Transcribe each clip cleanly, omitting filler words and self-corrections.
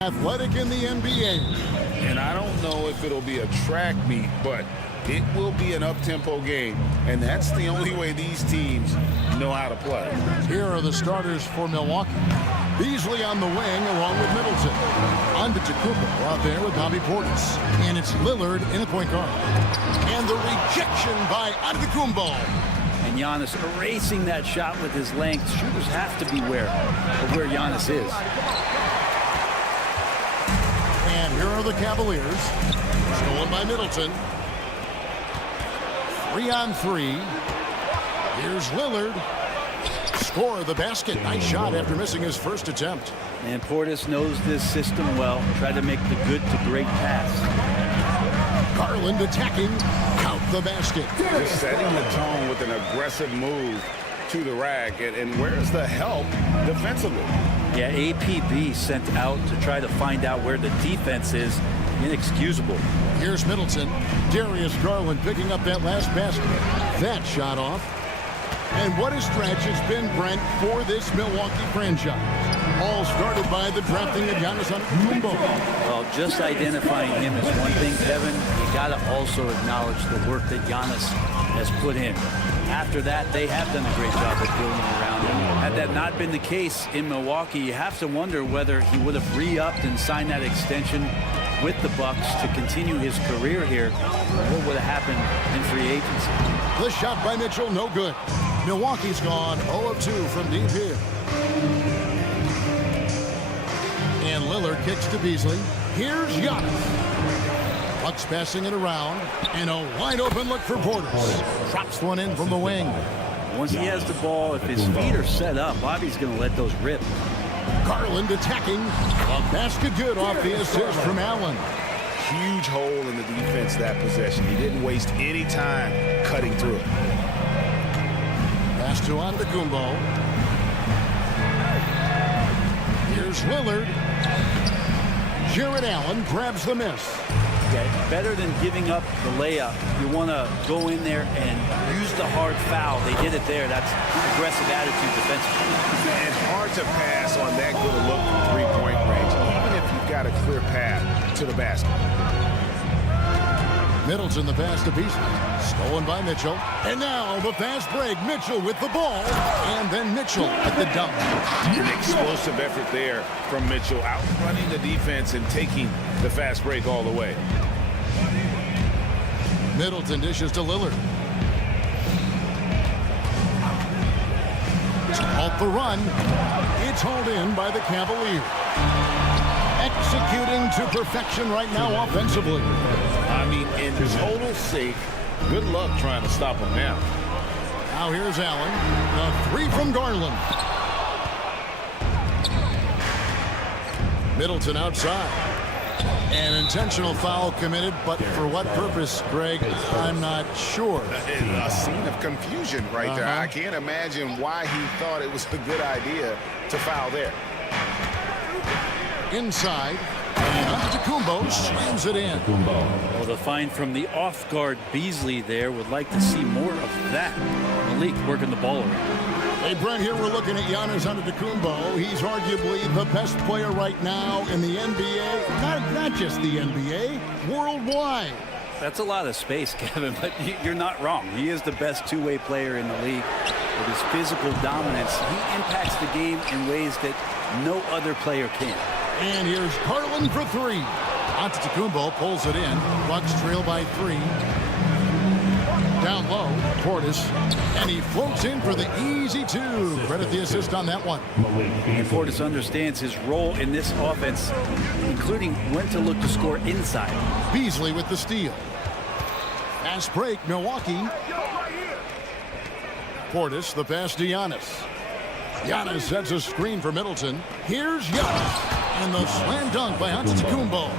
Athletic in the NBA. And I don't know if it'll be a track meet, but it will be an up-tempo game. And that's the only way these teams know how to play. Here are the starters for Milwaukee. Beasley on the wing along with Middleton. Antetokounmpo out there with Bobby Portis. And it's Lillard in the point guard. And the rejection by Antetokounmpo. And Giannis erasing that shot with his length. Shooters have to beware of where Giannis is. And here are the Cavaliers. Stolen by Middleton. 3-on-3. Here's Lillard. Score the basket. Nice shot after missing his first attempt. And Portis knows this system well. Try to make the good to great pass. Garland attacking. Count the basket. Just setting the tone with an aggressive move to the rack. And where's the help defensively? Yeah, APB sent out to try to find out where the defense is. Inexcusable. Here's Middleton. Darius Garland picking up that last basket. That shot off. And what a stretch it's been, Brent, for this Milwaukee franchise. All started by the drafting of Giannis Antetokounmpo. Well, just identifying him is one thing, Kevin. You got to also acknowledge the work that Giannis has put in. After that, they have done a great job of building around him. Had that not been the case in Milwaukee, you have to wonder whether he would have re-upped and signed that extension with the Bucks to continue his career here. What would have happened in free agency? The shot by Mitchell, no good. Milwaukee's gone 0 of 2 from deep here. And Lillard kicks to Beasley. Here's Giannis. Bucks passing it around. And a wide open look for Portis. Drops one in from the wing. Once he has the ball, if his feet are set up, Bobby's going to let those rip. Garland attacking. A basket good off the assist from Allen. Huge hole in the defense that possession. He didn't waste any time cutting through it. Pass to Antetokounmpo. Here's Lillard. Jared Allen grabs the miss. Okay, better than giving up the layup. You want to go in there and use the hard foul. They did it there. That's aggressive attitude defensively. And hard to pass on that good a look from three-point range, even if you've got a clear path to the basket. Middleton the pass to Beasley. Stolen by Mitchell. And now the fast break. Mitchell with the ball. And then Mitchell at the dump. An explosive effort there from Mitchell, outrunning the defense and taking the fast break all the way. Middleton dishes to Lillard. Off the run. It's hauled in by the Cavaliers. Executing to perfection right now offensively. I mean, in total sake, good luck trying to stop him now. Now here's Allen. The three from Garland. Middleton outside. An intentional foul committed, but for what purpose, Greg, I'm not sure. A scene of confusion right there. I can't imagine why he thought it was a good idea to foul there. Inside. And Antetokounmpo slams it in. Well, the find from the off-guard Beasley there. Would like to see more of that. Malik working the ball around. Hey, Brent, here we're looking at Giannis Antetokounmpo. He's arguably the best player right now in the NBA. Not just the NBA, worldwide. That's a lot of space, Kevin, but you're not wrong. He is the best two-way player in the league. With his physical dominance, he impacts the game in ways that no other player can. And here's Garland for three. Antetokounmpo pulls it in. Bucks trail by 3. Down low, Portis. And he floats in for the easy 2. Credit the assist on that one. And Portis understands his role in this offense, including when to look to score inside. Beasley with the steal. Fast break, Milwaukee. Portis, the pass to Giannis. Giannis sets a screen for Middleton. Here's Giannis. And the slam dunk by Antetokounmpo.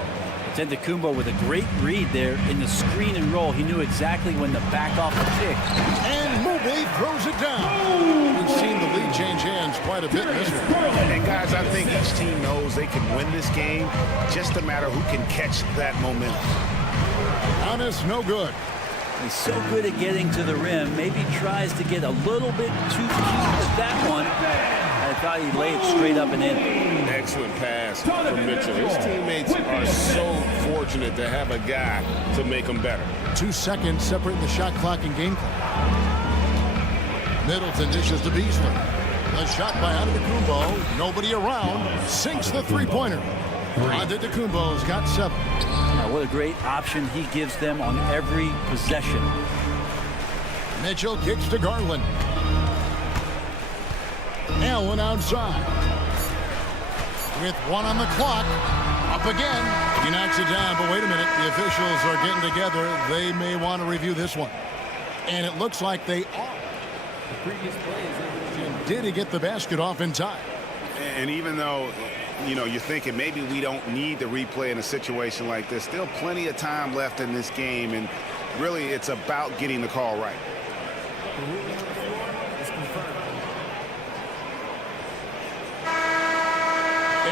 Antetokounmpo with a great read there in the screen and roll. He knew exactly when to back off the kick. And Mobley throws it down. We've seen the lead change hands quite a bit in this one. And guys, I think each team knows they can win this game. Just a matter who can catch that momentum. Giannis, no good. He's so good at getting to the rim. Maybe tries to get a little bit too cute with that one. I thought he laid it straight up and in. Excellent pass from Mitchell. His teammates are so fortunate to have a guy to make them better. 2 seconds separating the shot clock and game clock. Middleton dishes to Beasley. A shot by Antetokounmpo. Nobody around. Sinks the three-pointer. Antetokounmpo's got 7. Now, what a great option he gives them on every possession. Mitchell kicks to Garland. Allen outside. With 1 on the clock. Up again. He knocks it down, but wait a minute. The officials are getting together. They may want to review this one. And it looks like they are. The previous play is did he get the basket off in time? And even though, you know, you're thinking maybe we don't need the replay in a situation like this, still plenty of time left in this game, and really it's about getting the call right.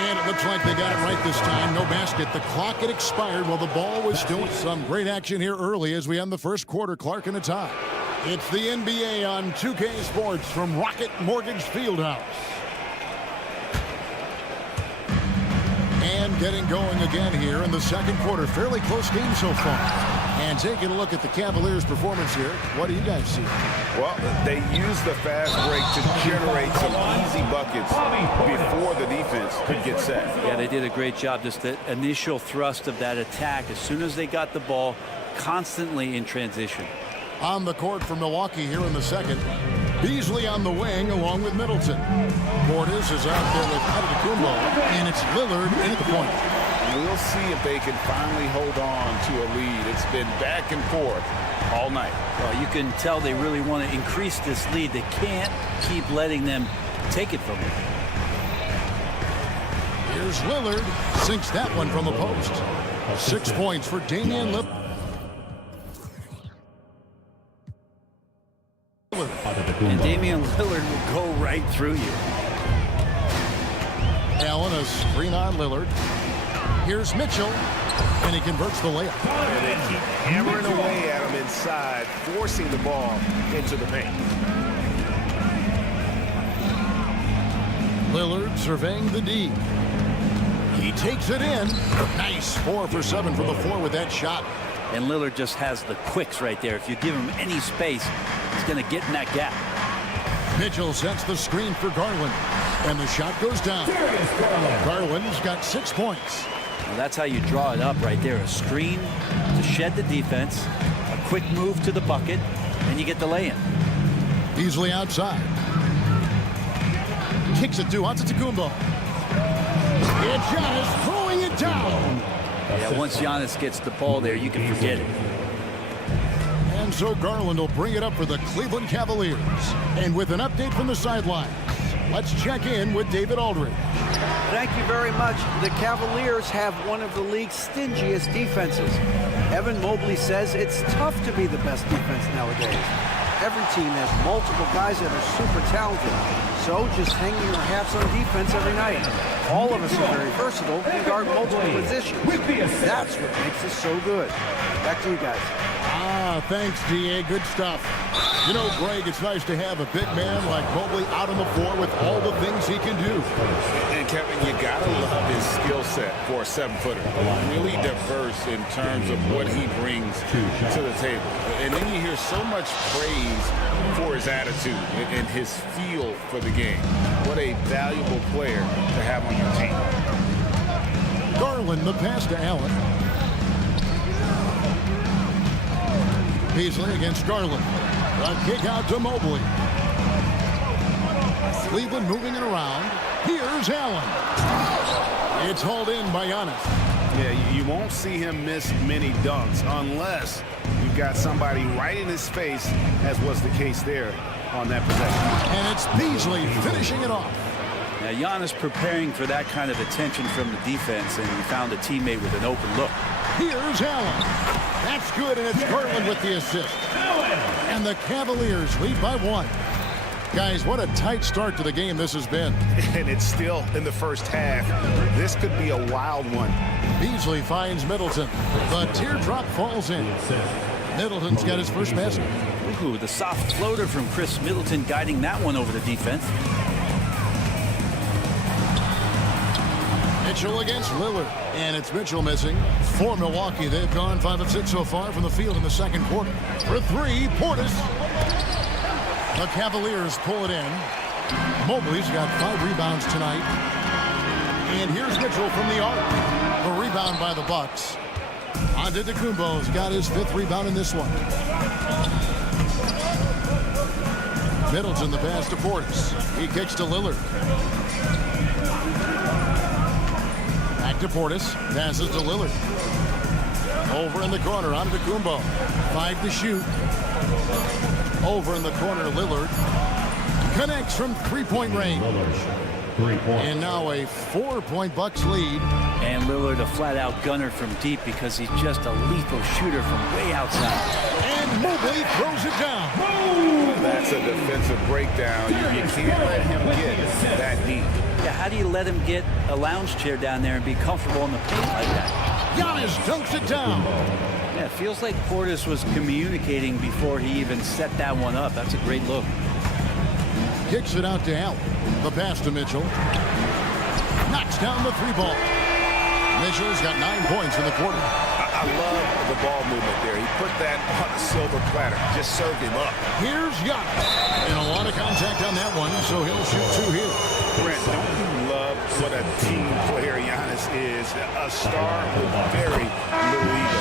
And it looks like they got it right this time. No basket. The clock had expired while the ball was still. Some great action here early as we end the first quarter. Clark in a tie. It's the NBA on 2K Sports from Rocket Mortgage Fieldhouse. And getting going again here in the second quarter. Fairly close game so far. And taking a look at the Cavaliers' performance here. What do you guys see? Well, they used the fast break to generate some easy buckets before the defense could get set. Yeah, they did a great job. Just the initial thrust of that attack, as soon as they got the ball, constantly in transition. On the court for Milwaukee here in the second. Beasley on the wing along with Middleton. Portis is out there with Antetokounmpo, and it's Lillard in at the point. We'll see if they can finally hold on to a lead. It's been back and forth all night. Well, you can tell they really want to increase this lead. They can't keep letting them take it from them. Here's Lillard. Sinks that one from the post. 6 points for Damian Lillard. And Damian Lillard will go right through you. Allen, a screen on Lillard. Here's Mitchell, and he converts the layup. And they keep hammering away at him inside, forcing the ball into the paint. Lillard surveying the D. He takes it in. Nice 4 for 7 from the floor with that shot. And Lillard just has the quicks right there. If you give him any space, he's going to get in that gap. Mitchell sets the screen for Garland, and the shot goes down. Garland's got 6 points. Well, that's how you draw it up right there. A screen to shed the defense, a quick move to the bucket, and you get the lay-in. Beasley outside. Kicks it to Antetokounmpo. And Giannis throwing it down. Yeah, once Giannis gets the ball there, you can forget it. And so Garland will bring it up for the Cleveland Cavaliers. And with an update from the sidelines, let's check in with David Aldridge. Thank you very much. The Cavaliers have one of the league's stingiest defenses. Evan Mobley says it's tough to be the best defense nowadays. Every team has multiple guys that are super talented. So just hanging our hats on defense every night. All of us are very versatile and guard multiple positions. That's what makes us so good. Back to you guys. Thanks, D.A. Good stuff. You know, Greg, it's nice to have a big man like Mobley out on the floor with all the things he can do. And, Kevin, you got to love his skill set for a 7-footer. Really diverse in terms of what he brings to the table. And then you hear so much praise for his attitude and his feel for the game. What a valuable player to have on your team. Garland, the pass to Allen. Beasley against Garland. A kick out to Mobley. Cleveland moving it around. Here's Allen. It's hauled in by Giannis. Yeah, you won't see him miss many dunks unless you've got somebody right in his face, as was the case there on that possession. And it's Beasley finishing it off. Now, Giannis preparing for that kind of attention from the defense, and he found a teammate with an open look. Here's Allen. That's good, and it's Garland with the assist. And the Cavaliers lead by 1. Guys, what a tight start to the game this has been. And it's still in the first half. This could be a wild one. Beasley finds Middleton. The teardrop falls in. Middleton's got his first basket. Ooh, the soft floater from Chris Middleton guiding that one over the defense. Mitchell against Lillard. And it's Mitchell missing. For Milwaukee, they've gone 5 of 6 so far from the field in the second quarter. For 3, Portis. The Cavaliers pull it in. Mobley's got 5 rebounds tonight. And here's Mitchell from the arc. The rebound by the Bucks. Antetokounmpo's got his 5th rebound in this one. Middleton the pass to Portis. He kicks to Lillard. Back to Portis. Passes to Lillard. Over in the corner, Antetokounmpo. 5 to shoot. Over in the corner, Lillard. Connects from 3-point range. And now a 4-point Bucks lead. And Lillard a flat-out gunner from deep because he's just a lethal shooter from way outside. And Mobley throws it down. That's a defensive breakdown. You can't let him get that deep. Yeah, how do you let him get a lounge chair down there and be comfortable in the paint like that? Giannis dunks it down. Yeah, it feels like Portis was communicating before he even set that one up. That's a great look. Kicks it out to Allen. The pass to Mitchell. Knocks down the 3-ball. Mitchell's got 9 points in the quarter. I love the ball movement there. He put that on a silver platter. Just served him up. Here's Giannis. And a lot of contact on that one, so he'll shoot 2 here. Brent, don't you love what a team player Giannis is? A star with very little ego.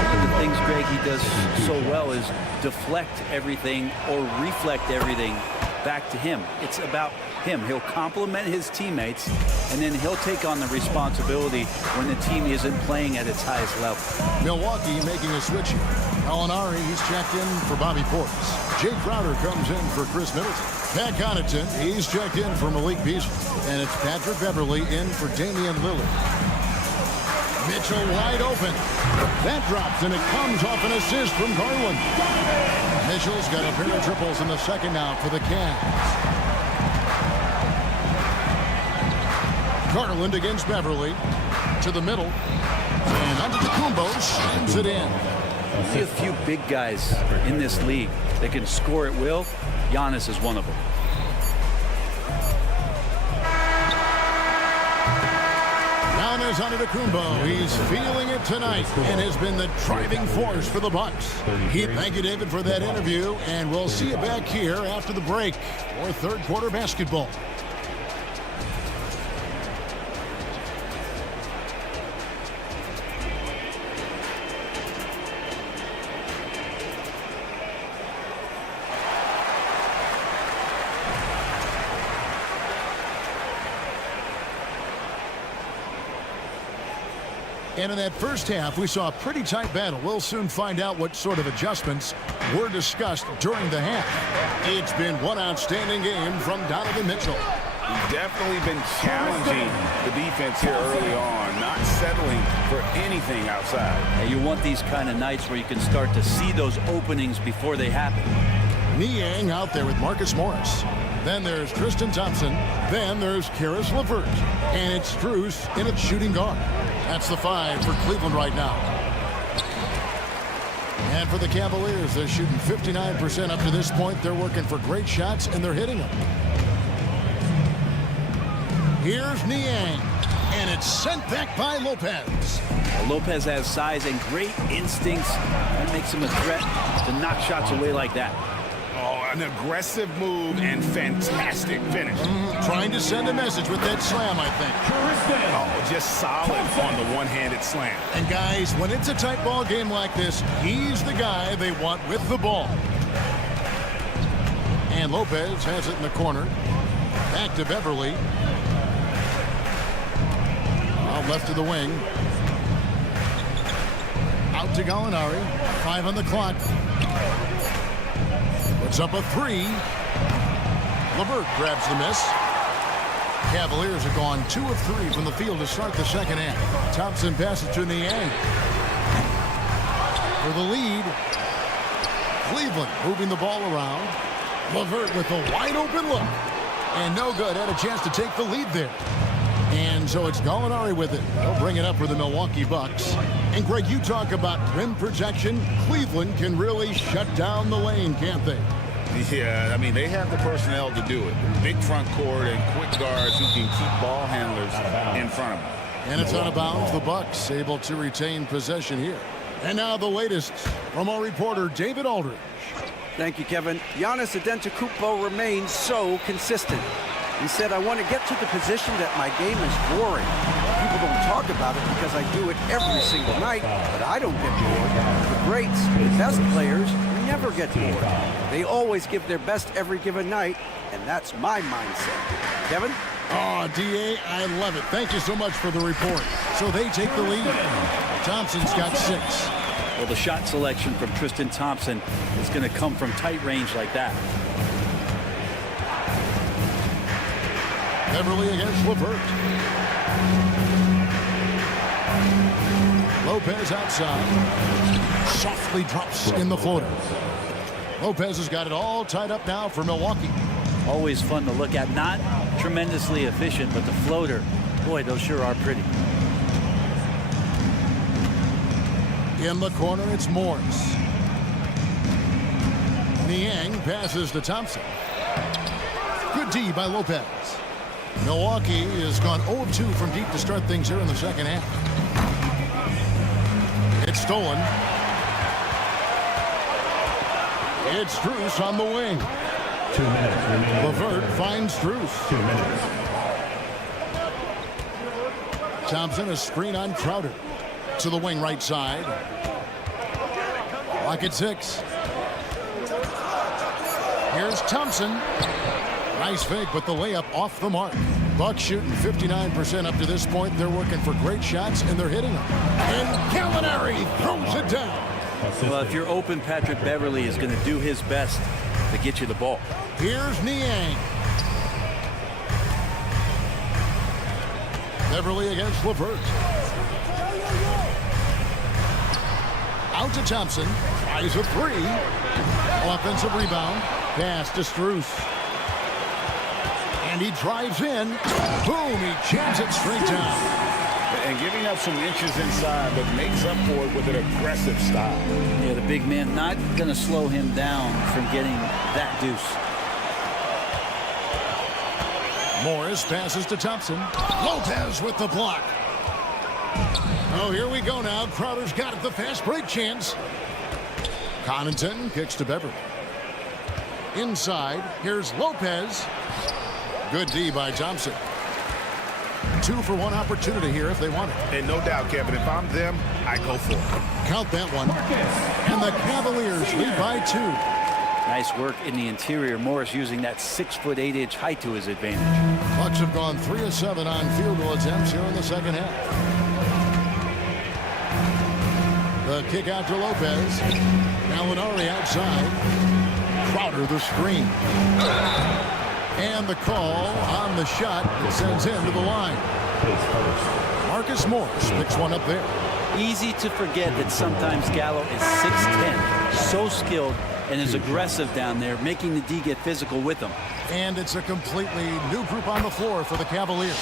One of the things, Greg, he does so well is deflect everything or reflect everything back to him. It's about him. He'll compliment his teammates, and then he'll take on the responsibility when the team isn't playing at its highest level. Milwaukee making a switch here. Gallinari, he's checked in for Bobby Portis. Jay Crowder comes in for Chris Middleton. Pat Connaughton, he's checked in for Malik Beasley. And it's Patrick Beverley in for Damian Lillard. Mitchell wide open. That drops, and it comes off an assist from Garland. Mitchell's got a pair of triples in the second now for the Cavs. Garland against Beverley. To the middle. And Antetokounmpo shines it in. See a few big guys in this league that can score at will. Giannis is one of them. Giannis Antetokounmpo, he's feeling it tonight and has been the driving force for the Bucks. Thank you, David, for that interview, and we'll see you back here after the break for third quarter basketball. And in that first half, we saw a pretty tight battle. We'll soon find out what sort of adjustments were discussed during the half. It's been one outstanding game from Donovan Mitchell. He's definitely been challenging the defense here early on, not settling for anything outside. Yeah, you want these kind of nights where you can start to see those openings before they happen. Niang out there with Marcus Morris. Then there's Tristan Thompson. Then there's Karis LeVert. And it's Strus in at shooting guard. That's the 5 for Cleveland right now. And for the Cavaliers, they're shooting 59% up to this point. They're working for great shots, and they're hitting them. Here's Niang. And it's sent back by Lopez. Well, Lopez has size and great instincts. That makes him a threat to knock shots away like that. Oh, an aggressive move and fantastic finish. Trying to send a message with that slam, I think. Oh, just solid on the one-handed slam. And guys, when it's a tight ball game like this, he's the guy they want with the ball. And Lopez has it in the corner. Back to Beverley. Out left to the wing. Out to Gallinari. 5 on the clock. Puts up a 3. LeVert grabs the miss. Cavaliers have gone 2 of 3 from the field to start the second half. Thompson passes to Niang. For the lead. Cleveland moving the ball around. LeVert with a wide open look. And no good. Had a chance to take the lead there. And so it's Gallinari with it. They'll bring it up for the Milwaukee Bucks. And Greg, you talk about rim protection. Cleveland can really shut down the lane, can't they? Yeah, I mean, they have the personnel to do it. Big front court and quick guards who can keep ball handlers in front of them. And it's out of bounds. The Bucks able to retain possession here. And now the latest from our reporter, David Aldridge. Thank you, Kevin. Giannis Antetokounmpo remains so consistent. He said, I want to get to the position that my game is boring. People don't talk about it because I do it every single night, but I don't get bored. The greats, the best players, never get bored. They always give their best every given night, and that's my mindset. Kevin? Oh, D.A., I love it. Thank you so much for the report. So they take the lead. Thompson's got 6. Well, the shot selection from Tristan Thompson is going to come from tight range like that. Beverly against LeVert. Lopez outside. Softly drops in the floater. Lopez has got it all tied up now for Milwaukee. Always fun to look at. Not tremendously efficient, but the floater, boy, those sure are pretty. In the corner, it's Morris. Niang passes to Thompson. Good D by Lopez. Milwaukee has gone 0-2 from deep to start things here in the second half. It's stolen. It's Strus on the wing. 2 minutes remaining. LeVert finds Strus. 2 minutes. Thompson, a screen on Crowder. To the wing right side. Lock at 6. Here's Thompson. Nice fake, but the layup off the mark. Bucks shooting 59% up to this point. They're working for great shots, and they're hitting them. And Gallinari throws it down. Well, if you're open, Patrick Beverly is going to do his best to get you the ball. Here's Niang. Beverly against LeVert. Out to Thompson. Tries a 3. Offensive rebound. Pass to Strus. And he drives in. Boom, he jams it straight down. And giving up some inches inside, but makes up for it with an aggressive style. Yeah, the big man not going to slow him down from getting that deuce. Morris passes to Thompson. Lopez with the block. Oh, here we go now. Crowder's got it, the fast break chance. Connaughton kicks to Beverly. Inside, here's Lopez. Good D by Thompson. 2-for-1 opportunity here if they want it. And no doubt, Kevin, if I'm them, I go for it. Count that one. And the Cavaliers lead by 2. Nice work in the interior. Morris using that 6'8" height to his advantage. Bucks have gone 3 of 7 on field goal attempts here in the second half. The kick out to Lopez. Gallinari outside. Crowder the screen. And the call on the shot that sends him to the line. Marcus Morris picks one up there. Easy to forget that sometimes Gallo is 6'10", so skilled and is aggressive down there, making the D get physical with him. And it's a completely new group on the floor for the Cavaliers.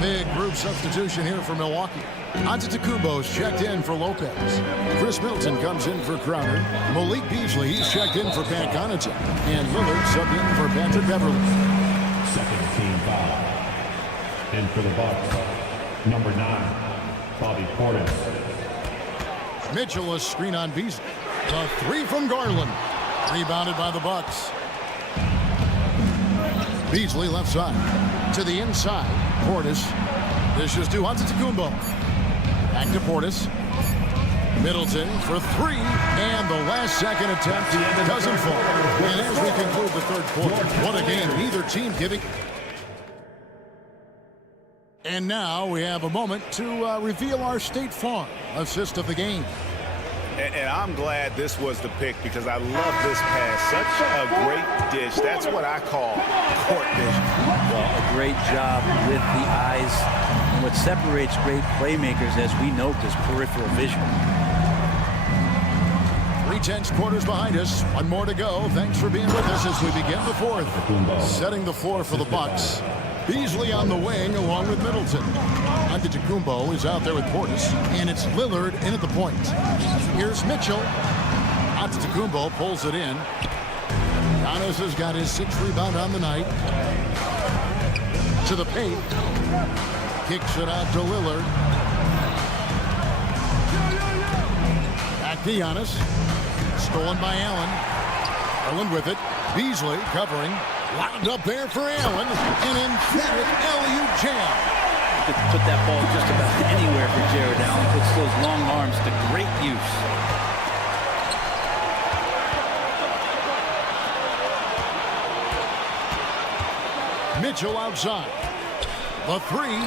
Big group substitution here for Milwaukee. Antetokounmpo's checked in for Lopez. Chris Middleton comes in for Crowder. Malik Beasley, he's checked in for Pat Connaughton. And Lillard subbed in for Patrick Beverly. Second team foul. In for the Bucks, number 9, Bobby Portis. Mitchell, a screen on Beasley. A 3 from Garland. Rebounded by the Bucks. Beasley left side. To the inside. Portis. Dishes to Antetokounmpo. Back to Portis. Middleton for 3. And the last second attempt doesn't fall. And as we conclude the third quarter, what a game. Neither team giving. And now we have a moment to reveal our State Farm assist of the game. And I'm glad this was the pick because I love this pass. Such a great dish. That's what I call court vision. Well, a great job with the eyes. And what separates great playmakers, as we note, is peripheral vision. 3/10 quarters behind us. One more to go. Thanks for being with us as we begin the fourth. Setting the floor for the Bucks. Beasley on the wing along with Middleton. Antetokounmpo is out there with Portis, and it's Lillard in at the point. Here's Mitchell. Antetokounmpo pulls it in. Giannis has got his 6th rebound on the night. To the paint. Kicks it out to Lillard. Back to Giannis. Stolen by Allen. Allen with it. Beasley covering. Wound up there for Allen. An emphatic LU jam. Could put that ball just about anywhere for Jared Allen. Puts those long arms to great use. Mitchell outside. The three.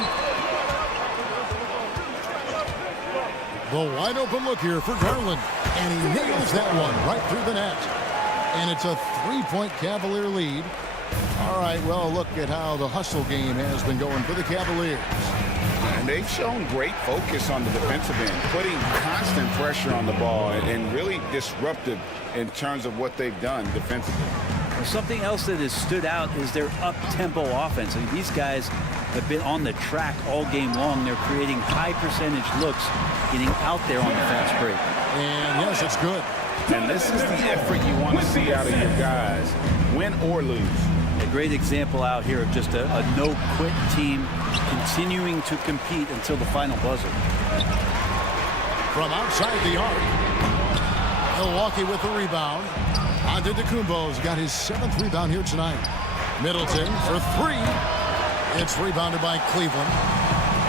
The wide open look here for Garland. And he nails that one right through the net. And it's a 3-point Cavalier lead. All right, well, look at how the hustle game has been going for the Cavaliers. And they've shown great focus on the defensive end, putting constant pressure on the ball and really disruptive in terms of what they've done defensively. Well, something else that has stood out is their up-tempo offense. I mean, these guys have been on the track all game long. They're creating high percentage looks, getting out there on the fast break. And yes, it's good. And this is the effort you want to see out of your guys, win or lose. A great example out here of just a no-quit team continuing to compete until the final buzzer. From outside the arc, Milwaukee with the rebound. Antetokounmpo's got his 7th rebound here tonight. Middleton for 3. It's rebounded by Cleveland.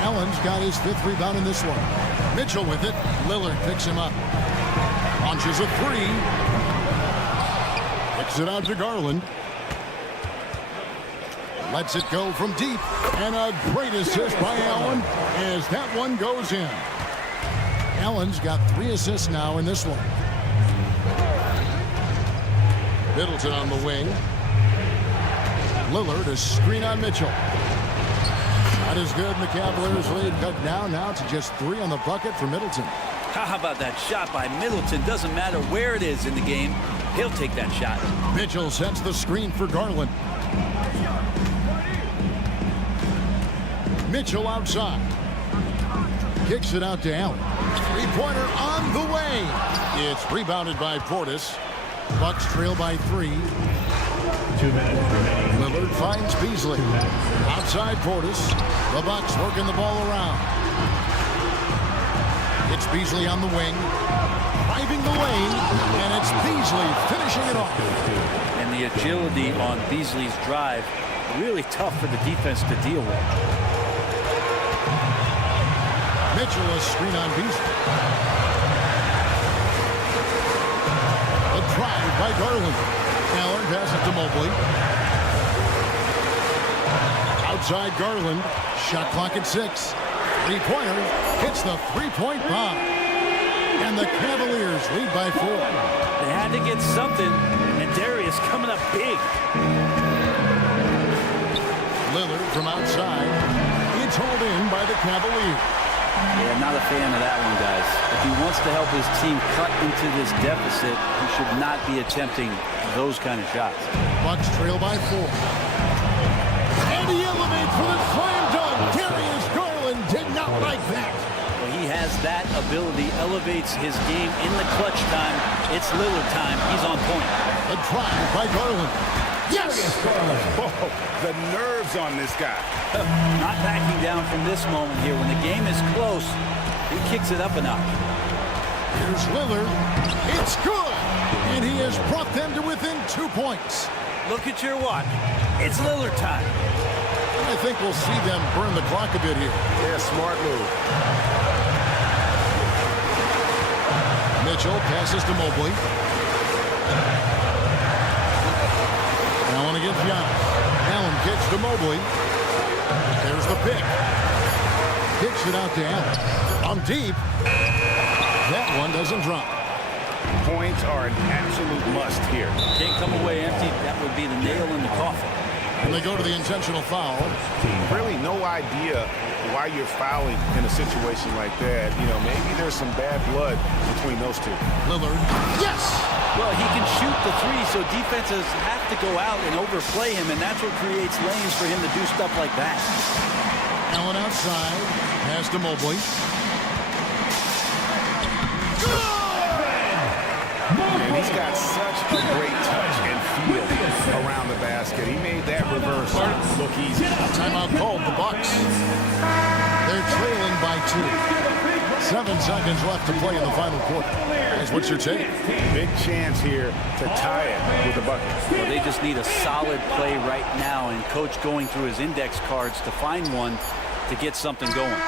Allen's got his 5th rebound in this one. Mitchell with it. Lillard picks him up. Launches a 3. Kicks it out to Garland. Lets it go from deep. And a great assist by Allen as that one goes in. Allen's got 3 assists now in this one. Middleton on the wing. Lillard, a screen on Mitchell. Not as good, and the Cavaliers lead cut down now to just 3 on the bucket for Middleton. How about that shot by Middleton? Doesn't matter where it is in the game. He'll take that shot. Mitchell sets the screen for Garland. Mitchell outside. Kicks it out to Allen. Three-pointer on the way. It's rebounded by Portis. Bucks trail by 3. 2 minutes remaining. Lillard finds Beasley. Outside Portis. The Bucks working the ball around. It's Beasley on the wing. Driving the lane. And it's Beasley finishing it off. And the agility on Beasley's drive, really tough for the defense to deal with. Mitchell, a screen on Beasley. A drive by Garland. Allen passes to Mobley. Outside Garland. Shot clock at 6. Three-pointer hits the 3-point bomb. And the Cavaliers lead by 4. They had to get something, and Darius coming up big. Lillard from outside. It's hauled in by the Cavaliers. Yeah, not a fan of that one, guys. If he wants to help his team cut into this deficit, he should not be attempting those kind of shots. Bucks trail by 4. And he elevates for the slam dunk. Darius Garland did not like that. Well, he has that ability, elevates his game in the clutch time. It's Lillard time. He's on point. A drive by Garland. Yes! Oh, the nerves on this guy. Not backing down from this moment here. When the game is close, he kicks it up a notch. Here's Lillard. It's good! And he has brought them to within 2 points. Look at your watch. It's Lillard time. I think we'll see them burn the clock a bit here. Yeah, smart move. Mitchell passes to Mobley. Allen against Giannis. Allen kicks to Mobley. There's the pick. Kicks it out to Allen. On deep. That one doesn't drop. Points are an absolute must here. Can't come away empty. That would be the nail in the coffin. And they go to the intentional foul. Really no idea why you're fouling in a situation like that. You know, maybe there's some bad blood between those two. Lillard. Yes! Well, he can shoot the 3, so defenses have to go out and overplay him, and that's what creates lanes for him to do stuff like that. Allen outside. Pass to Mobley. And he's got such a great touch and feel around the basket. He made that reverse look easy. Timeout called, the Bucks. They're trailing by 2. 7 seconds left to play in the final quarter. Guys, what's your take? Big chance here to tie it with the bucket. Well, they just need a solid play right now, and Coach going through his index cards to find one to get something going.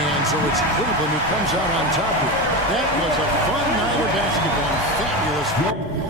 And so it's Cleveland who comes out on top here. That was a fun night of basketball. Fabulous football.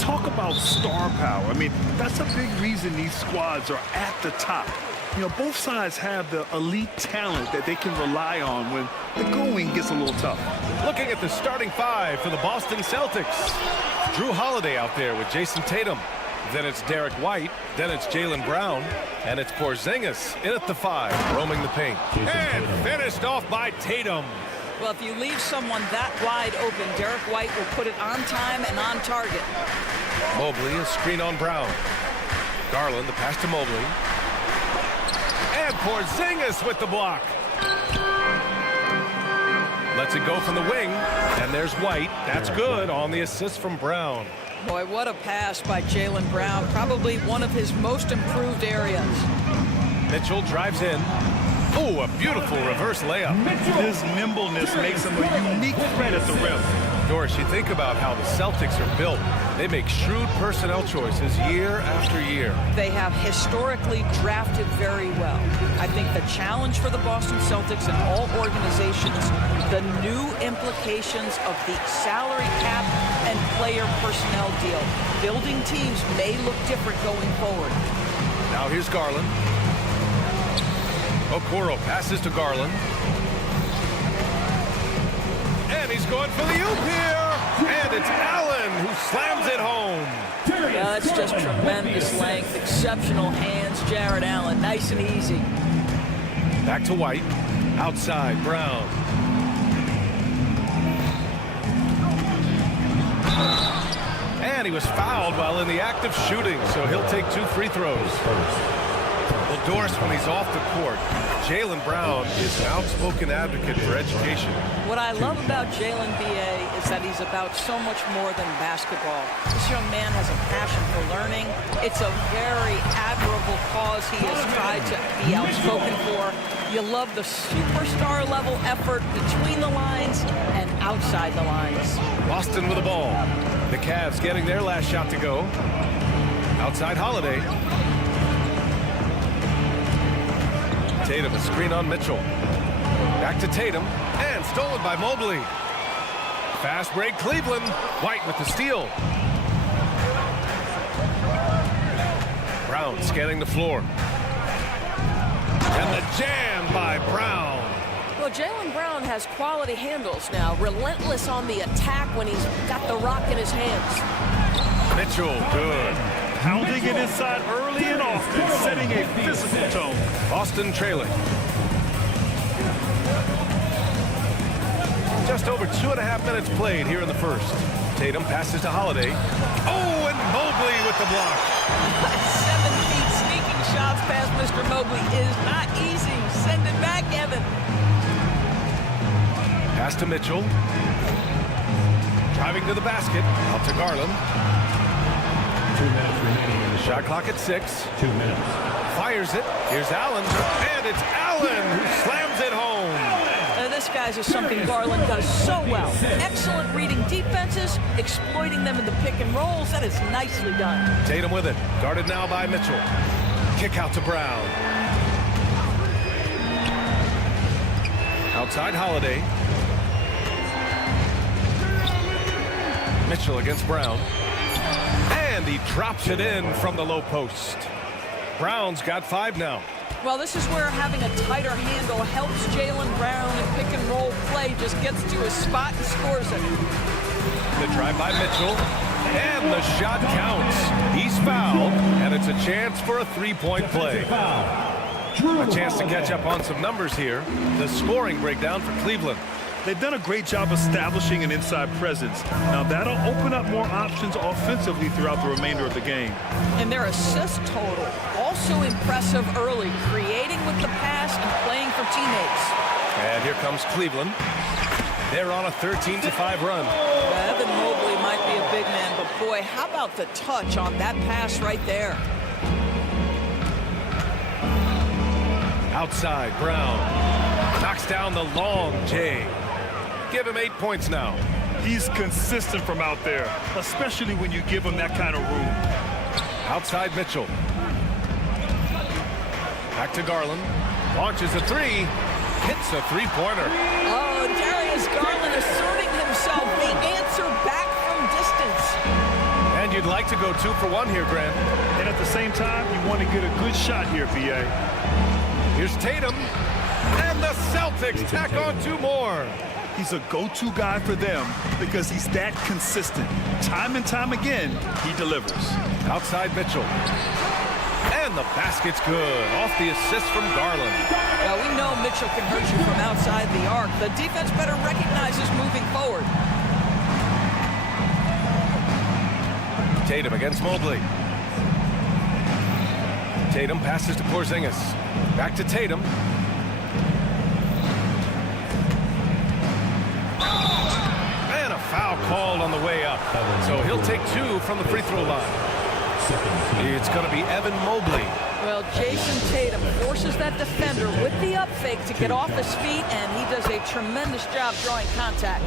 talk about star power. I mean, that's a big reason these squads are at the top. You know, both sides have the elite talent that they can rely on when the going gets a little tough. Looking at the starting five for the Boston Celtics. Drew Holiday out there with Jason Tatum. Then it's Derek White. Then it's Jaylen Brown. And it's Porzingis in at the 5, roaming the paint. And finished off by Tatum. Well, if you leave someone that wide open, Derek White will put it on time and on target. Mobley, a screen on Brown. Garland, the pass to Mobley. And Porzingis with the block. Lets it go from the wing. And there's White. That's good on the assist from Brown. Boy, what a pass by Jaylen Brown. Probably one of his most improved areas. Mitchell drives in. Oh, a beautiful reverse layup. His nimbleness makes him a unique threat at the rim. Doris, you think about how the Celtics are built. They make shrewd personnel choices year after year. They have historically drafted very well. I think the challenge for the Boston Celtics and all organizations, the new implications of the salary cap and player personnel deal. Building teams may look different going forward. Now here's Garland. Okoro passes to Garland. And he's going for the oop here. And it's Allen who slams it home. Yeah, that's just tremendous length, exceptional hands, Jared Allen. Nice and easy. Back to White. Outside, Brown. And he was fouled while in the act of shooting, so he'll take 2 free throws. Well, Doris, when he's off the court, Jaylen Brown is an outspoken advocate for education. What I love about Jaylen B.A. is that he's about so much more than basketball. This young man has a passion for learning. It's a very admirable cause he has tried to be outspoken for. You love the superstar level effort between the lines and outside the lines. Boston with the ball. The Cavs getting their last shot to go. Outside Holiday. Tatum, a screen on Mitchell. Back to Tatum, and stolen by Mobley. Fast break, Cleveland. White with the steal. Brown scanning the floor. And the jam by Brown. Well, Jaylen Brown has quality handles now. Relentless on the attack when he's got the rock in his hands. Mitchell, good. Pounding it inside early and often, setting a physical tone. Boston trailing. Just over 2.5 minutes played here in the first. Tatum passes to Holiday. Oh, and Mobley with the block. 7 feet sneaking shots past Mr. Mobley is not easy. Send it back, Evan. Pass to Mitchell. Driving to the basket. Out to Garland. 2 minutes remaining in the Shot clock at 6. 2 minutes. Fires it. Here's Allen. And it's Allen who slams it home. This guy's is something Garland does so well. Excellent reading defenses, exploiting them in the pick and rolls. That is nicely done. Tatum with it. Guarded now by Mitchell. Kick out to Brown. Outside Holiday. Mitchell against Brown. And he drops it in from the low post. Brown's got 5 now. Well, this is where having a tighter handle helps Jaylen Brown in pick and roll play. Just gets to his spot and scores it. The drive by Mitchell. And the shot counts. He's fouled. And it's a chance for a 3-point play. A chance to catch up on some numbers here. The scoring breakdown for Cleveland. They've done a great job establishing an inside presence. Now that'll open up more options offensively throughout the remainder of the game. And their assist total, also impressive early, creating with the pass and playing for teammates. And here comes Cleveland. They're on a 13-5 run. Evan Mobley might be a big man, but boy, how about the touch on that pass right there? Outside, Brown. Knocks down the long J. Give him 8 points now. He's consistent from out there, especially when you give him that kind of room. Outside Mitchell. Back to Garland. Launches a 3. Hits a 3-pointer. Oh, Darius Garland asserting himself. The answer back from distance. And you you'd like to go 2 for 1 here, Grant. And at the same time, you want to get a good shot here, B.A. Here's Tatum. And the Celtics tack on 2 more. He's a go-to guy for them because he's that consistent. Time and time again, he delivers. Outside Mitchell. And the basket's good. Off the assist from Garland. Well, we know Mitchell can hurt you from outside the arc. The defense better recognize this moving forward. Tatum against Mobley. Tatum passes to Porzingis. Back to Tatum. And a foul called on the way up. So he'll take 2 from the free throw line. It's going to be Evan Mobley. Well, Jason Tatum forces that defender with the up fake to get off his feet, and he does a tremendous job drawing contact.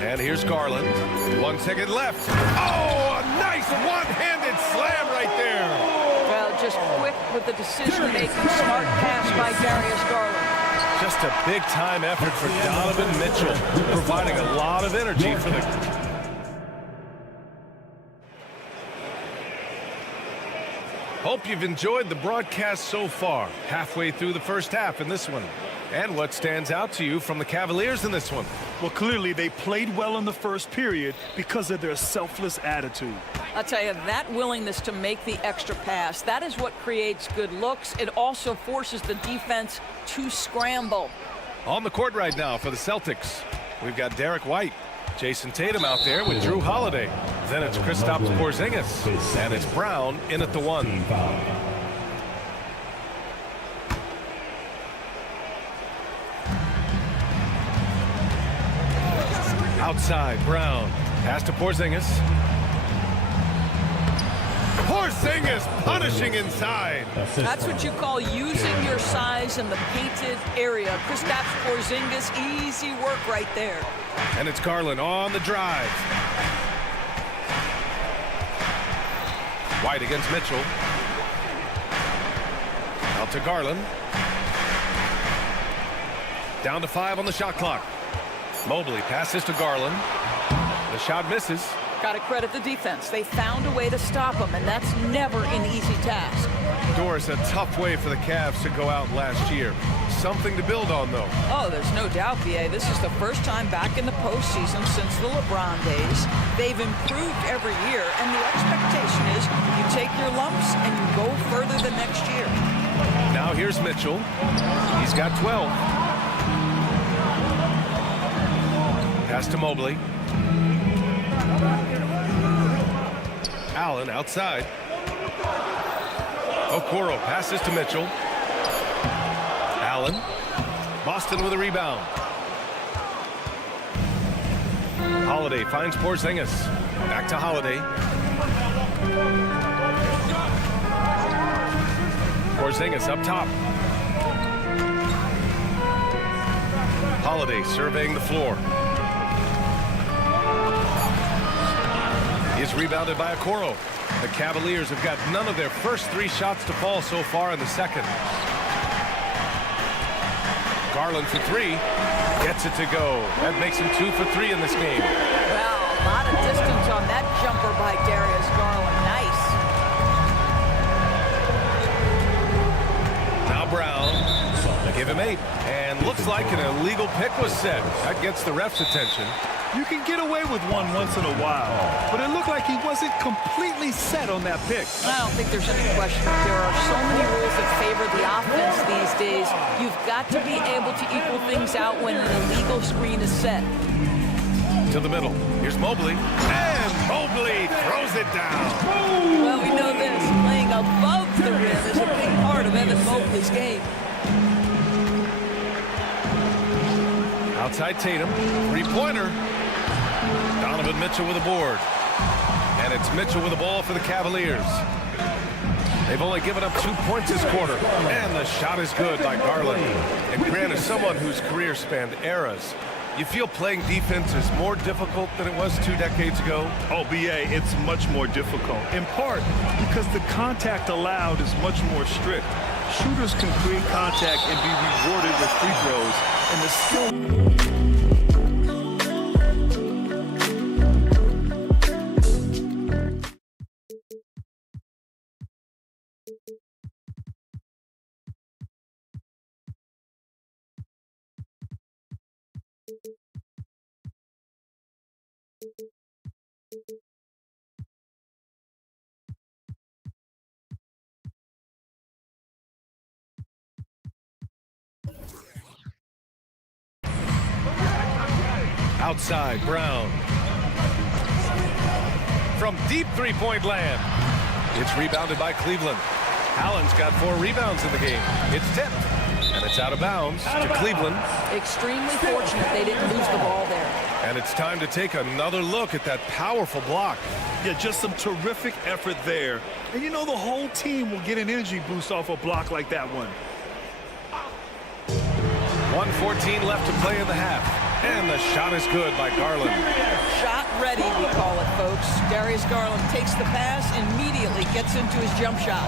And here's Garland. 1 second left. Oh, a nice one-handed slam right there. Well, just quick with the decision-making, smart pass by Darius Garland. Just a big-time effort for Donovan Mitchell, providing a lot of energy for the... Hope you've enjoyed the broadcast so far. Halfway through the first half in this one. And what stands out to you from the Cavaliers in this one? Well, clearly they played well in the first period because of their selfless attitude. I'll tell you, that willingness to make the extra pass, that is what creates good looks. It also forces the defense to scramble. On the court right now for the Celtics, we've got Derek White. Jason Tatum out there with Drew Holiday. Then it's Kristaps Porzingis. And it's Brown in at the 1. Outside, Brown. Pass to Porzingis. Porzingis punishing inside. That's what you call using your size in the painted area. Kristaps Porzingis, easy work right there. And it's Garland on the drive. White against Mitchell. Out to Garland. Down to 5 on the shot clock. Mobley passes to Garland. The shot misses. Got to credit the defense. They found a way to stop him, and that's never an easy task. Doris, a tough way for the Cavs to go out last year. Something to build on, though. Oh, there's no doubt, B.A. This is the first time back in the postseason since the LeBron days. They've improved every year, and the expectation is you take your lumps and you go further the next year. Now here's Mitchell. He's got 12. Pass to Mobley. Allen outside. Okoro passes to Mitchell. Allen. Boston with a rebound. Holiday finds Porzingis. Back to Holiday. Porzingis up top. Holiday surveying the floor. Is rebounded by Okoro. The Cavaliers have got none of their first 3 shots to fall so far in the second. Garland for 3. Gets it to go. That makes him 2 for 3 in this game. Well, a lot of distance on that jumper by Darius Garland. Nice. Now Brown. Give him 8. And looks like an illegal pick was set. That gets the ref's attention. You can get away with one once in a while, but it looked like he wasn't completely set on that pick. I don't think there's any question. There are so many rules that favor the offense these days. You've got to be able to equal things out when an illegal screen is set. To the middle. Here's Mobley. And Mobley throws it down. Well, we know this. Playing above the rim is a big part of Evan Mobley's game. Outside Tatum. 3-pointer. Donovan Mitchell with a board. And it's Mitchell with the ball for the Cavaliers. They've only given up 2 points this quarter. And the shot is good by Garland. And Grant is someone whose career spanned eras. You feel playing defense is more difficult than it was 2 decades ago? Oh, B.A., it's much more difficult. In part because the contact allowed is much more strict. Shooters can create contact and be rewarded with free throws. And the skill... Outside, Brown. From deep three-point land. It's rebounded by Cleveland. Allen's got 4 rebounds in the game. It's tipped, and it's out of bounds to Cleveland. Extremely fortunate they didn't lose the ball there. And it's time to take another look at that powerful block. Yeah, just some terrific effort there. And you know the whole team will get an energy boost off a block like that one. 1:14 left to play in the half. And the shot is good by Garland. Shot ready, we call it, folks. Darius Garland takes the pass, immediately gets into his jump shot.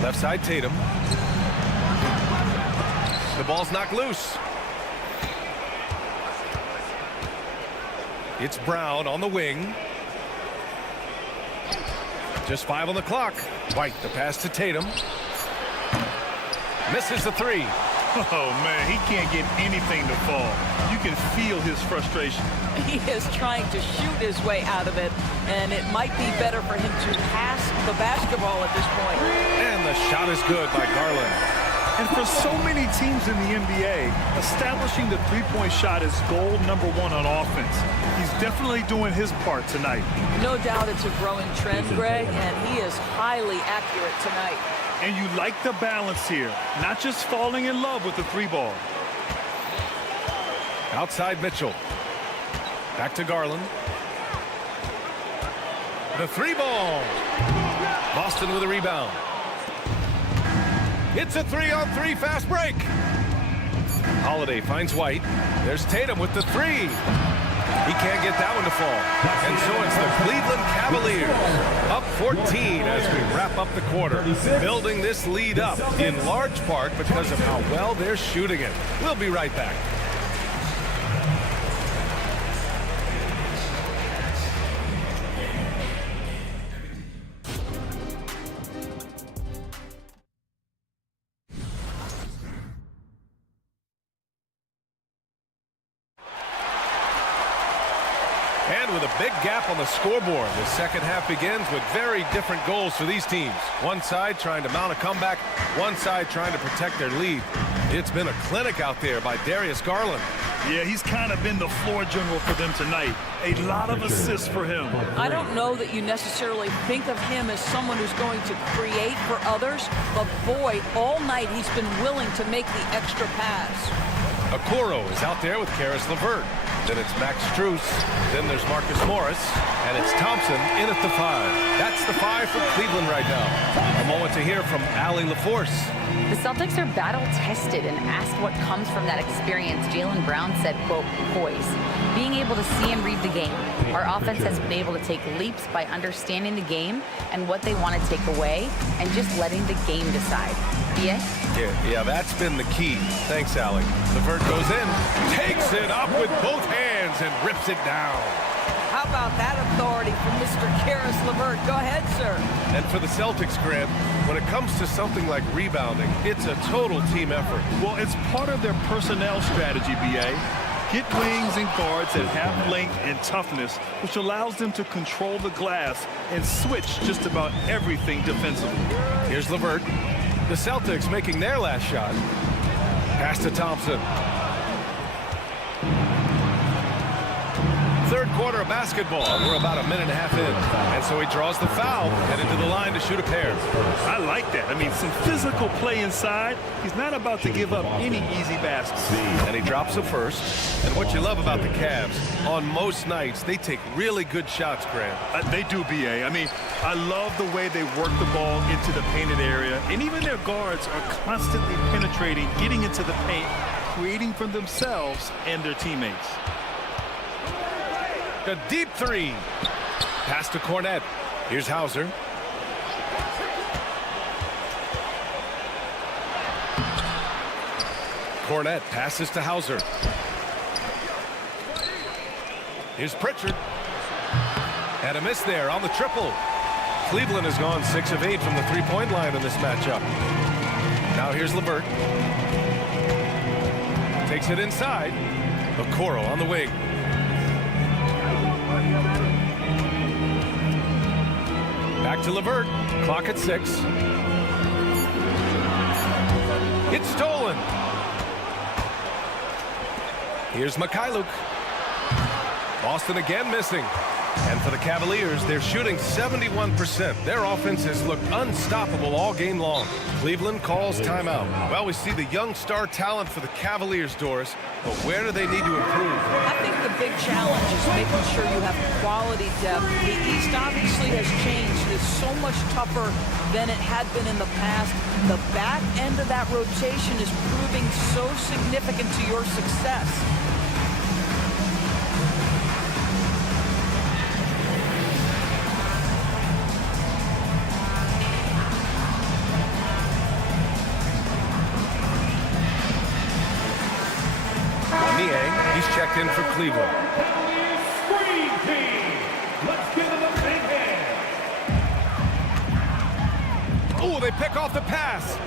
Left side, Tatum. The ball's knocked loose. It's Brown on the wing. Just 5 on the clock. White, the pass to Tatum. Misses the 3. Oh, man, he can't get anything to fall. You can feel his frustration. He is trying to shoot his way out of it, and it might be better for him to pass the basketball at this point. And the shot is good by Garland. And for so many teams in the NBA, establishing the three-point shot is goal number 1 on offense. He's definitely doing his part tonight. No doubt it's a growing trend, Greg, and he is highly accurate tonight. And you like the balance here, not just falling in love with the 3-ball. Outside Mitchell. Back to Garland. The 3-ball. Boston with a rebound. It's a 3-on-3 fast break. Holiday finds White. There's Tatum with the 3. He can't get that one to fall. And so it's the Cleveland Cavaliers up 14 as we wrap up the quarter. Building this lead up in large part because of how well they're shooting it. We'll be right back. And with a big gap on the scoreboard, the second half begins with very different goals for these teams. One side trying to mount a comeback, one side trying to protect their lead. It's been a clinic out there by Darius Garland. Yeah, he's kind of been the floor general for them tonight. A lot of assists for him. I don't know that you necessarily think of him as someone who's going to create for others, but boy, all night he's been willing to make the extra pass. Okoro is out there with Karis LeVert. Then it's Max Strus. Then there's Marcus Morris. And it's Thompson in at the 5. That's the 5 for Cleveland right now. A moment to hear from Allie LaForce. The Celtics are battle-tested, and asked what comes from that experience, Jaylen Brown said, quote, poise. Being able to see and read the game. Our offense has been able to take leaps by understanding the game and what they want to take away and just letting the game decide. BA? Yeah, that's been the key. Thanks, Allie. LeVert goes in, takes it up with both hands and rips it down. How about that authority from Mr. Karis LeVert? Go ahead, sir. And for the Celtics, Grant, when it comes to something like rebounding, it's a total team effort. Well, it's part of their personnel strategy, BA. Get wings and guards that have length and toughness, which allows them to control the glass and switch just about everything defensively. Here's LeVert. The Celtics making their last shot. Pass to Thompson. Third quarter of basketball. We're about a minute and a half in. And so he draws the foul, headed to the line to shoot a pair. I like that. I mean, some physical play inside. He's not about to give up any easy baskets. And he drops the first. And what you love about the Cavs, on most nights, they take really good shots, Grant. They do, BA. I mean, I love the way they work the ball into the painted area. And even their guards are constantly penetrating, getting into the paint, creating for themselves and their teammates. A deep 3. Pass to Cornette. Here's Hauser. Cornette passes to Hauser. Here's Pritchard. And a miss there on the triple. Cleveland has gone 6 of 8 from the three-point line in this matchup. Now here's LeVert. Takes it inside. Okoro on the wing. Back to LeVert. Clock at 6. It's stolen. Here's Mikhailuk. Boston again missing. And for the Cavaliers, they're shooting 71%. Their offense has looked unstoppable all game long. Cleveland calls timeout. Well, we see the young star talent for the Cavaliers, Doris, but where do they need to improve? I think the big challenge is making sure you have quality depth. The East obviously has changed. It's so much tougher than it had been in the past. The back end of that rotation is proving so significant to your success. He's checked in for Cleveland. Screen team. Let's give them a big hand. Oh, they pick off the pass.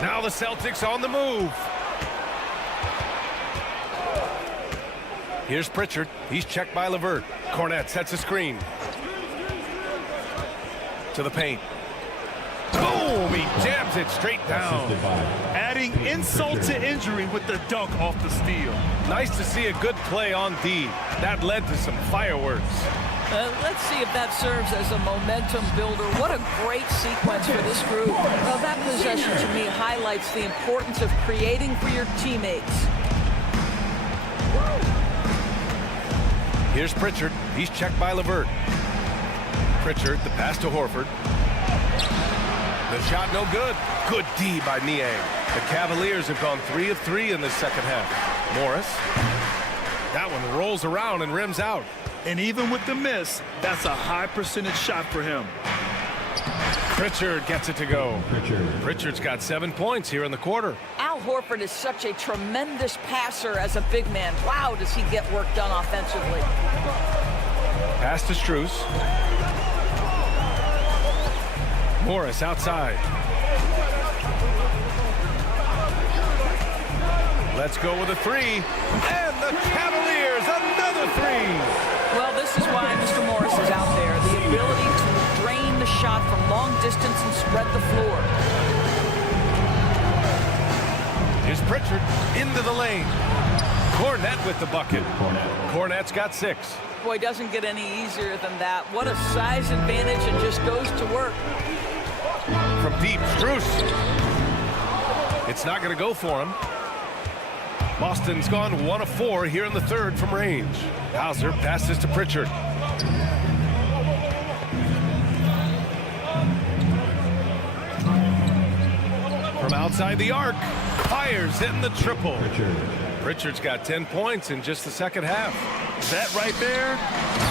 Now the Celtics on the move. Here's Pritchard. He's checked by LeVert. Cornette sets a screen. To the paint. Boom! He jams it straight down. Adding insult to injury with the dunk off the steal. Nice to see a good play on D. That led to some fireworks. Let's see if that serves as a momentum builder. What a great sequence for this group. Well, that possession to me highlights the importance of creating for your teammates. Here's Pritchard. He's checked by LeVert. Pritchard, the pass to Horford. The shot no good. Good D by Niang. The Cavaliers have gone 3 of 3 in the second half. Morris. That one rolls around and rims out. And even with the miss, that's a high percentage shot for him. Pritchard gets it to go. Pritchard's got 7 points here in the quarter. Al Horford is such a tremendous passer as a big man. Wow, does he get work done offensively. Pass to Strus. Morris outside. Let's go with a three. And the Cavaliers, another three. Well, this is why Mr. Morris is out there. The ability to drain the shot from long distance and spread the floor. Here's Pritchard into the lane. Cornette with the bucket. Cornette's got 6. Boy, doesn't get any easier than that. What a size advantage, and just goes to work. From deep, Strus. It's not going to go for him. Boston's gone 1 of 4 here in the third from range. Hauser passes to Pritchard. From outside the arc, fires in the triple. Pritchard's got 10 points in just the second half. That right there,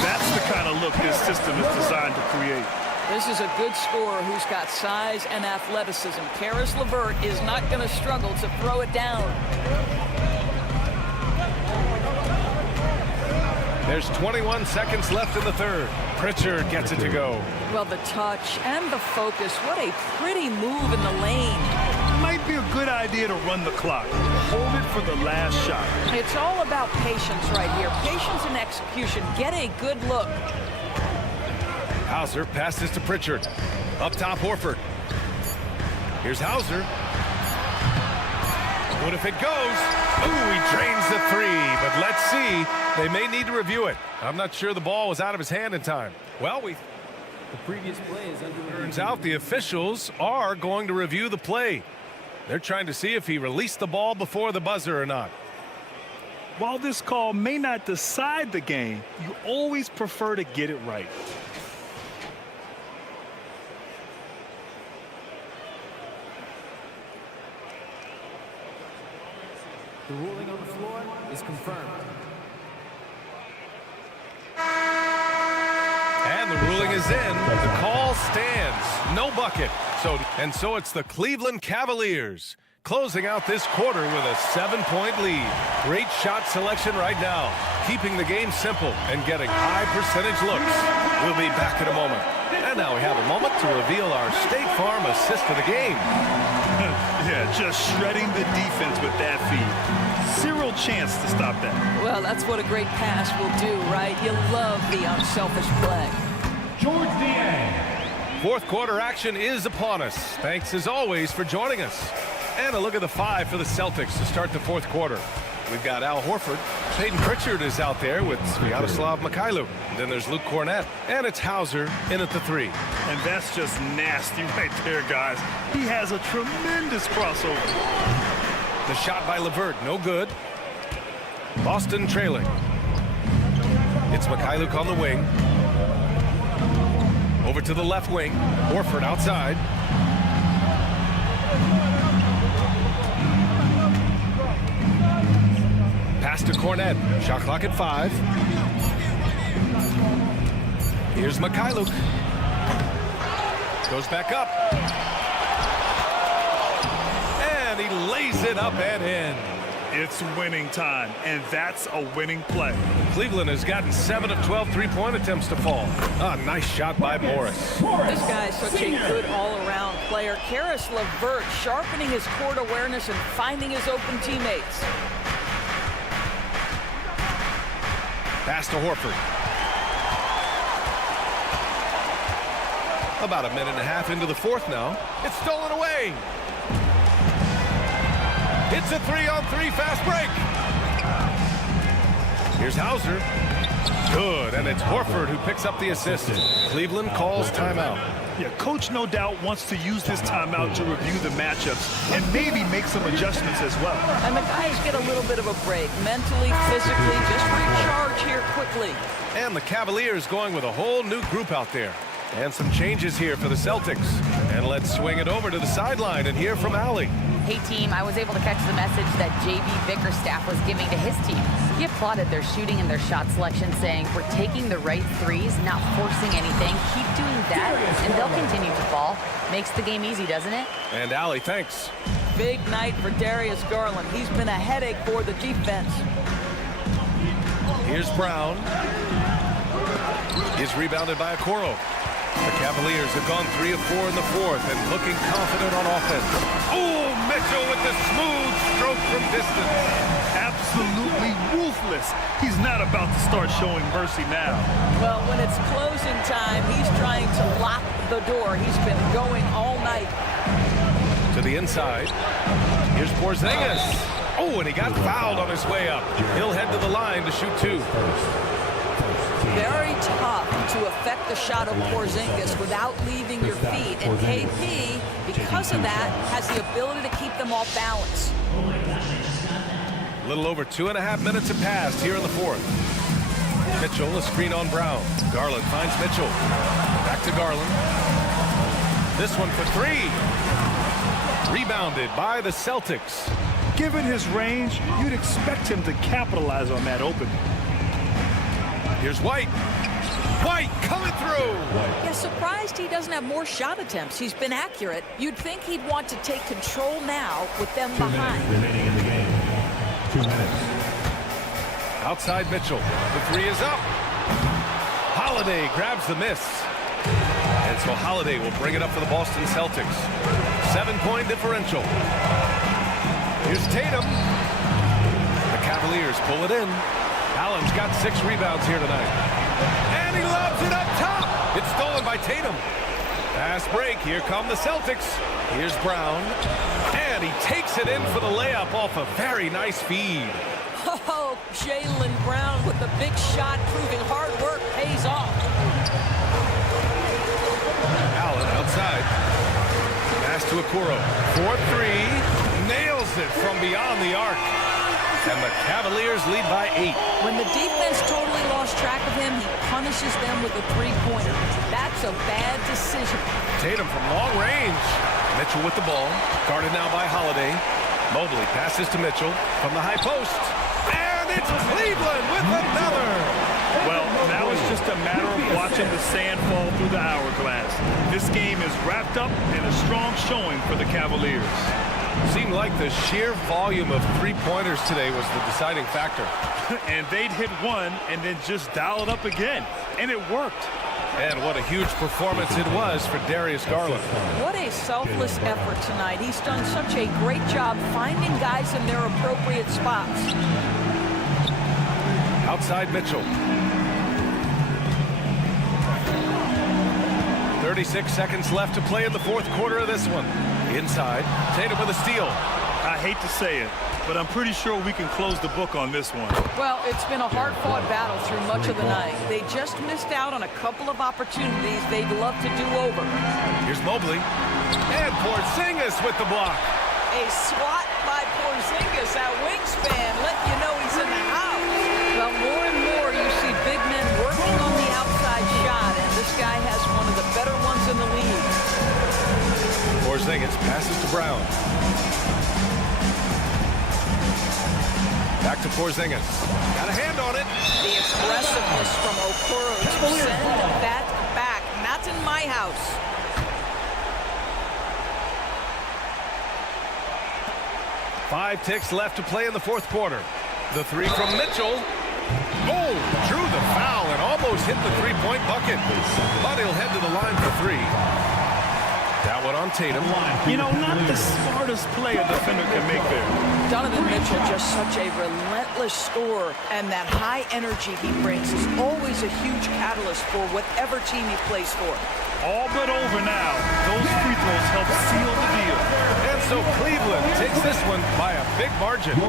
that's the kind of look this system is designed to create. This is a good scorer who's got size and athleticism. Karis LeVert is not going to struggle to throw it down. There's 21 seconds left in the third. Pritchard gets it to go. Well, the touch and the focus. What a pretty move in the lane. Might be a good idea to run the clock. Hold it for the last shot. It's all about patience right here. Patience and execution. Get a good look. Hauser passes to Pritchard. Up top, Horford. Here's Hauser. What if it goes? Ooh, he drains the three. But let's see. They may need to review it. I'm not sure the ball was out of his hand in time. Well, the previous play is under. Turns out the officials are going to review the play. They're trying to see if he released the ball before the buzzer or not. While this call may not decide the game, you always prefer to get it right. The ruling on the floor is confirmed. And the ruling is in. The call stands. No bucket. So it's the Cleveland Cavaliers closing out this quarter with a 7-point lead. Great shot selection right now, keeping the game simple and getting high percentage looks. We'll be back in a moment. And now we have a moment to reveal our State Farm assist of the game. Yeah, just shredding the defense with that feed. Zero chance to stop that. Well, that's what a great pass will do, right? You love the unselfish play. George Niang. Fourth quarter action is upon us. Thanks as always for joining us. And a look at the 5 for the Celtics to start the fourth quarter. we've got Al Horford. Peyton Pritchard is out there with Sviatoslav Mikhailuk. Then there's Luke Cornett. And it's Hauser in at the 3. And that's just nasty right there, guys. He has a tremendous crossover. The shot by LeVert, no good. Boston trailing. It's Mikhailuk on the wing. Over to the left wing. Horford outside. Pass to Cornett. Shot clock at 5. Here's Mikhailuk. Goes back up. And he lays it up and in. It's winning time, and that's a winning play. Cleveland has gotten 7 of 12 three-point attempts to fall. Nice shot by Morris. This guy is such a good all-around player. Karis LeVert sharpening his court awareness and finding his open teammates. Pass to Horford. About a minute and a half into the 4th now. It's stolen away. It's a 3-on-3 fast break. Here's Hauser. Good, and it's Horford who picks up the assist. Cleveland calls timeout. Yeah, coach no doubt wants to use this timeout to review the matchups and maybe make some adjustments as well. And the guys get a little bit of a break, mentally, physically, just recharge here quickly. And the Cavaliers going with a whole new group out there. And some changes here for the Celtics. And let's swing it over to the sideline and hear from Allie. Hey team, I was able to catch the message that JB Bickerstaff was giving to his team. He applauded their shooting and their shot selection, saying, "We're taking the right threes, not forcing anything. Keep doing that, and they'll continue to fall." Makes the game easy, doesn't it? And Allie, thanks. Big night for Darius Garland. He's been a headache for the defense. Here's Brown. He's rebounded by Okoro. The Cavaliers have gone 3 of 4 in the 4th and looking confident on offense. Oh, Mitchell with the smooth stroke from distance. Absolutely ruthless. He's not about to start showing mercy now. Well, when it's closing time, he's trying to lock the door. He's been going all night. To the inside. Here's Porzingis. Oh, and he got fouled on his way up. He'll head to the line to shoot 2. Very tough to affect the shot of Porzingis without leaving your feet. And KP, because of that, has the ability to keep them off balance. A little over 2.5 minutes have passed here in the 4th. Mitchell, a screen on Brown. Garland finds Mitchell. Back to Garland. This one for 3. Rebounded by the Celtics. Given his range, you'd expect him to capitalize on that opening. Here's White. White coming through. Yeah, surprised he doesn't have more shot attempts. He's been accurate. You'd think he'd want to take control now with them behind. 2 minutes remaining in the game. 2 minutes. Outside Mitchell. The 3 is up. Holiday grabs the miss. And so Holiday will bring it up for the Boston Celtics. 7-point differential. Here's Tatum. The Cavaliers pull it in. Allen's got 6 rebounds here tonight. And he lobs it up top. It's stolen by Tatum. Fast break. Here come the Celtics. Here's Brown. And he takes it in for the layup off a very nice feed. Oh, Jaylen Brown with the big shot, proving hard work pays off. Allen outside. Pass to Okoro. 4-3. Nails it from beyond the arc. And the Cavaliers lead by 8. When the defense totally lost track of him, he punishes them with a 3-pointer. That's a bad decision. Tatum from long range. Mitchell with the ball. Guarded now by Holiday. Mobley passes to Mitchell from the high post. And it's Cleveland with another. Well, now it's just a matter of watching the sand fall through the hourglass. This game is wrapped up in a strong showing for the Cavaliers. Seemed like the sheer volume of 3-pointers today was the deciding factor. And they'd hit one and then just dial it up again. And it worked. And what a huge performance it was for Darius Garland. What a selfless effort tonight. He's done such a great job finding guys in their appropriate spots. Outside Mitchell. 36 seconds left to play in the 4th quarter of this one. Inside, Tatum with a steal. I hate to say it, but I'm pretty sure we can close the book on this one. Well, it's been a hard-fought battle through much of the night. They just missed out on a couple of opportunities they'd love to do over. Here's Mobley. And Porzingis with the block. A swat by Porzingis, that wingspan, letting you know he's in the house. Well, more and more you see big men working on the outside shot, and this guy has one of the better ones in the league. Porzingis passes to Brown. Back to Porzingis. Got a hand on it. The aggressiveness from Okoro to send that back. Not in my house. Five ticks left to play in the fourth quarter. The three from Mitchell. Oh, drew the foul and almost hit the three-point bucket. But he'll head to the line for three. That one on Tatum. You know, not the smartest play a defender can make there. Donovan Mitchell, just such a relentless scorer, and that high energy he brings is always a huge catalyst for whatever team he plays for. All but over now. Those free throws help seal the deal. And so Cleveland takes this one by a big margin.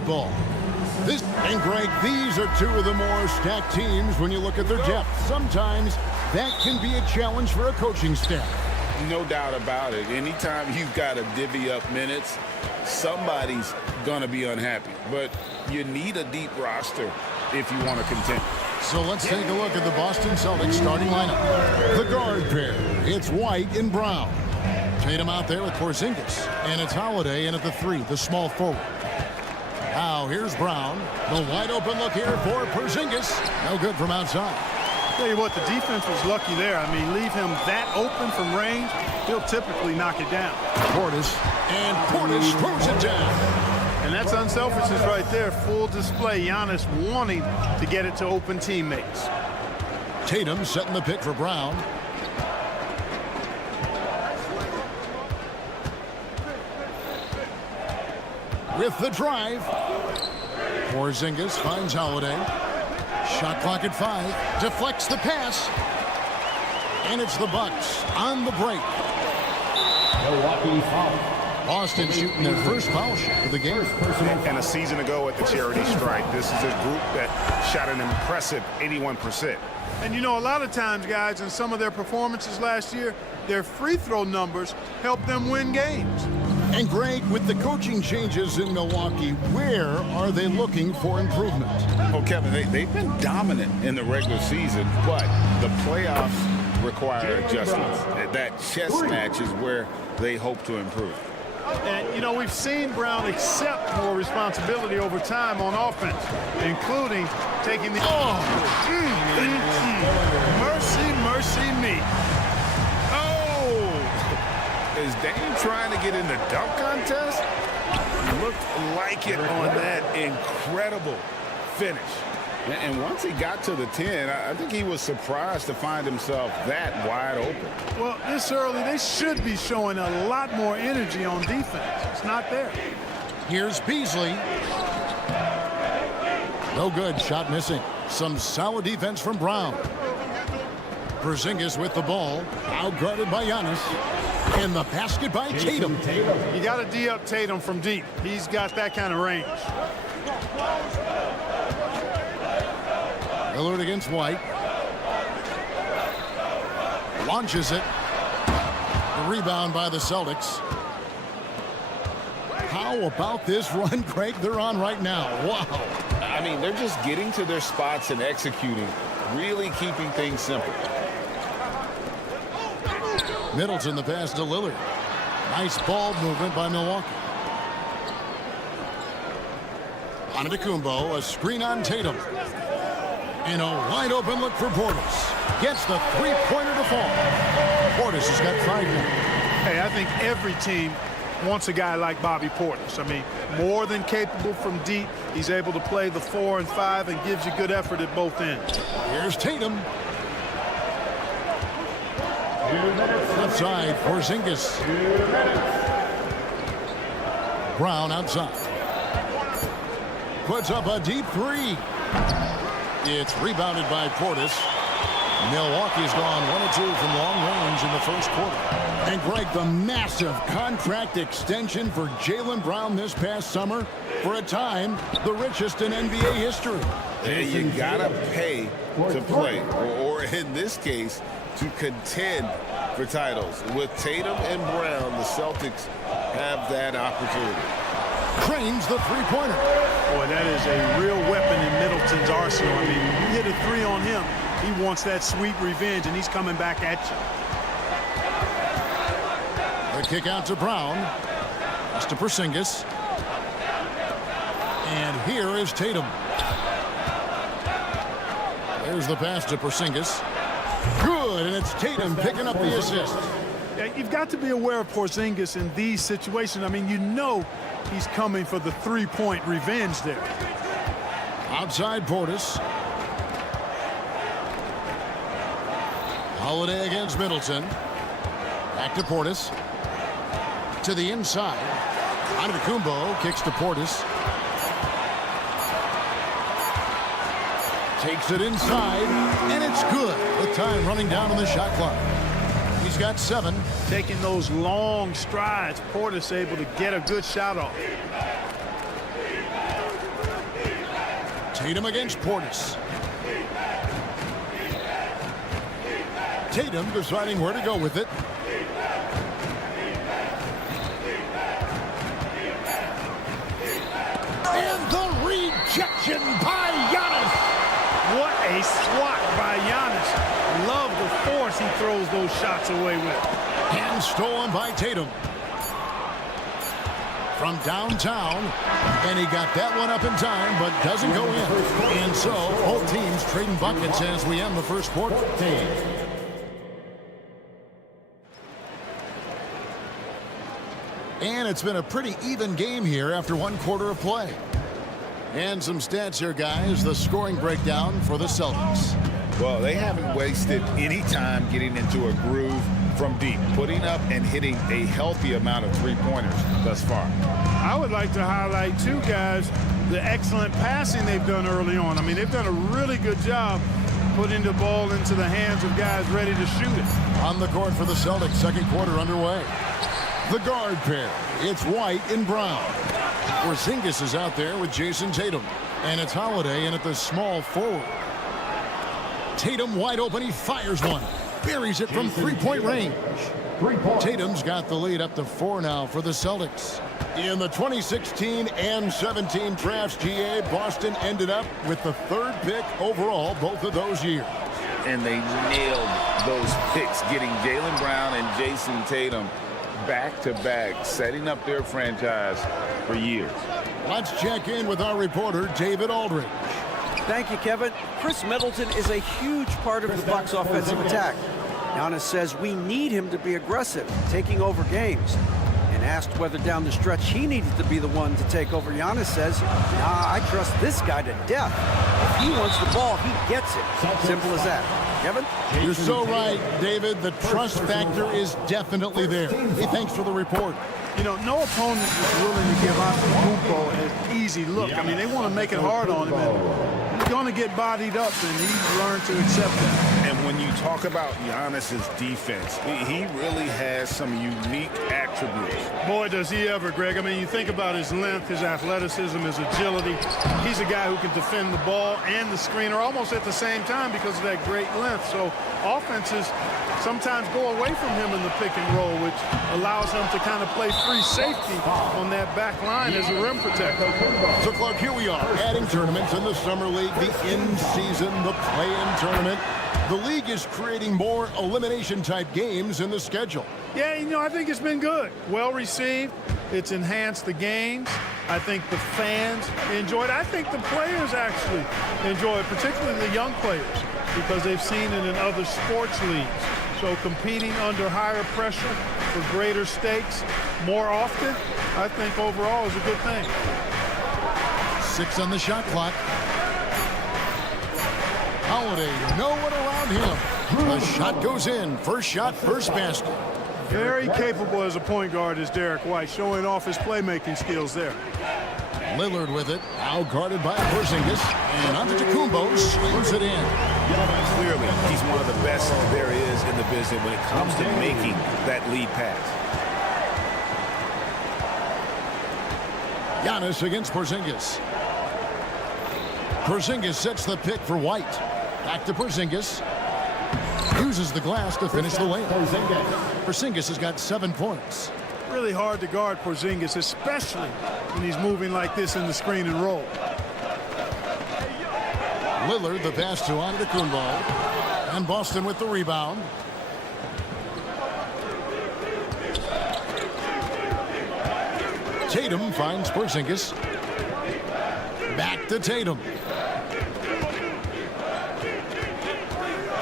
basketball. And Greg, these are two of the more stacked teams when you look at their depth. Sometimes that can be a challenge for a coaching staff. No doubt about it. Anytime you've got to divvy up minutes, somebody's going to be unhappy. But you need a deep roster if you want to contend. So let's take a look at the Boston Celtics starting lineup. The guard pair, it's White and Brown. Tatum out there with Porzingis. And it's Holiday in at the 3, the small forward. Now here's Brown. The wide open look here for Porzingis. No good from outside. Tell you what, the defense was lucky there. I mean, leave him that open from range, he'll typically knock it down. Portis, and Portis throws it down. And that's unselfishness right there. Full display. Giannis wanting to get it to open teammates. Tatum setting the pick for Brown. With the drive. Porzingis finds Holiday. Shot clock at 5. Deflects the pass. And it's the Bucks on the break. Milwaukee foul. Boston shooting their first foul shot of the game. And a season ago at the charity strike, this is a group that shot an impressive 81%. And you know, a lot of times, guys, in some of their performances last year, their free throw numbers helped them win games. And Greg, with the coaching changes in Milwaukee, where are they looking for improvement? Well, Kevin, they've been dominant in the regular season, but the playoffs require adjustments. That chess match is where they hope to improve. And, you know, we've seen Brown accept more responsibility over time on offense, including taking the... Mercy, mercy me. Is Dame trying to get in the dunk contest? Looked like it on that incredible finish. And once he got to the 10, I think he was surprised to find himself that wide open. Well, this early, they should be showing a lot more energy on defense. It's not there. Here's Beasley. No good. Shot missing. Some solid defense from Brown. Porzingis with the ball. Outguarded by Giannis. And the basket by Tatum. You got to D up Tatum from deep. He's got that kind of range. Lillard against White. Launches it. The rebound by the Celtics. How about this run, Craig, they're on right now? Wow. I mean, they're just getting to their spots and executing, really keeping things simple. Middleton the pass to Lillard. Nice ball movement by Milwaukee. Antetokounmpo, a screen on Tatum. And a wide open look for Portis. Gets the three-pointer to fall. Portis has got 5 points. Hey, I think every team wants a guy like Bobby Portis. I mean, more than capable from deep. He's able to play the 4 and 5 and gives you good effort at both ends. Here's Tatum. Left side, Porzingis. Brown outside. Puts up a deep 3. It's rebounded by Portis. Milwaukee's gone 1 of 2 from long range in the first quarter. And Greg, the massive contract extension for Jaylen Brown this past summer, for a time the richest in NBA history. And you gotta pay to play, or in this case, to contend for titles. With Tatum and Brown, the Celtics have that opportunity. Trains the three-pointer. Boy, that is a real weapon in Middleton's arsenal. I mean, you hit a 3 on him, he wants that sweet revenge, and he's coming back at you. The kick out to Brown. Pass to Porzingis. And here is Tatum. There's the pass to Porzingis. Good, and it's Tatum picking up the assist. Yeah, you've got to be aware of Porzingis in these situations. I mean, you know he's coming for the three-point revenge there. Outside Portis. Holiday against Middleton. Back to Portis. To the inside. Antetokounmpo kicks to Portis. Takes it inside, and it's good. The time running down on the shot clock. He's got 7. Taking those long strides, Portis able to get a good shot off. Tatum against Portis. Tatum deciding where to go with it. And the rejection by Giannis. What a swat by Giannis. Love the force he throws those shots away with. And stolen by Tatum. From downtown, and he got that one up in time, but doesn't go in. And so, both teams trading buckets as we end the first quarter. And it's been a pretty even game here after one quarter of play. And some stats here, guys. The scoring breakdown for the Celtics. Well, they haven't wasted any time getting into a groove from deep, putting up and hitting a healthy amount of three-pointers thus far. I would like to highlight, too, guys, the excellent passing they've done early on. I mean, they've done a really good job putting the ball into the hands of guys ready to shoot it. On the court for the Celtics, second quarter underway. The guard pair, it's White and Brown. Porzingis is out there with Jason Tatum. And it's Holiday in at the small forward. Tatum wide open, he fires one. Buries it from three-point range. Tatum's got the lead up to 4 now for the Celtics. In the 2016 and 17 drafts, GA, Boston ended up with the 3rd pick overall both of those years. And they nailed those picks, getting Jaylen Brown and Jason Tatum back-to-back, setting up their franchise for years. Let's check in with our reporter, David Aldridge. Thank you, Kevin. Chris Middleton is a huge part of the Bucks' offensive attack. Giannis says we need him to be aggressive, taking over games. And asked whether down the stretch he needed to be the one to take over, Giannis says, nah, I trust this guy to death. If he wants the ball, he gets it. Simple as that. Kevin? You're so right, David. The trust factor is definitely there. Hey, thanks for the report. You know, no opponent is willing to give Antetokounmpo an easy look. I mean, they want to make it hard on him, and he's going to get bodied up, and he's learned to accept that. And when you talk about Giannis's defense, he really has some unique attributes. Boy, does he ever, Greg. I mean, you think about his length, his athleticism, his agility. He's a guy who can defend the ball and the screener almost at the same time because of that great length. So offenses sometimes go away from him in the pick and roll, which allows him to kind of play free safety on that back line as a rim protector. So, Clark, here we are adding tournaments in the Summer League, the in-season, the play-in tournament. The league is creating more elimination-type games in the schedule. Yeah, you know, I think it's been good. Well received. It's enhanced the games. I think the fans enjoy it. I think the players actually enjoy it, particularly the young players, because they've seen it in other sports leagues. So competing under higher pressure for greater stakes more often, I think overall is a good thing. 6 on the shot clock. Holiday, no one around him. The shot goes in. First shot, first basket. Very capable as a point guard is Derek White, showing off his playmaking skills there. Lillard with it, now guarded by Porzingis, and Antetokounmpo slings it in. Clearly, he's one of the best there is in the business when it comes to making that lead pass. Giannis against Porzingis. Porzingis sets the pick for White. Back to Porzingis. Uses the glass to finish the layup. Porzingis has got 7 points. Really hard to guard Porzingis, especially when he's moving like this in the screen and roll. Lillard the pass to Antetokounmpo. And Boston with the rebound. Tatum finds Porzingis. Back to Tatum.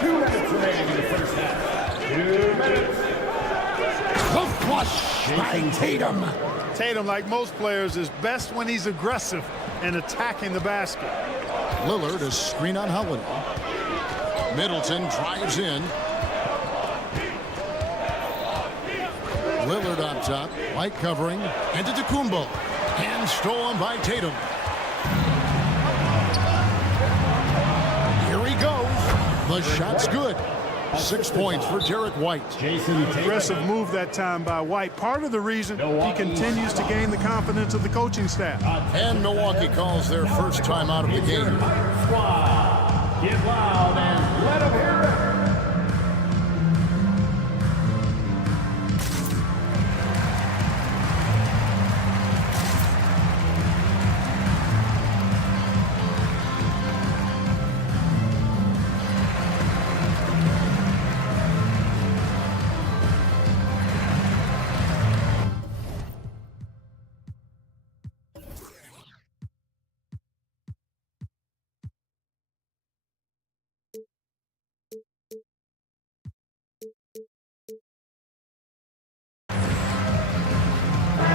2 minutes remaining in the first half. 2 minutes. The flush by Tatum. Tatum, like most players, is best when he's aggressive and attacking the basket. Lillard a screen on Holiday. Middleton drives in. Lillard on top. White covering. Antetokounmpo. And stolen by Tatum. Here he goes. The shot's good. 6 points for Derek White. Aggressive move that time by White. Part of the reason he continues to gain the confidence of the coaching staff. And Milwaukee calls their first time out of the game. Get loud and let them hear it.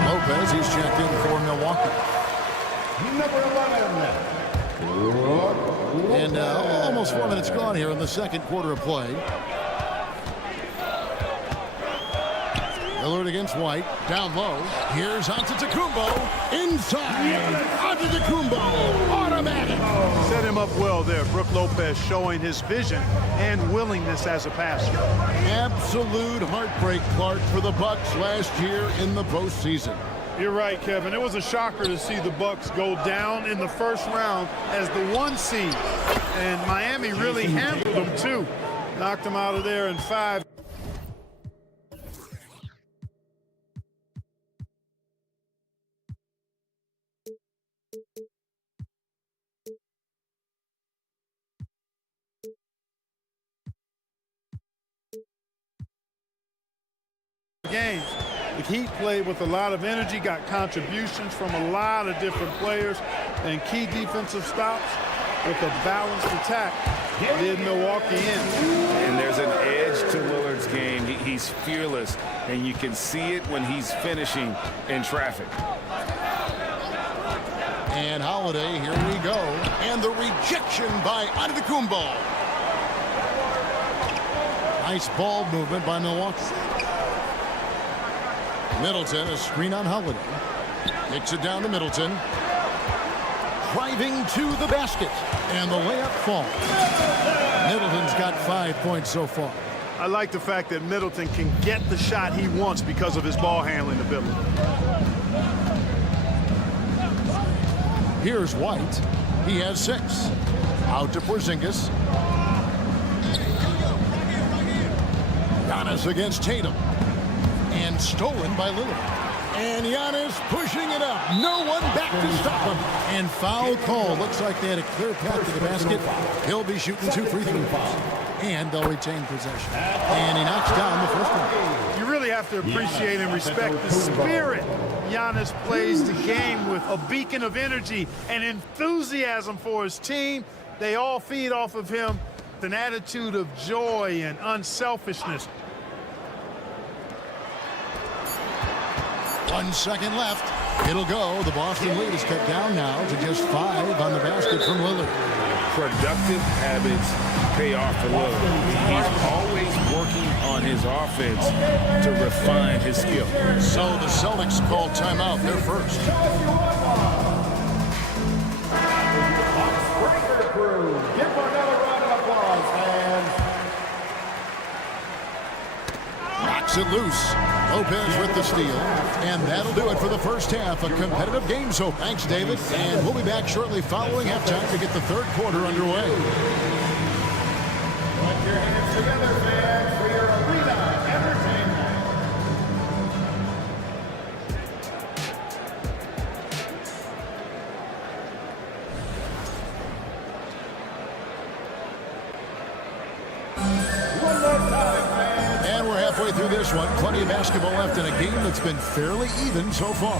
Lopez, he's checked in for Milwaukee. Number 11. And almost 4 minutes gone here in the second quarter of play. Lillard against White, down low. Here's Antetokounmpo, inside. Antetokounmpo, automatic. Set him up well there. Brook Lopez showing his vision and willingness as a passer. Absolute heartbreak, Clark, for the Bucks last year in the postseason. You're right, Kevin. It was a shocker to see the Bucks go down in the first round as the 1 seed. And Miami really handled them, too. Knocked them out of there in 5. Games. The Heat played with a lot of energy, got contributions from a lot of different players, and key defensive stops with a balanced attack did Milwaukee in. And there's an edge to Lillard's game. He's fearless, and you can see it when he's finishing in traffic. And Holiday, here we go. And the rejection by Antetokounmpo. Nice ball movement by Milwaukee. Middleton, a screen on Holiday. Kicks it down to Middleton. Driving to the basket. And the layup falls. Middleton's got 5 points so far. I like the fact that Middleton can get the shot he wants because of his ball handling ability. Here's White. He has 6. Out to Porzingis. Giannis against Tatum. And stolen by Lillard. And Giannis pushing it up. No one back to stop him. And foul call. Looks like they had a clear path to the basket. He'll be shooting 2 free throws. And they'll retain possession. And he knocks down the first one. You really have to appreciate and respect the spirit Giannis plays the game with. A beacon of energy and enthusiasm for his team. They all feed off of him with an attitude of joy and unselfishness. 1 second left. It'll go. The Boston lead is cut down now to just 5 on the basket from Lillard. Productive habits pay off for Lillard. He's always working on his offense to refine his skill. So the Celtics called timeout. They're first. Give another round of applause, fans. Knocks it loose. Lopez with the steal. And that'll do it for the first half. A competitive game. So thanks, David. And we'll be back shortly following halftime to get the third quarter underway. Put your hands together, fans, for your arena entertainment. One more time, fans. And we're halfway through this one. Plenty of basketball left in a game that's been fairly even so far.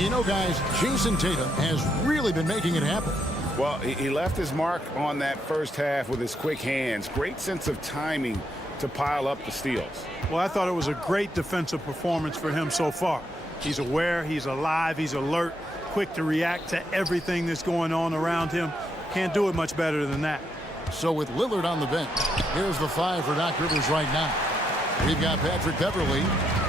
You know, guys, Jason Tatum has really been making it happen. Well, he left his mark on that first half with his quick hands. Great sense of timing to pile up the steals. Well, I thought it was a great defensive performance for him so far. He's aware, he's alive, he's alert, quick to react to everything that's going on around him. Can't do it much better than that. So with Lillard on the bench, here's the 5 for Doc Rivers right now. We've got Patrick Beverly.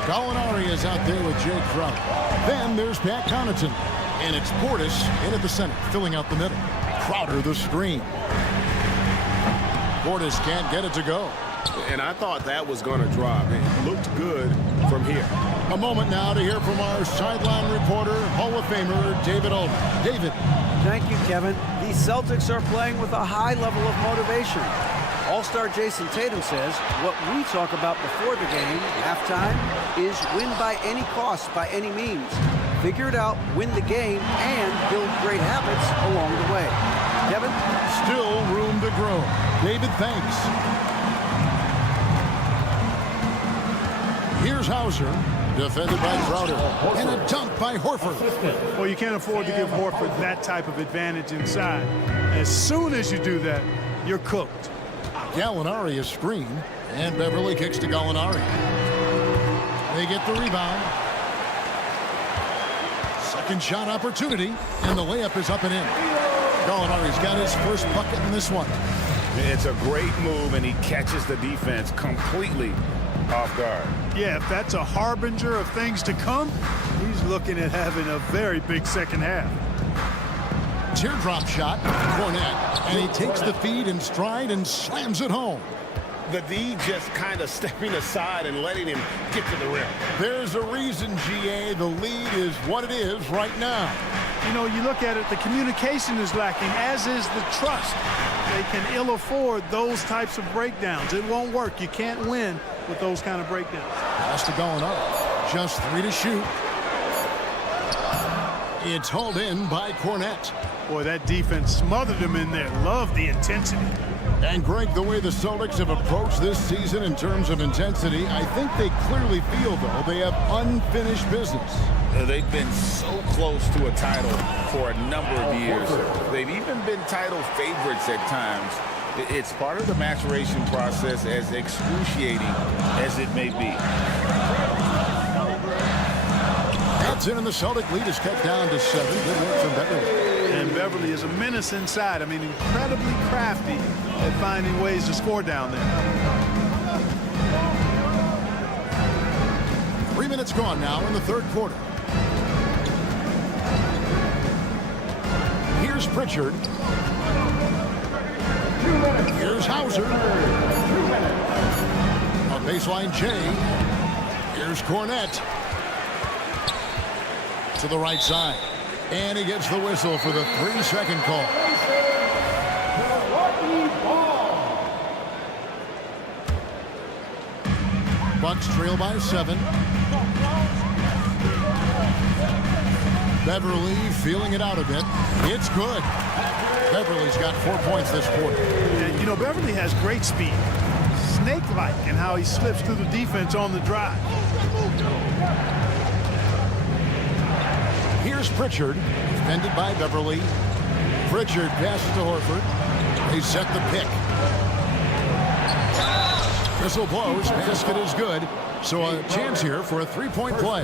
Gallinari is out there with Jay Crowder. Then there's Pat Connaughton. And it's Portis in at the center, filling out the middle. Crowder the screen. Portis can't get it to go. And I thought that was going to drop. It looked good from here. A moment now to hear from our sideline reporter, Hall of Famer David Alden. David. Thank you, Kevin. The Celtics are playing with a high level of motivation. All-star Jason Tatum says what we talk about before the game, halftime, is win by any cost, by any means. Figure it out, win the game, and build great habits along the way. Kevin? Still room to grow. David, thanks. Here's Hauser, defended by Crowder, and a dunk by Horford. Well, you can't afford to give Horford that type of advantage inside. As soon as you do that, you're cooked. Gallinari is screened, and Beverly kicks to Gallinari. They get the rebound. Second shot opportunity, and the layup is up and in. Gallinari's got his first bucket in this one. It's a great move, and he catches the defense completely off guard. Yeah, if that's a harbinger of things to come, he's looking at having a very big second half. Teardrop shot, Cornette, and he takes the feed in stride and slams it home. The D just kind of stepping aside and letting him get to the rim. There's a reason, GA, the lead is what it is right now. You know, you look at it, the communication is lacking, as is the trust. They can ill afford those types of breakdowns. It won't work. You can't win with those kind of breakdowns. Pass to going up. Just 3 to shoot. It's hauled in by Cornette. Boy, that defense smothered him in there. Love the intensity. And Greg, the way the Celtics have approached this season in terms of intensity, I think they clearly feel, though, they have unfinished business. They've been so close to a title for a number of years. They've even been title favorites at times. It's part of the maturation process, as excruciating as it may be. That's in, and the Celtic lead is cut down to 7. Good work from Beverly. And Beverly is a menace inside. I mean, incredibly crafty at finding ways to score down there. 3 minutes gone now in the third quarter. Here's Pritchard. Here's Hauser. On baseline, Jay. Here's Cornette. To the right side. And he gets the whistle for the 3-second call. Bucks trail by 7. Beverly feeling it out a bit. It's good. Beverly's got 4 points this quarter. And, you know, Beverly has great speed. Snake-like in how he slips through the defense on the drive. Here's Pritchard, defended by Beverly. Pritchard passes to Horford. They set the pick. Whistle blows. Basket is good. So a chance here for a 3-point play.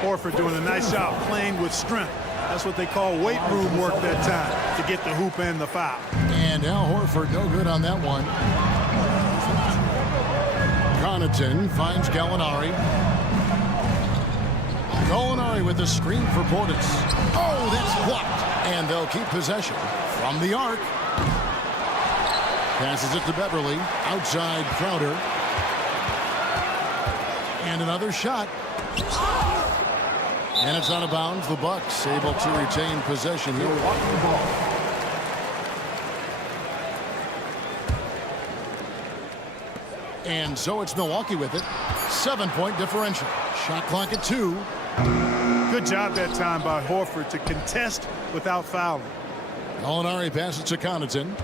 Horford doing a nice job playing with strength. That's what they call weight room work that time, to get the hoop and the foul. And now Horford no good on that one. Connaughton finds Gallinari. Gallinari with the screen for Portis. Oh, that's blocked. And they'll keep possession from the arc. Passes it to Beverly. Outside Crowder. And another shot. And it's out of bounds. The Bucks able to retain possession here. And so it's Milwaukee with it. 7-point differential. Shot clock at 2. Good job that time by Horford to contest without fouling. Gallinari passes to Connaughton.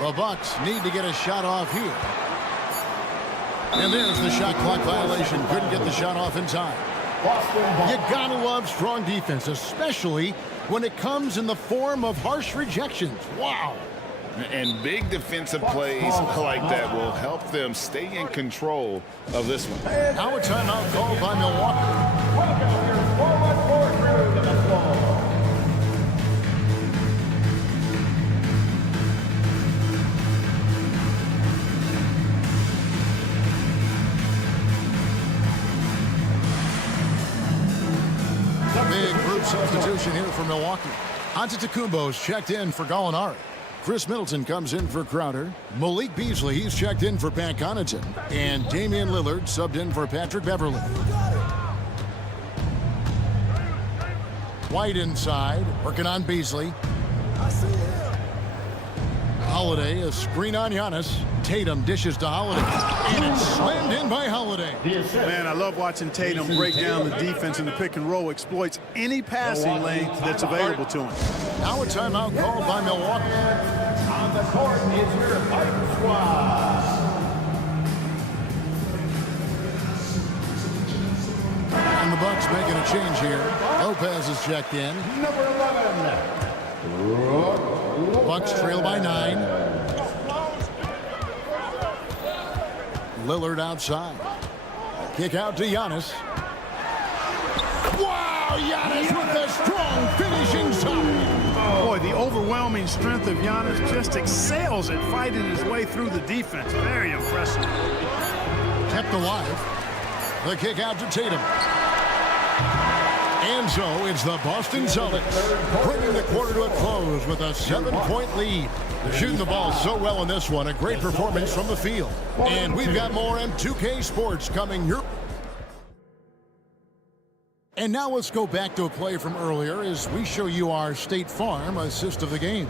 The Bucks need to get a shot off here. And there's the shot clock violation. Couldn't get the shot off in time. You gotta love strong defense, especially when it comes in the form of harsh rejections. Wow. And big defensive plays like that will help them stay in control of this one. Now a timeout called by Milwaukee. Welcome your forward crew to the floor. Big group substitution here for Milwaukee. Antetokounmpo's checked in for Gallinari. Chris Middleton comes in for Crowder. Malik Beasley, he's checked in for Pat Connaughton. And Damian Lillard subbed in for Patrick Beverley. White inside, working on Beasley. Holiday, a screen on Giannis. Tatum dishes to Holiday, and it's slammed in by Holiday. Man, I love watching Tatum break down the defense in the pick and roll, exploits any passing lane that's available to him. Now a timeout called by Milwaukee. On the court is your fight squad. And the Bucks making a change here. Lopez is checked in. Number 11. Bucks trail by 9. Lillard outside. Kick out to Giannis. Wow, Giannis with a strong finishing shot. Boy, the overwhelming strength of Giannis just excels at fighting his way through the defense. Very impressive. Kept alive. The kick out to Tatum. And so it's the Boston Celtics bringing the quarter to a close with a 7-point lead. Shooting the ball so well in this one. A great performance from the field. And we've got more M2K Sports coming your. And now let's go back to a play from earlier as we show you our State Farm assist of the game.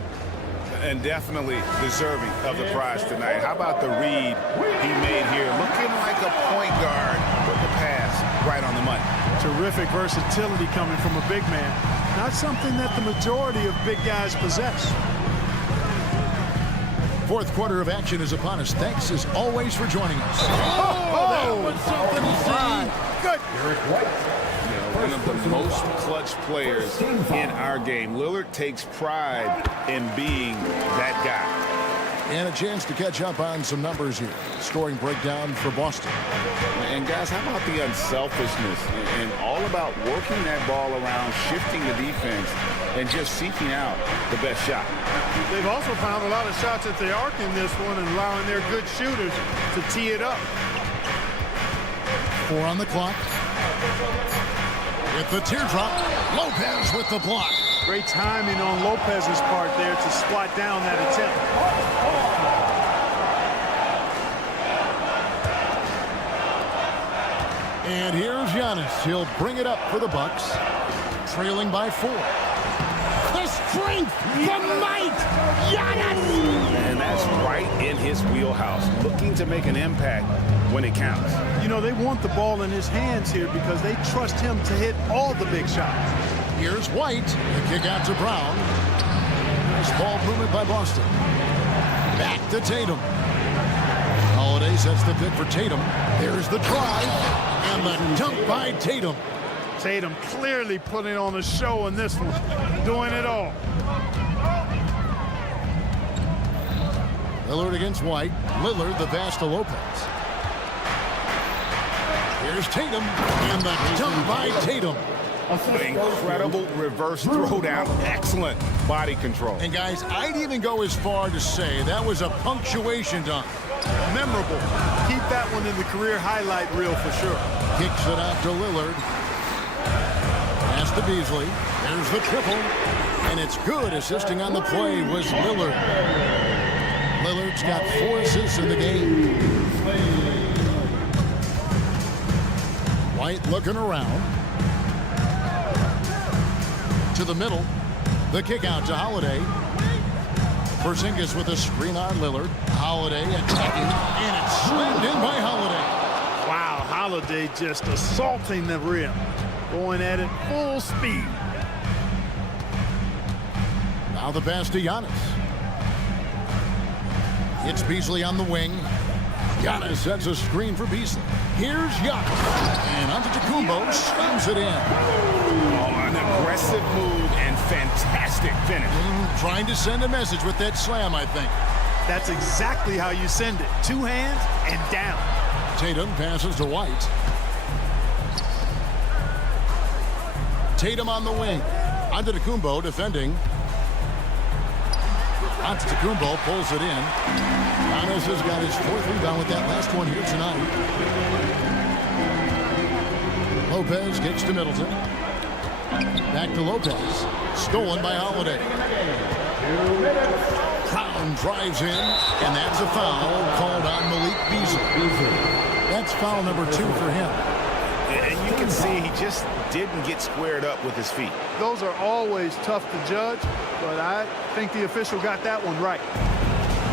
And definitely deserving of the prize tonight. How about the read he made here? Looking like a point guard with the pass right on the money. Terrific versatility coming from a big man. Not something that the majority of big guys possess. Fourth quarter of action is upon us. Thanks as always for joining us. That was something to see. Good. One of the most clutch players in our game. Lillard takes pride in being that guy. And a chance to catch up on some numbers here. Scoring breakdown for Boston. And guys, how about the unselfishness and all about working that ball around, shifting the defense, and just seeking out the best shot. They've also found a lot of shots at the arc in this one and allowing their good shooters to tee it up. 4 on the clock. With the teardrop, Lopez with the block. Great timing on Lopez's part there to squat down that attempt. And here's Giannis. He'll bring it up for the Bucks. Trailing by 4. The strength, the might, Giannis! And that's right in his wheelhouse. Looking to make an impact when it counts. You know, they want the ball in his hands here because they trust him to hit all the big shots. Here's White. The kick out to Brown. Nice ball movement by Boston. Back to Tatum. Holiday sets the pick for Tatum. There's the drive. And the dunk by Tatum. Tatum clearly putting on a show in this one. Doing it all. Lillard against White. Lillard the pass to Lopez. Here's Tatum. And the dunk by Tatum. Incredible reverse throwdown. Excellent body control. And guys, I'd even go as far to say that was a punctuation dunk. Memorable. Keep that one in the career highlight reel for sure. Kicks it out to Lillard. Pass to Beasley. There's the triple. And it's good. Assisting on the play was Lillard. Lillard's got 4 assists in the game. White looking around. To the middle. The kick out to Holiday. Porzingis with a screen on Lillard. Holiday attacking. And it's slammed in by Holiday. Wow, Holiday just assaulting the rim. Going at it full speed. Now the pass to Giannis. It's Beasley on the wing. Giannis sets a screen for Beasley. Here's Giannis. And Antetokounmpo slams it in. Oh, an aggressive move and fantastic finish. Trying to send a message with that slam, I think. That's exactly how you send it. 2 hands and down. Tatum passes to White. Tatum on the wing. Antetokounmpo defending. Antetokounmpo pulls it in. Giannis has got his 4th rebound with that last one here tonight. Lopez kicks to Middleton. Back to Lopez. Stolen by Holiday. 2 minutes. Brown drives in, and that's a foul called on Malik Beasley. That's foul number 2 for him. And you can see he just didn't get squared up with his feet. Those are always tough to judge, but I think the official got that one right.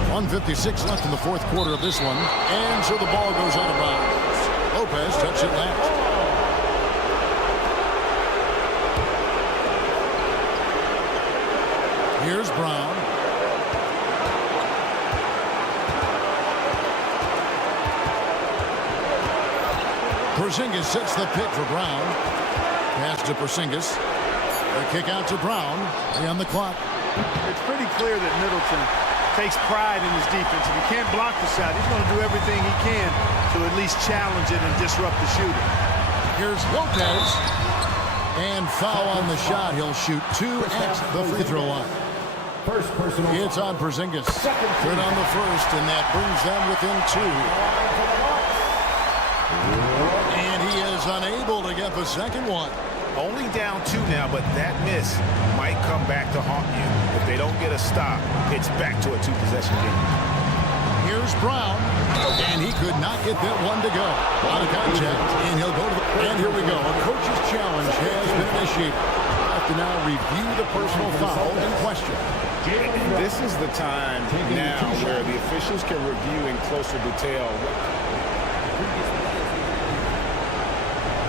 1:56 left in the fourth quarter of this one, and so the ball goes out of bounds. Lopez touched it last. Here's Brown. Porzingis sets the pick for Brown. Pass to Porzingis. The kick out to Brown. On the clock. It's pretty clear that Middleton takes pride in his defense. If he can't block the shot, he's going to do everything he can to at least challenge it and disrupt the shooter. Here's Lopez. And foul on the shot. He'll shoot 2 at the free throw line. First personal. It's on Porzingis. Good on the first, and that brings them within 2. And he is unable to get the second one. Only down 2 now, but that miss might come back to haunt you. If they don't get a stop, it's back to a 2-possession game. Here's Brown, and he could not get that one to go. Out of contact, and he'll go to the... And here we go. A coach's challenge has been initiated. I have to now review the personal foul in question. This is the time now where the officials can review in closer detail.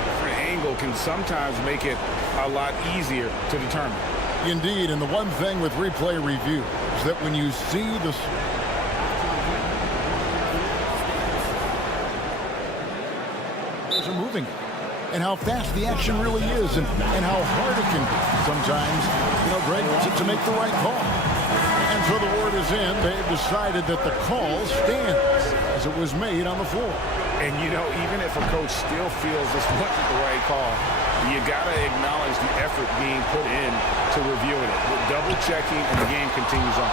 Different angle can sometimes make it a lot easier to determine. Indeed, and the one thing with replay review is that when you see the... are moving, and how fast the action really is, and how hard it can be. Sometimes, Greg, to make the right call. And so the word is in. They've decided that the call stands as it was made on the floor. And, even if a coach still feels this wasn't the right call, you got to acknowledge the effort being put in to reviewing it. With double-checking, and the game continues on.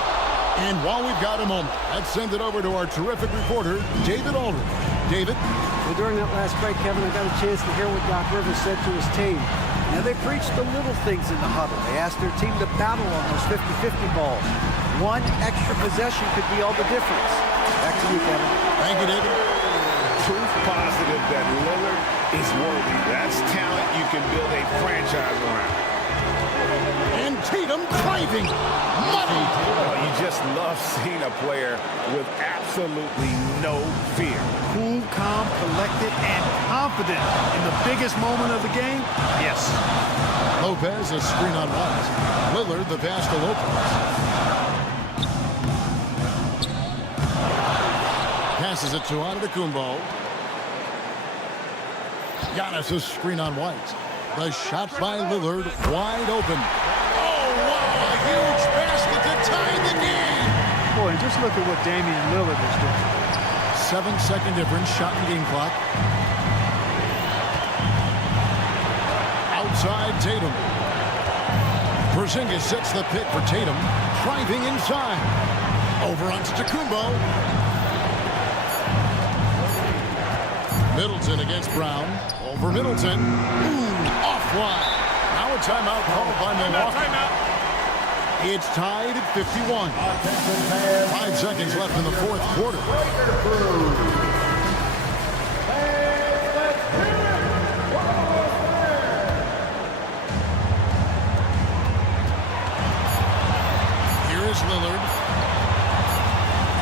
And while we've got a moment, let's send it over to our terrific reporter, David Aldridge. David? Well, during that last break, Kevin, I got a chance to hear what Doc Rivers said to his team. Now, they preached the little things in the huddle. They asked their team to battle on those 50-50 balls. One extra possession could be all the difference. Back to you, Kevin. Thank you, David. Proof positive that Lillard is worthy. That's talent you can build a franchise around. And Tatum driving. Money. Oh, you just love seeing a player with absolutely no fear. Cool, calm, collected, and confident in the biggest moment of the game? Yes. Lopez, a screen on White. Lillard, the pass to Lopez. Passes it to Antetokounmpo. Giannis, a screen on White. The shot by Lillard, wide open. Oh, wow, a huge basket to tie the game. Boy, just look at what Damian Lillard is doing. 7-second difference, shot and game clock. Outside Tatum. Porzingis sets the pick for Tatum. Driving inside. Over on Antetokounmpo. Middleton against Brown. Over Middleton. Ooh, offline. Now a timeout called by Milwaukee. Timeout. It's tied at 51. 5 seconds left in the fourth quarter. Here is Lillard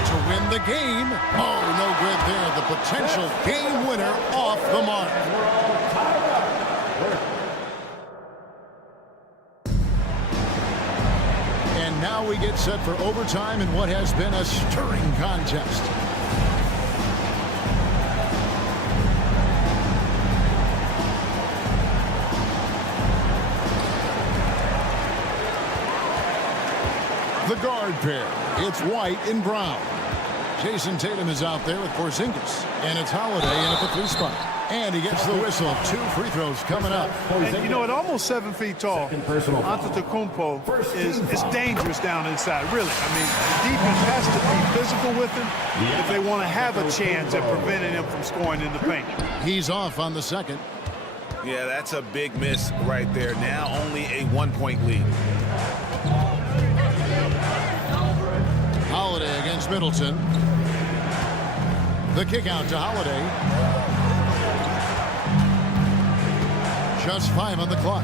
to win the game. Oh, no good there. The potential game winner off the mark. And now we get set for overtime in what has been a stirring contest. The guard pair, it's White and Brown. Jason Tatum is out there with Porzingis, and it's Holiday in at the 3 spot. And he gets the whistle. 2 free throws coming up. And at almost 7 feet tall, Antetokounmpo is dangerous down inside, really. I mean, the defense has to be physical with him if they want to have a chance at preventing him from scoring in the paint. He's off on the second. Yeah, that's a big miss right there. Now only a 1-point lead. Middleton. The kick out to Holiday. Just 5 on the clock.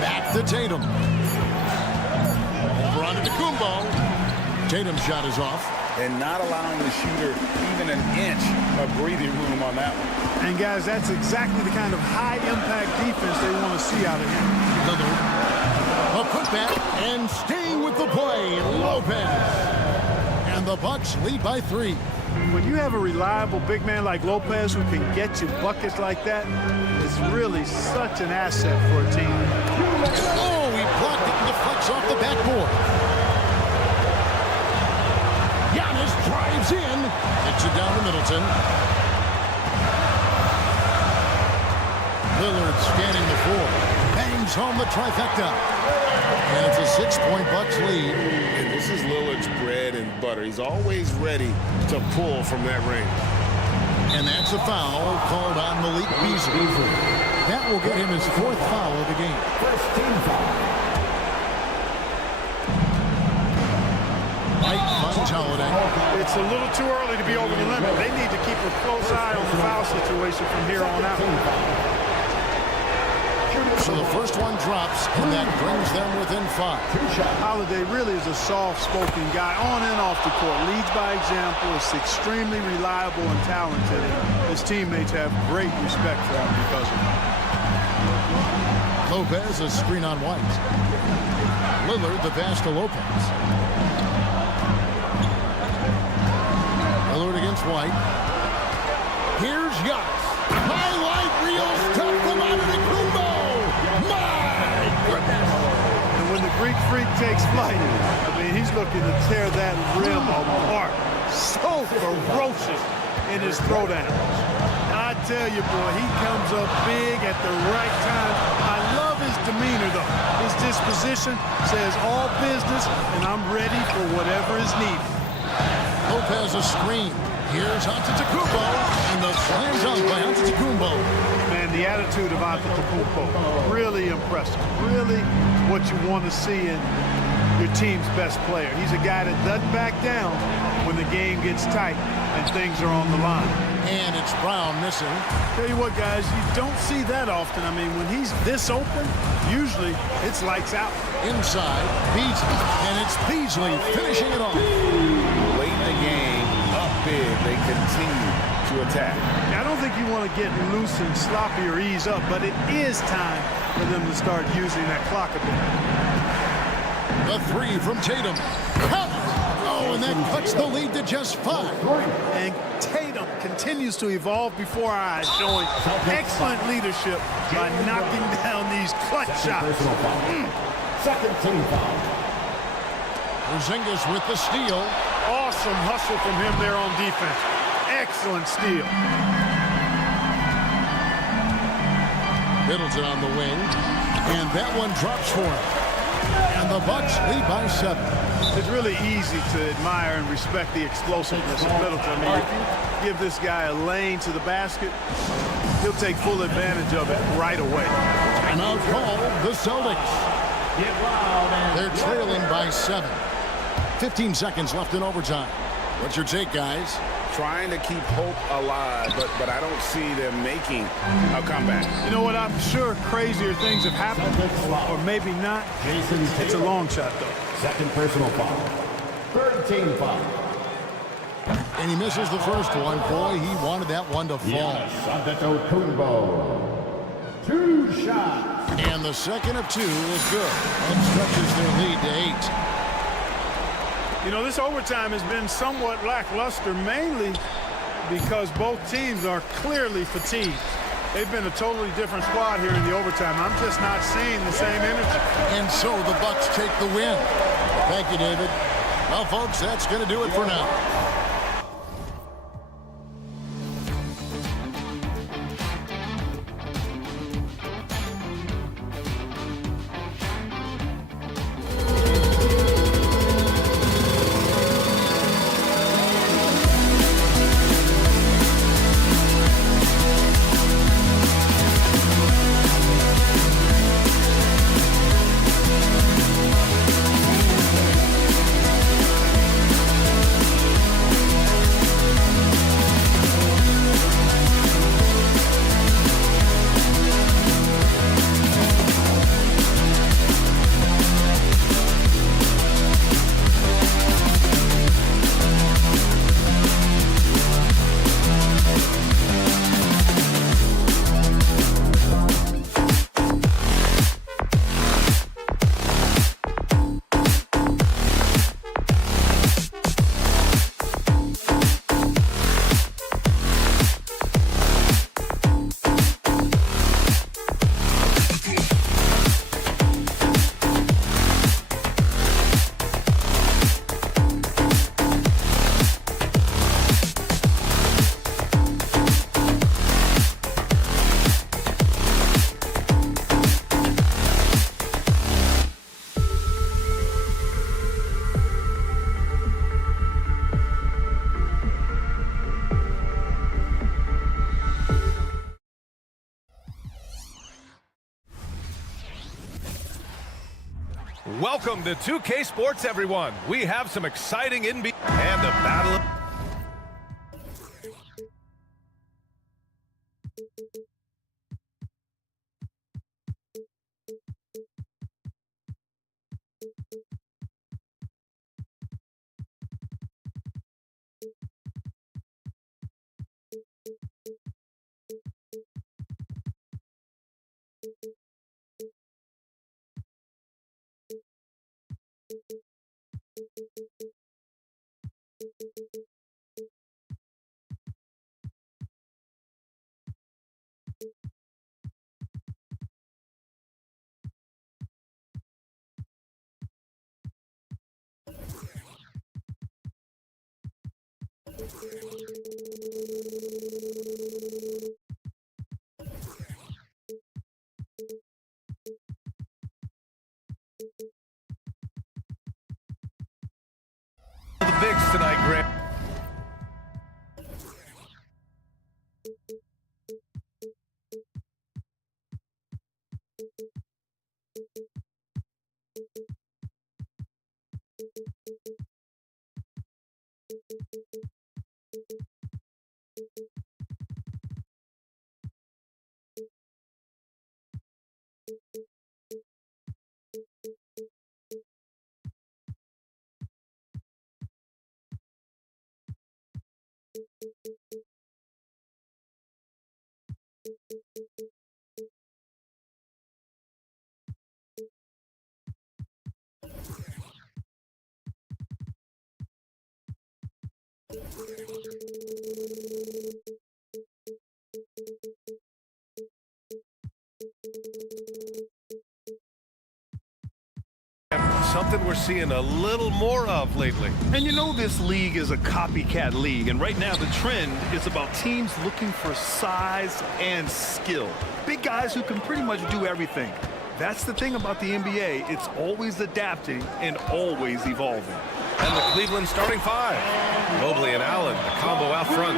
Back to Tatum. Over onto Kumbo. Tatum's shot is off. And not allowing the shooter even an inch of breathing room on that one. And guys, that's exactly the kind of high-impact defense they want to see out of him. A putback and staying with the play, Lopez. And the Bucks lead by 3. When you have a reliable big man like Lopez who can get you buckets like that, it's really such an asset for a team. Oh, he blocked it and deflects off the backboard. Giannis drives in. Gets it down to Middleton. Lillard scanning the floor. Bangs home the trifecta. And it's a 6-point Bucks lead. And this is Lillard's bread and butter. He's always ready to pull from that ring. And that's a foul called on Malik Beasley. That will get him his 4th foul of the game. First team foul. Mike finds Holiday. It's a little too early to be over the limit. They need to keep a close eye on the foul situation from here on out. So the first one drops, and that brings them within 5. Holiday really is a soft-spoken guy on and off the court. Leads by example, is extremely reliable and talented. His teammates have great respect for him because of it. Lopez, a screen on White. Lillard, the pass to Lopez. Lillard against White. Here's Giannis. Highlight reel stuff from Kumbo. My goodness. And when the Greek Freak takes flight, I mean, he's looking to tear that rim apart. So ferocious in his throwdowns. I tell you, boy, he comes up big at the right time. I love his demeanor, though. His disposition says all business, and I'm ready for whatever is needed. Lopez a screen. Here's Antetokounmpo, and the slam dunk by Antetokounmpo. Man, the attitude of Antetokounmpo, really impressive. Really what you want to see in your team's best player. He's a guy that doesn't back down when the game gets tight and things are on the line. And it's Brown missing. Tell you what, guys, you don't see that often. I mean, when he's this open, usually it's lights out. Inside, Beasley, and it's Beasley finishing it off. Late in the game, up big, they continue to attack. I don't think you want to get loose and sloppy or ease up, but it is time for them to start using that clock a bit. The 3 from Tatum. Oh, and that cuts the lead to just 5. And Tatum continues to evolve before our eyes, showing excellent leadership by knocking down these clutch shots. Second team foul. Porzingis with the steal. Awesome hustle from him there on defense. Excellent steal. Middleton on the wing. And that one drops for him. And the Bucks lead by 7. It's really easy to admire and respect the explosiveness of Middleton. I mean, if you give this guy a lane to the basket, he'll take full advantage of it right away. And out call the Celtics. They're trailing by 7. 15 seconds left in overtime. What's your take, guys? Trying to keep hope alive, but I don't see them making a comeback. You know what? I'm sure crazier things have happened, or maybe not. It's a long shot, though. Second personal foul. Third team foul. And he misses the first one. Boy, he wanted that one to fall. Antetokounmpo. 2 shots. And the second of 2 is good. That stretches their lead to 8. You know, this overtime has been somewhat lackluster, mainly because both teams are clearly fatigued. They've been a totally different squad here in the overtime. I'm just not seeing the same energy. And so the Bucks take the win. Thank you, David. Well, folks, that's going to do it for now. Welcome to 2K Sports, everyone. We have some exciting NBA and a battle. The bigs tonight, Grant. Something we're seeing a little more of lately. And you know this league is a copycat league, and right now the trend is about teams looking for size and skill. Big guys who can pretty much do everything. That's the thing about the NBA. It's always adapting and always evolving. And the Cleveland starting five. Mobley and Allen, the combo out front.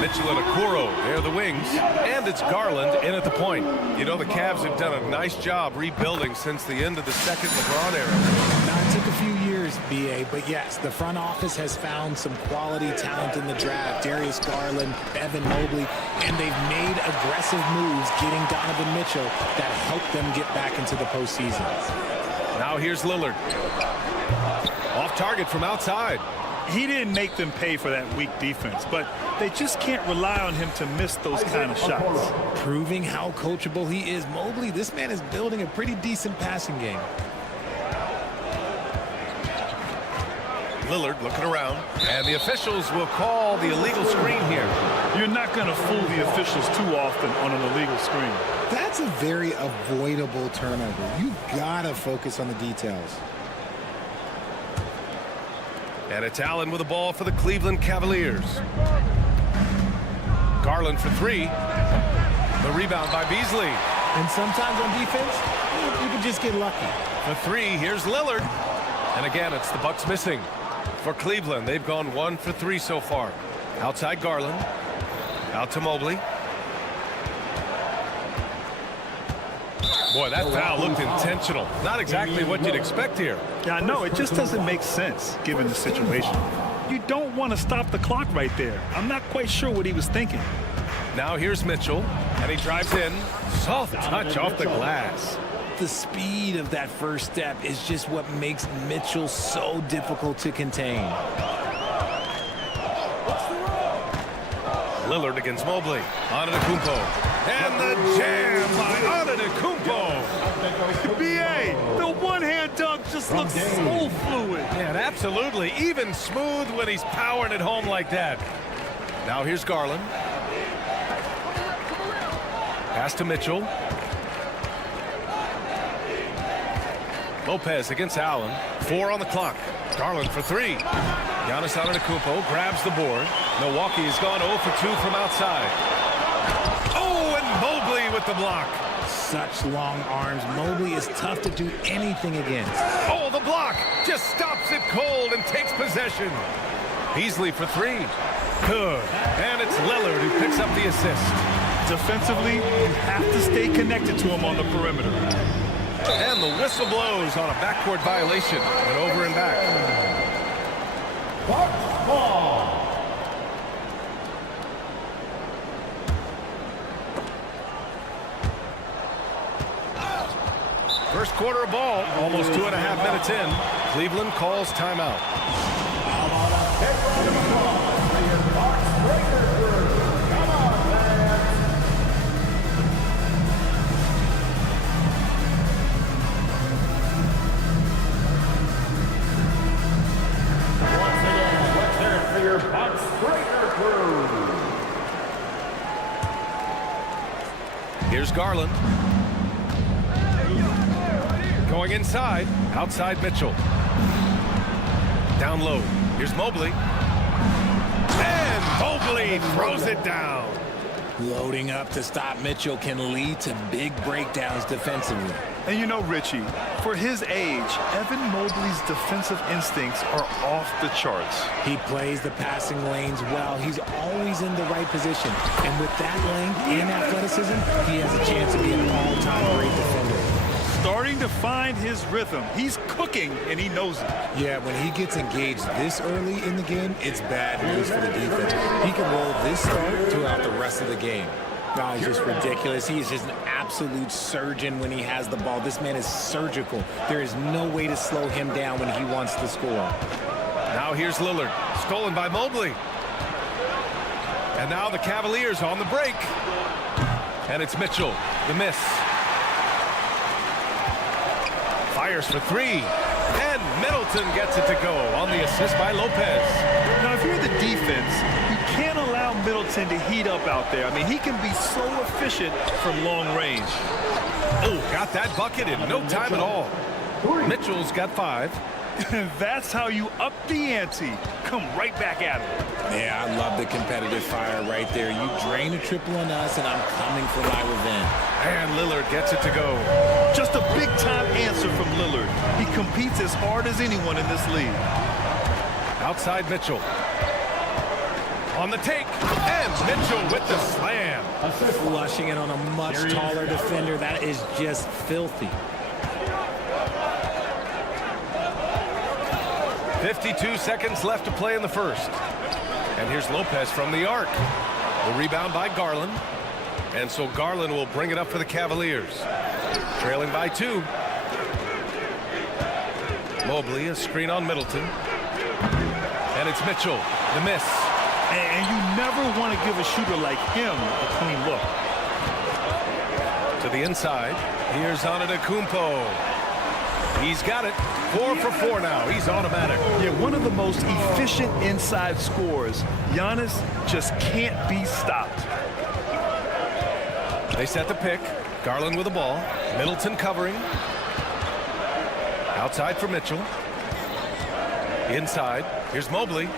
Mitchell and Okoro, they're the wings. And it's Garland in at the point. You know, the Cavs have done a nice job rebuilding since the end of the second LeBron era. Now, it took a few years, BA, but yes, the front office has found some quality talent in the draft. Darius Garland, Evan Mobley, and they've made aggressive moves getting Donovan Mitchell that helped them get back into the postseason. Now here's Lillard. Off target from outside. He didn't make them pay for that weak defense, but they just can't rely on him to miss those kind of shots. Proving how coachable he is. Mobley, this man is building a pretty decent passing game. Lillard looking around, and the officials will call the illegal screen here. You're not going to fool the officials too often on an illegal screen. That's a very avoidable turnover. You gotta focus on the details. And it's Allen with the ball for the Cleveland Cavaliers. Garland for three. The rebound by Beasley. And sometimes on defense, you can just get lucky. For three, here's Lillard. And again, it's the Bucks missing. For Cleveland, they've gone 1 for 3 so far. Outside Garland. Out to Mobley. Boy, that foul looked intentional. Not exactly what you'd expect here. Yeah, I know. It just doesn't make sense given the situation. You don't want to stop the clock right there. I'm not quite sure what he was thinking. Now here's Mitchell, and he drives in. Soft touch off the glass. The speed of that first step is just what makes Mitchell so difficult to contain. Lillard against Mobley. Antetokounmpo. And the jam by Antetokounmpo. B.A., the one-hand dunk just looks so fluid. Yeah, absolutely. Even smooth when he's powering it home like that. Now here's Garland. Pass to Mitchell. Lopez against Allen. 4 on the clock. Garland for 3. Giannis Antetokounmpo grabs the board. Milwaukee has gone 0 for 2 from outside. Oh, and Mobley with the block. Such long arms. Mobley is tough to do anything against. Oh, the block just stops it cold and takes possession. Beasley for 3. Good. And it's Lillard who picks up the assist. Defensively, you have to stay connected to him on the perimeter. And the whistle blows on a backcourt violation. And over and back. Ball. First quarter of ball, almost 2.5 minutes in. Cleveland calls timeout. Once again, let's hear it for your box breaker crew. Here's Garland. Going inside, outside Mitchell. Down low, here's Mobley. And Mobley throws it down. Loading up to stop Mitchell can lead to big breakdowns defensively. And you know, Richie, for his age, Evan Mobley's defensive instincts are off the charts. He plays the passing lanes well. He's always in the right position. And with that length and athleticism, he has a chance to be an all-time great defender. Starting to find his rhythm. He's cooking, and he knows it. Yeah, when he gets engaged this early in the game, it's bad news for the defense. He can roll this start throughout the rest of the game. No, he's just ridiculous. He is just an absolute surgeon when he has the ball. This man is surgical. There is no way to slow him down when he wants to score. Now here's Lillard, stolen by Mobley. And now the Cavaliers on the break. And it's Mitchell, the miss. Fires for three. And Middleton gets it to go on the assist by Lopez. Now, if you're the defense, you can't allow Middleton to heat up out there. I mean, he can be so efficient from long range. Oh, got that bucket in no time at all. Mitchell's got 5. That's how you up the ante. Come right back at him. Yeah, I love the competitive fire right there. You drain a triple on us, and I'm coming for my revenge. And Lillard gets it to go. Just a big-time answer from Lillard. He competes as hard as anyone in this league. Outside Mitchell. On the take. And Mitchell with the slam. Flushing it on a much taller defender. That is just filthy. 52 seconds left to play in the first. And here's Lopez from the arc. The rebound by Garland. And so Garland will bring it up for the Cavaliers. Trailing by 2. Mobley, a screen on Middleton. And it's Mitchell, the miss. And you never want to give a shooter like him a clean look. To the inside. Here's Antetokounmpo. He's got it. 4 for 4 now. He's automatic. Yeah, one of the most efficient inside scorers. Giannis just can't be stopped. They set the pick. Garland with the ball. Middleton covering. Outside for Mitchell. Inside. Here's Mobley.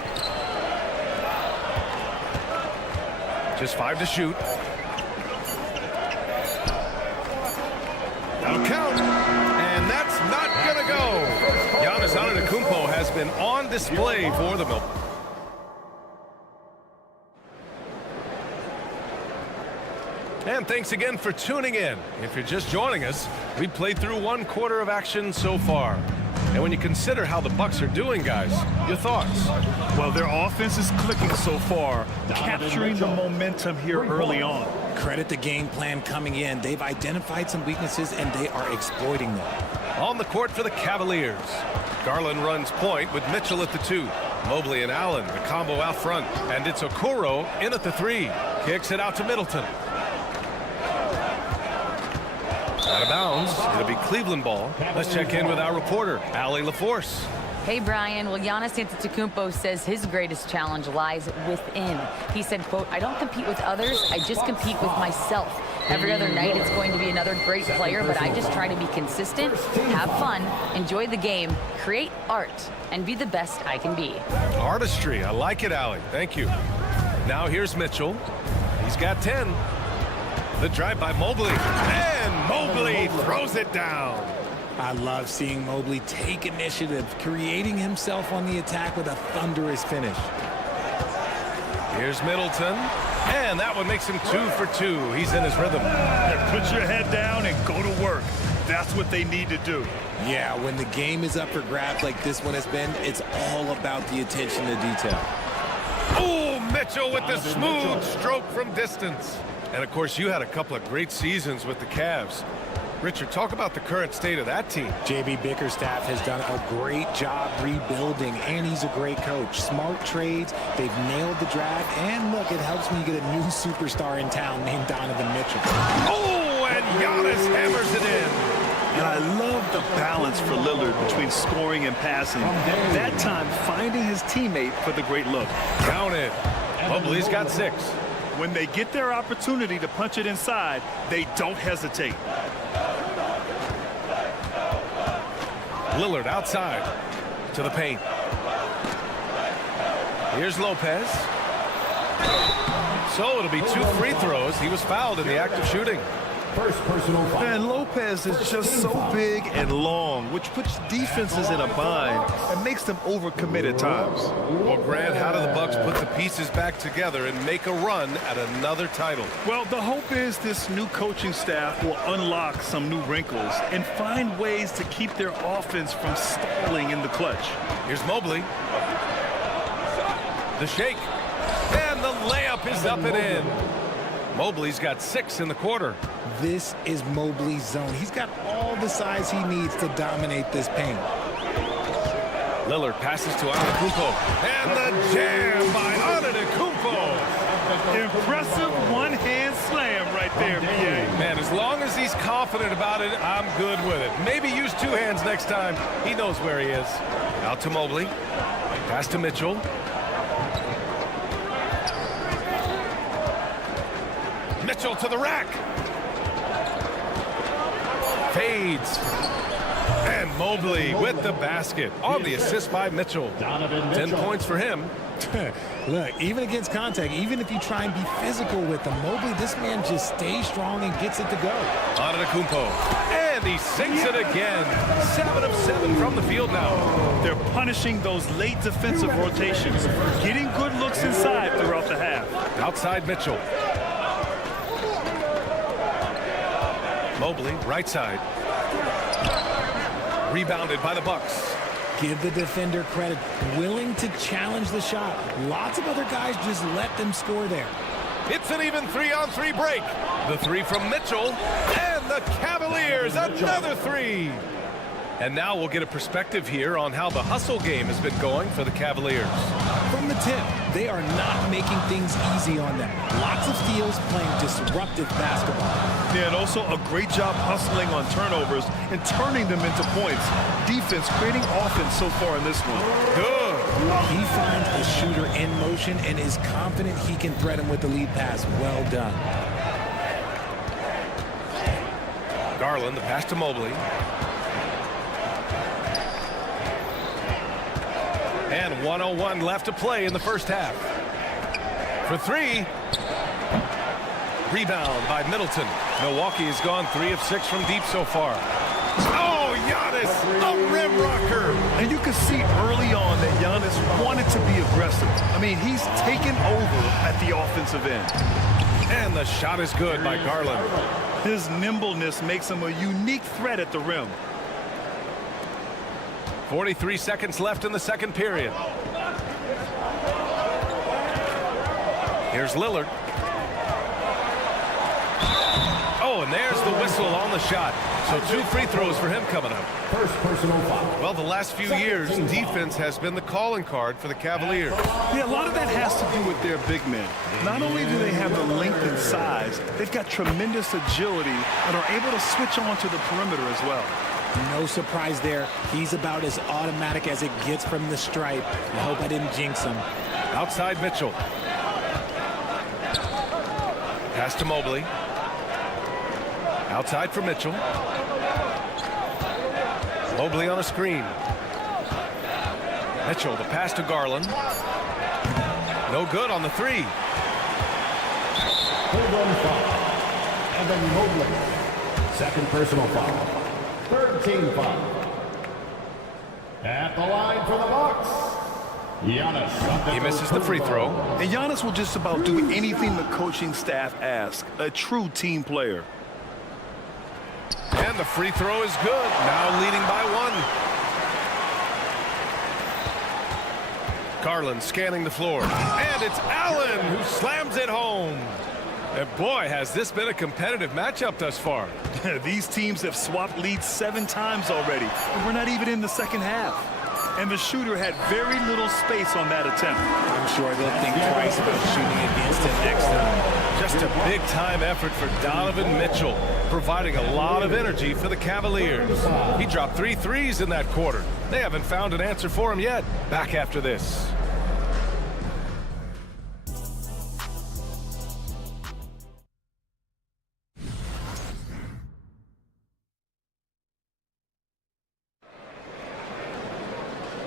Just 5 to shoot. That'll count. And that's not going to go. Giannis Antetokounmpo has been on display for the Milwaukee. And thanks again for tuning in. If you're just joining us, we played through 1 quarter of action so far. And when you consider how the Bucks are doing, guys, your thoughts? Well, their offense is clicking so far, capturing the momentum here early on. Credit the game plan coming in. They've identified some weaknesses, and they are exploiting them. On the court for the Cavaliers. Garland runs point with Mitchell at the 2. Mobley and Allen, the combo out front. And it's Okoro in at the 3. Kicks it out to Middleton. Out of bounds. It'll be Cleveland ball. Let's check in with our reporter, Allie LaForce. Hey, Brian. Well, Giannis Antetokounmpo says his greatest challenge lies within. He said, quote, "I don't compete with others. I just compete with myself. Every other night it's going to be another great player, but I just try to be consistent, have fun, enjoy the game, create art, and be the best I can be." Artistry. I like it, Allie. Thank you. Now here's Mitchell. He's got 10. The drive by Mobley. And Mobley throws it down. I love seeing Mobley take initiative, creating himself on the attack with a thunderous finish. Here's Middleton. And that one makes him 2 for 2. He's in his rhythm. Put your head down and go to work. That's what they need to do. Yeah, when the game is up for grabs like this one has been, it's all about the attention to detail. Oh, Mitchell with the smooth stroke from distance. And, of course, you had a couple of great seasons with the Cavs. Richard, talk about the current state of that team. J.B. Bickerstaff has done a great job rebuilding, and he's a great coach. Smart trades, they've nailed the draft, and look, it helps when you get a new superstar in town named Donovan Mitchell. Oh, and Giannis hammers it in. And I love the balance for Lillard between scoring and passing. That time, finding his teammate for the great look. Count it. Mobley's got 6. When they get their opportunity to punch it inside, they don't hesitate. Lillard outside to the paint. Here's Lopez. So it'll be 2 free throws. He was fouled in the act of shooting. First personal foul. And Lopez is just so big and long, which puts defenses in a bind and makes them overcommit at times. Well, Grant, how do the Bucks put the pieces back together and make a run at another title? Well, the hope is this new coaching staff will unlock some new wrinkles and find ways to keep their offense from stalling in the clutch. Here's Mobley. The shake. And the layup is up and in. Mobley's got 6 in the quarter. This is Mobley's zone. He's got all the size he needs to dominate this paint. Lillard passes to Antetokounmpo. And the jam by Antetokounmpo. Impressive one-hand slam right there, B.A. Man, as long as he's confident about it, I'm good with it. Maybe use 2 hands next time. He knows where he is. Out to Mobley. Pass to Mitchell. Mitchell to the rack. Fades. And Mobley with the basket on the assist by Mitchell. 10 points for him. Look, even against contact, even if you try and be physical with him, Mobley, this man just stays strong and gets it to go. Antetokounmpo. And he sinks it again. 7 of 7 from the field now. They're punishing those late defensive rotations, getting good looks inside throughout the half. Outside Mitchell. Mobley, right side. Rebounded by the Bucks. Give the defender credit. Willing to challenge the shot. Lots of other guys just let them score there. It's an even 3-on-3 break. The 3 from Mitchell. And the Cavaliers, another 3. And now we'll get a perspective here on how the hustle game has been going for the Cavaliers. From the tip, they are not making things easy on them. Lots of steals, playing disruptive basketball. Yeah, and also a great job hustling on turnovers and turning them into points. Defense creating offense so far in this one. Good. He finds a shooter in motion and is confident he can thread him with the lead pass. Well done. Garland, the pass to Mobley. And 1:01 left to play in the first half. For 3. Rebound by Middleton. Milwaukee has gone 3 of 6 from deep so far. Oh, Giannis, a rim rocker. And you can see early on that Giannis wanted to be aggressive. I mean, he's taken over at the offensive end. And the shot is good by Garland. His nimbleness makes him a unique threat at the rim. 43 seconds left in the second period. Here's Lillard. Oh, and there's the whistle on the shot. So 2 free throws for him coming up. First personal foul. Well, the last few years, defense has been the calling card for the Cavaliers. Yeah, a lot of that has to do with their big men. Not only do they have the length and size, they've got tremendous agility and are able to switch on to the perimeter as well. No surprise there. He's about as automatic as it gets from the stripe. I hope I didn't jinx him. Outside Mitchell. Pass to Mobley. Outside for Mitchell. Mobley on a screen. Mitchell, the pass to Garland. No good on the 3. Hold on foul. Evan Mobley. Second personal foul. Third team foul. At the line for the Bucks, Giannis. He misses the free throw. And Giannis will just about do anything the coaching staff asks. A true team player. And And the free throw is good. Now leading by 1. Garland scanning the floor. And it's Allen who slams it home. And boy, has this been a competitive matchup thus far. These teams have swapped leads 7 times already, and we're not even in the second half. And the shooter had very little space on that attempt. I'm sure they'll think twice about shooting against him next time. Just a big-time effort for Donovan Mitchell, providing a lot of energy for the Cavaliers. He dropped 3 threes in that quarter. They haven't found an answer for him yet. Back after this.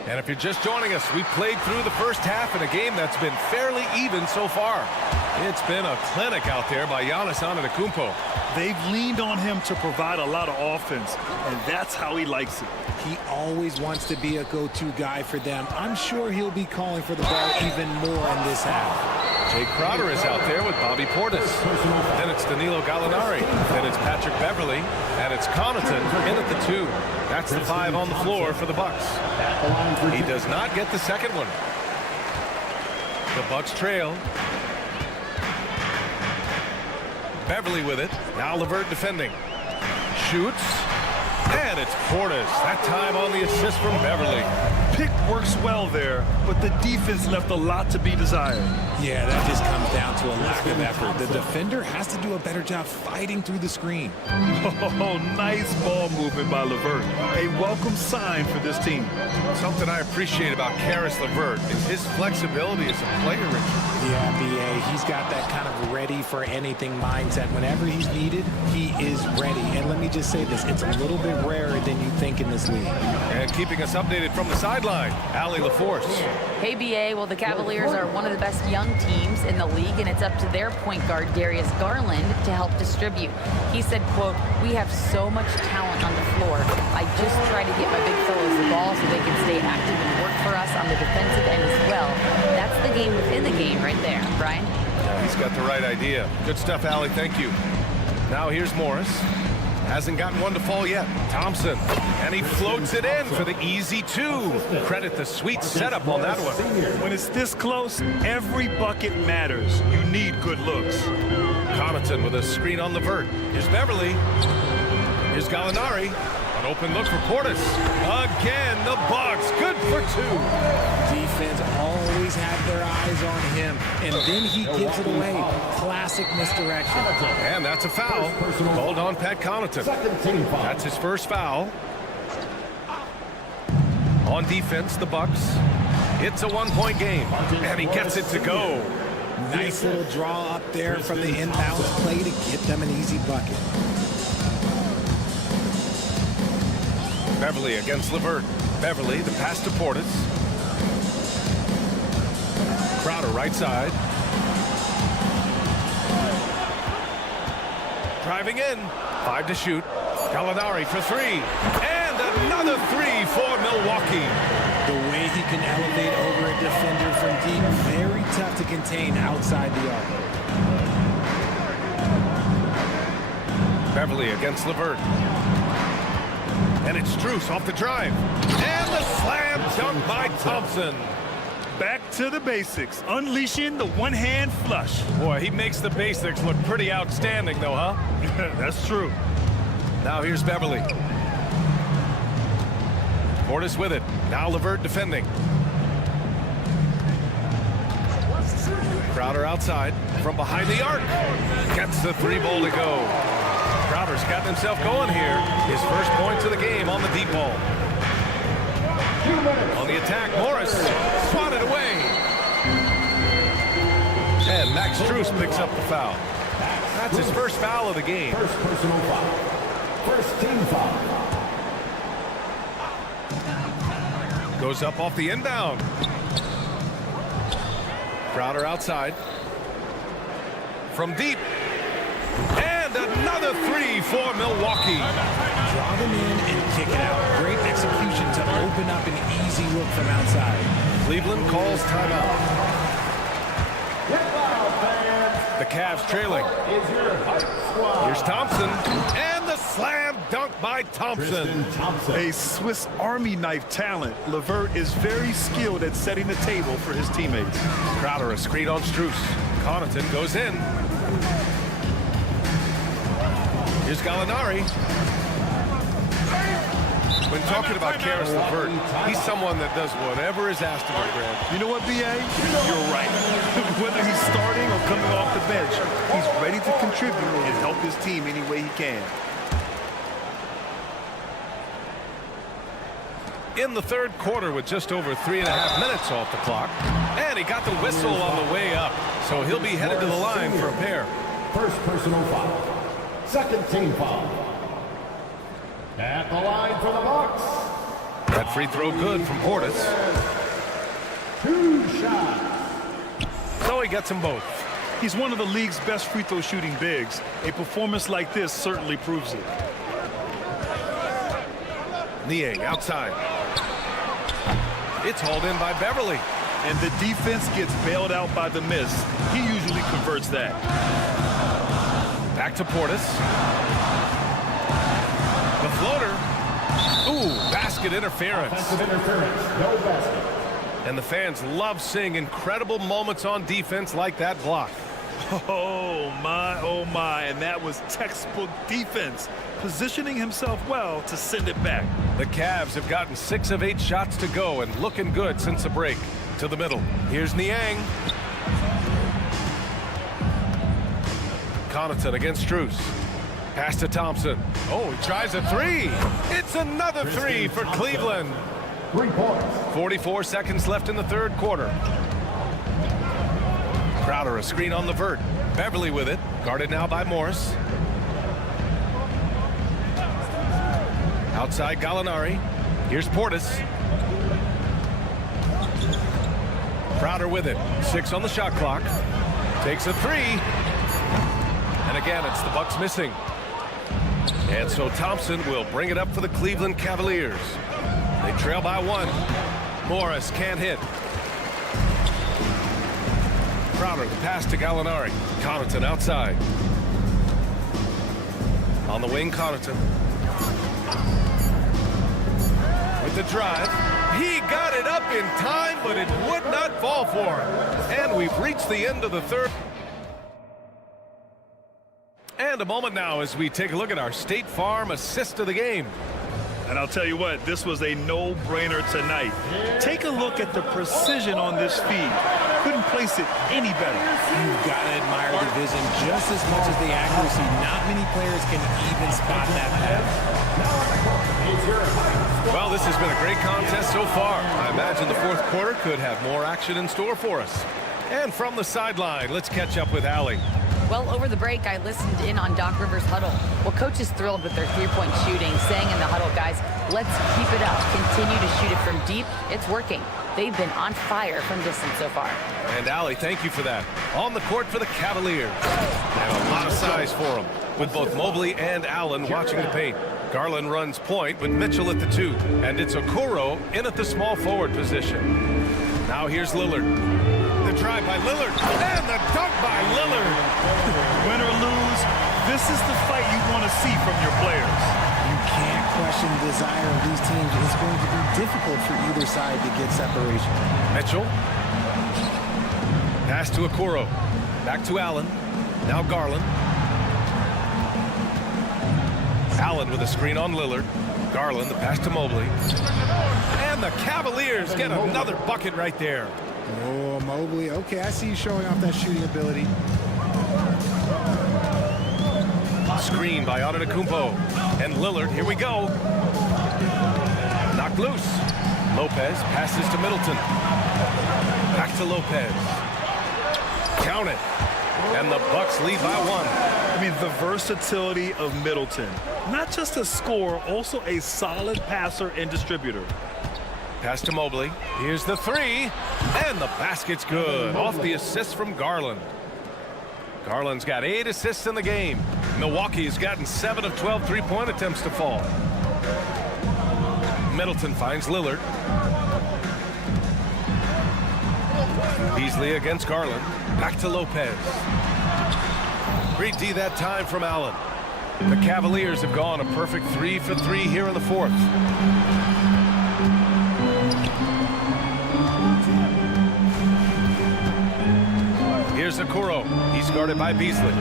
And if you're just joining us, we played through the first half in a game that's been fairly even so far. It's been a clinic out there by Giannis Antetokounmpo. They've leaned on him to provide a lot of offense, and that's how he likes it. He always wants to be a go-to guy for them. I'm sure he'll be calling for the ball even more in this half. Jay Crowder is out there with Bobby Portis. Then it's Danilo Gallinari. Then it's Patrick Beverly. And it's Connaughton in at the 2. That's the 5 on the floor for the Bucks. He does not get the second one. The Bucks trail. Beverly with it. Now LeVert defending. Shoots. And it's Portis. That time on the assist from Beverly. Pick works well there, but the defense left a lot to be desired. Yeah, that just comes down to a lack of effort. The defender has to do a better job fighting through the screen. Oh, nice ball movement by LeVert. A welcome sign for this team. Something I appreciate about Caris LeVert is his flexibility as a player, Richard. Yeah, B.A., he's got that kind of ready-for-anything mindset. Whenever he's needed, he is ready. And let me just say this, it's a little bit rarer than you think in this league. And keeping us updated from the sideline, Allie LaForce. Hey, B.A., well, the Cavaliers are one of the best young teams in the league, and it's up to their point guard, Darius Garland, to help distribute. He said, quote, "We have so much talent on the floor. I just try to get my big fellows the ball so they can stay active and work for us on the defensive end as well." That's the game within the game right there, Brian. Yeah, he's got the right idea. Good stuff, Allie. Thank you. Now here's Morris. Hasn't gotten one to fall yet. Thompson. And he floats it in for the easy 2. Credit the sweet setup on that one. When it's this close, every bucket matters. You need good looks. Connaughton with a screen on LeVert. Here's Beverly. Here's Gallinari. An open look for Portis. Again, the Bucks. Good for 2. Defense always had their eyes on him, and then he gives it away. Classic misdirection. And that's a foul. Called on Pat Connaughton. That's his first foul. On defense, the Bucks. It's a 1-point game, and he gets it to go. Nice little draw up there from the inbounds play to get them an easy bucket. Beverly against LeVert. Beverly, the pass to Portis. Crowder right side. Driving in. 5 to shoot. Gallinari for 3. And another 3 for Milwaukee. The way he can elevate over a defender from deep, very tough to contain outside the arc. Beverly against LeVert. And it's Strus off the drive. And the slam dunk by Thompson. Back to the basics, unleashing the one-hand flush. Boy, he makes the basics look pretty outstanding, though, huh? That's true. Now here's Beverly. Portis with it. Now LeVert defending. Crowder outside from behind the arc. Gets the 3-ball to go. Crowder's got himself going here. His first points of the game on the deep ball. On the attack, Morris swatted away. And Max Strus picks up the foul. That's his first foul of the game. First personal foul. First team foul. Goes up off the inbound. Crowder outside. From deep. And another 3 for Milwaukee. Draw them in and kick it out. Great execution to open up an easy look from outside. Cleveland calls timeout. Get loud, fans. The Cavs trailing. Here's Thompson. And the slam dunk by Thompson. A Swiss Army knife talent. LeVert is very skilled at setting the table for his teammates. Crowder, a screen on Strus. Connaughton goes in. Here's Gallinari. When talking about Karis LeVert, he's someone that does whatever is asked of him, Grant. You know what, B.A.? You're right. Whether he's starting or coming off the bench, he's ready to contribute and help his team any way he can. In the third quarter with just over 3.5 minutes off the clock. And he got the whistle on the way up. So he'll be headed to the line for a pair. First personal foul. Second team foul. At the line for the Bucks. That free throw good from Portis. 2 shots. So he gets them both. He's one of the league's best free throw shooting bigs. A performance like this certainly proves it. Niang outside. It's hauled in by Beverly. And the defense gets bailed out by the miss. He usually converts that. Back to Portis. The floater. Ooh, basket interference. Offensive interference. No basket. And the fans love seeing incredible moments on defense like that block. Oh my, and that was textbook defense. Positioning himself well to send it back. The Cavs have gotten 6 of 8 shots to go and looking good since the break. To the middle. Here's Niang. Connaughton against Strus. Pass to Thompson. Oh, he tries a 3. It's another 3 for Cleveland. 3 points. 44 seconds left in the third quarter. Crowder, a screen on LeVert. Beverly with it. Guarded now by Morris. Outside Gallinari. Here's Portis. Crowder with it. 6 on the shot clock. Takes a 3. And again, it's the Bucks missing. And so Thompson will bring it up for the Cleveland Cavaliers. They trail by 1. Morris can't hit. Crowder, the pass to Gallinari. Connaughton outside. On the wing, Connaughton. With the drive. He got it up in time, but it would not fall for him. And we've reached the end of the third. And a moment now as we take a look at our State Farm assist of the game. And I'll tell you what, this was a no-brainer tonight. Take a look at the precision on this feed. Couldn't place it any better. You've got to admire the vision just as much as the accuracy. Not many players can even spot that pass. Well, this has been a great contest so far. I imagine the fourth quarter could have more action in store for us. And from the sideline, let's catch up with Allie. Well, over the break, I listened in on Doc Rivers' huddle. Well, coach is thrilled with their three-point shooting, saying in the huddle, guys, let's keep it up. Continue to shoot it from deep. It's working. They've been on fire from distance so far. And Allie, thank you for that. On the court for the Cavaliers. And a lot of size for them, with both Mobley and Allen watching the paint. Garland runs point with Mitchell at the 2. And it's Okoro in at the small forward position. Now here's Lillard. The drive by Lillard. And the dunk by Lillard. Win or lose, this is the fight you want to see from your players. You can't question the desire of these teams. It's going to be difficult for either side to get separation. Mitchell. Pass to Okoro. Back to Allen. Now Garland. Allen with a screen on Lillard. Garland, the pass to Mobley. And the Cavaliers get another bucket right there. Oh, Mobley. Okay, I see you showing off that shooting ability. Screen by Antetokounmpo. And Lillard, here we go. Knocked loose. Lopez passes to Middleton. Back to Lopez. Count it. And the Bucks lead by 1. I mean, the versatility of Middleton. Not just a scorer, also a solid passer and distributor. Pass to Mobley. Here's the 3. And the basket's good. Off the assist from Garland. Garland's got 8 assists in the game. Milwaukee has gotten 7 of 12 three-point attempts to fall. Middleton finds Lillard. Beasley against Garland. Back to Lopez. Great D that time from Allen. The Cavaliers have gone a perfect 3 for 3 here in the fourth. Here's Okoro. He's guarded by Beasley.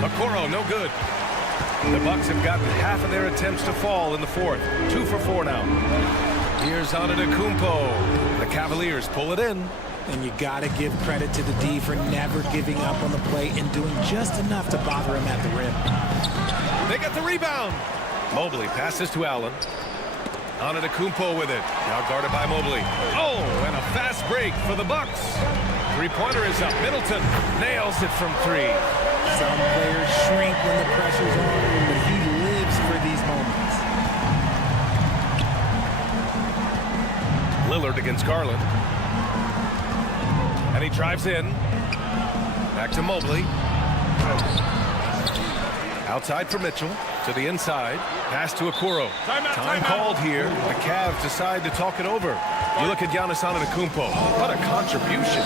Okoro, no good. The Bucks have gotten half of their attempts to fall in the fourth. 2 for 4 now. Here's Antetokounmpo. The Cavaliers pull it in. And you got to give credit to the D for never giving up on the play and doing just enough to bother him at the rim. They get the rebound. Mobley passes to Allen. Antetokounmpo with it. Now guarded by Mobley. Oh, and a fast break for the Bucks. Three-pointer is up. Middleton nails it from 3. Some players shrink when the pressure's on, but he lives for these moments. Lillard against Garland. And he drives in. Back to Mobley. Outside for Mitchell. To the inside. Pass to Okoro. Time called here. The Cavs decide to talk it over. You look at Giannis Antetokounmpo. What a contribution.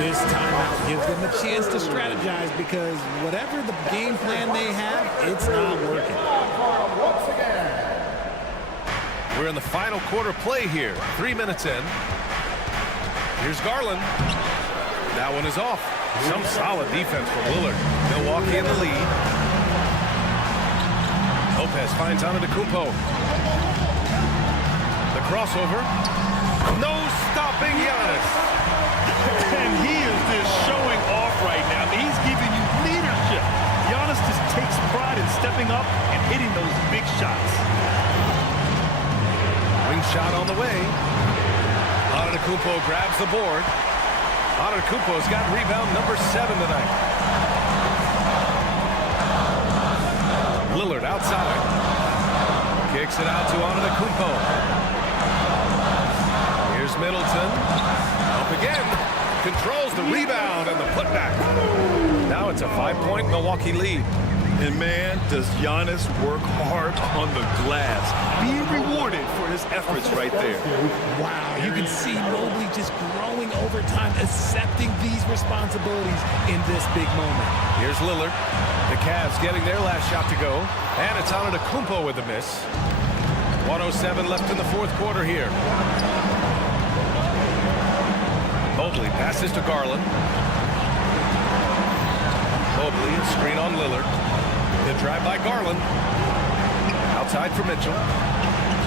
This timeout gives them a chance to strategize because whatever the game plan they have, it's not working. We're in the final quarter play here. 3 minutes in. Here's Garland. That one is off. Some solid defense from Lillard. Milwaukee in the lead. Lopez finds Antetokounmpo. The crossover. No stopping Giannis. And he is just showing off right now. He's giving you leadership. Giannis just takes pride in stepping up and hitting those big shots. Wing shot on the way. Antetokounmpo grabs the board. Antetokounmpo's got rebound number 7 tonight. Lillard outside. Kicks it out to Antetokounmpo. Here's Middleton. Up again. Controls the rebound and the putback. Now it's a 5-point Milwaukee lead. And man, does Giannis work hard on the glass. Being rewarded for his efforts right there. Wow, you can see Mobley just growing over time, accepting these responsibilities in this big moment. Here's Lillard. The Cavs getting their last shot to go. And it's Antetokounmpo with the miss. 1:07 left in the fourth quarter here. Mobley passes to Garland. Mobley, a screen on Lillard. The drive by Garland. Outside for Mitchell.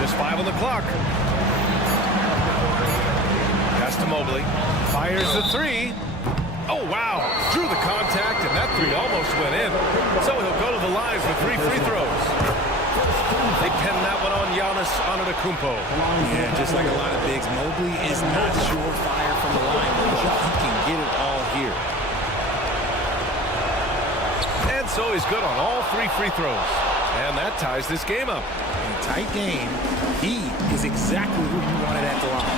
Just 5 on the clock. Pass to Mobley. Fires the 3. Oh, wow. Through the contact, and that 3 almost went in. So he'll go to the line for 3 free throws. They pin that one on Giannis Antetokounmpo. Yeah, just like a lot of bigs, Mobley is not surefire from the line. He can get it all here. And so he's good on all 3 free throws. And that ties this game up. In a tight game, he is exactly who you wanted at the line.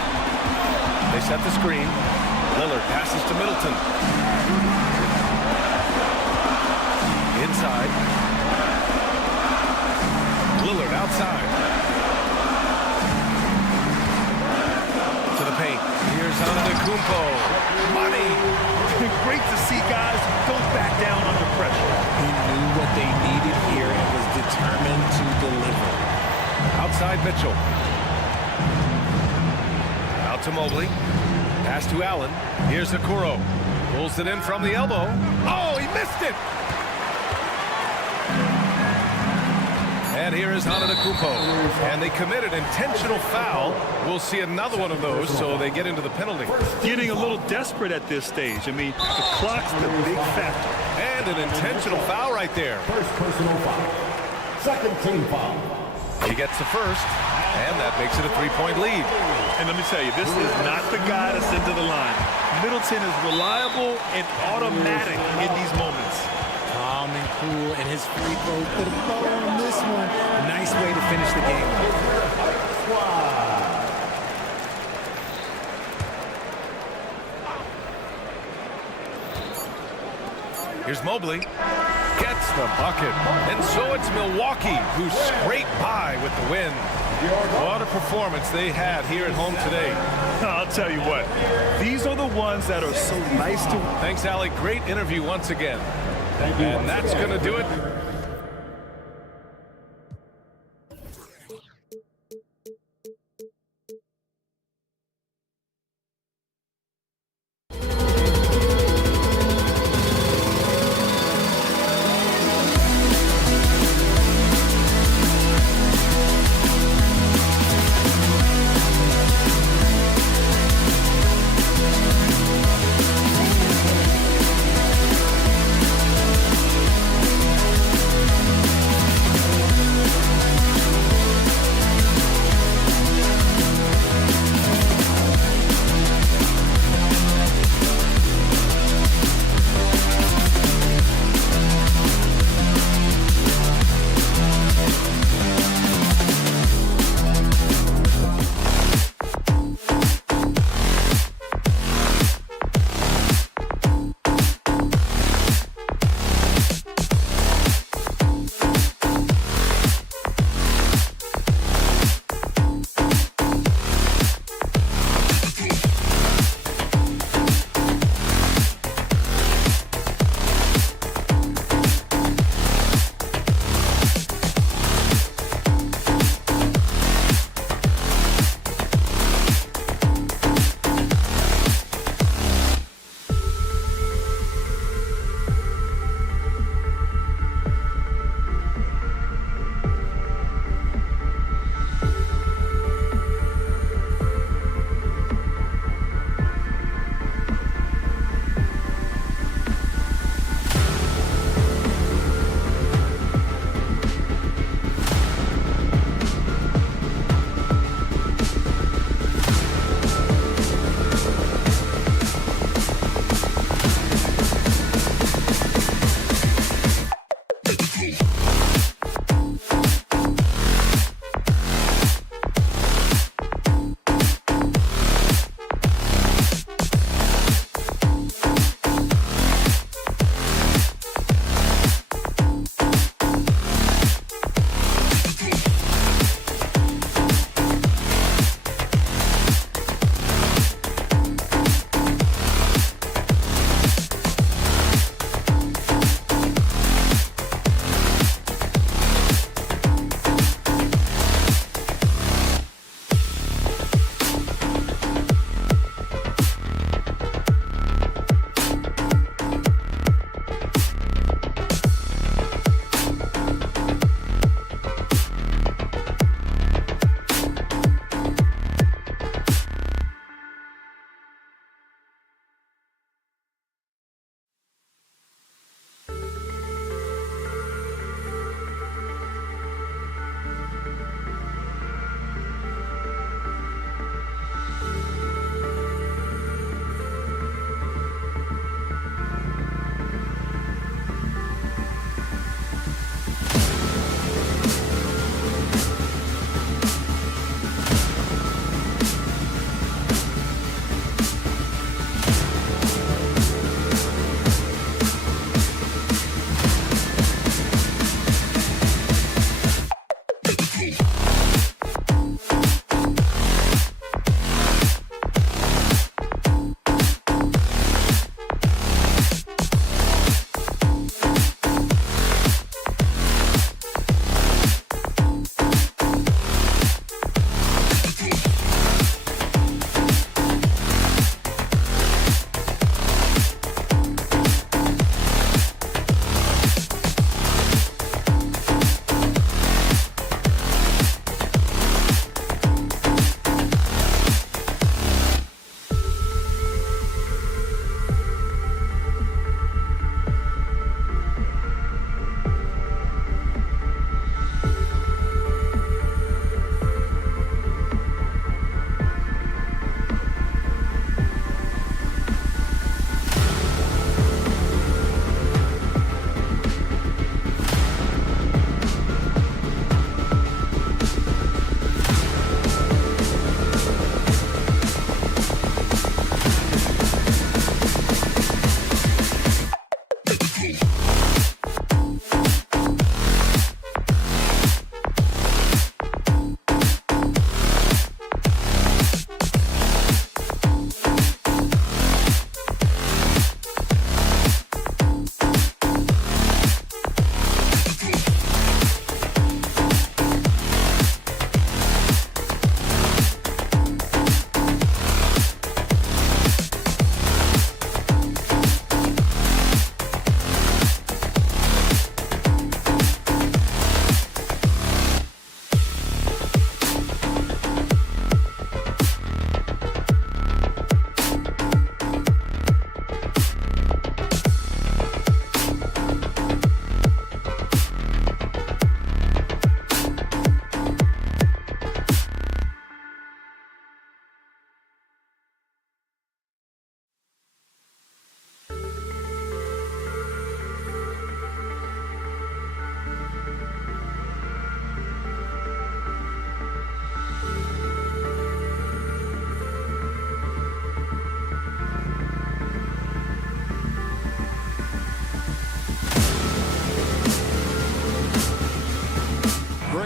They set the screen. Lillard passes to Middleton. Inside. Lillard outside. To the paint. Here's Antetokounmpo. Money. Great to see guys who don't back down under pressure. He knew what they needed here and was determined to deliver. Outside Mitchell. Out to Mobley. Pass to Allen. Here's Okoro. Pulls it in from the elbow. Oh, he missed it! And here is Antetokounmpo. And they committed intentional foul. We'll see another one of those, so they get into the penalty. Getting a little desperate at this stage. I mean, the clock's the big factor. And an intentional foul right there. First personal foul. Second team foul. He gets the first, and that makes it a 3-point lead. And let me tell you, this is not the guy to send to the line. Middleton is reliable and automatic in these moments. Calm and cool, and his free throw put a bow on this one. Nice way to finish the game. Here's Mobley. Gets the bucket. And so it's Milwaukee who scraped by with the win. What a performance they had here at home today. I'll tell you what, these are the ones that are so nice to... Thanks, Allie. Great interview once again. And that's going to do it.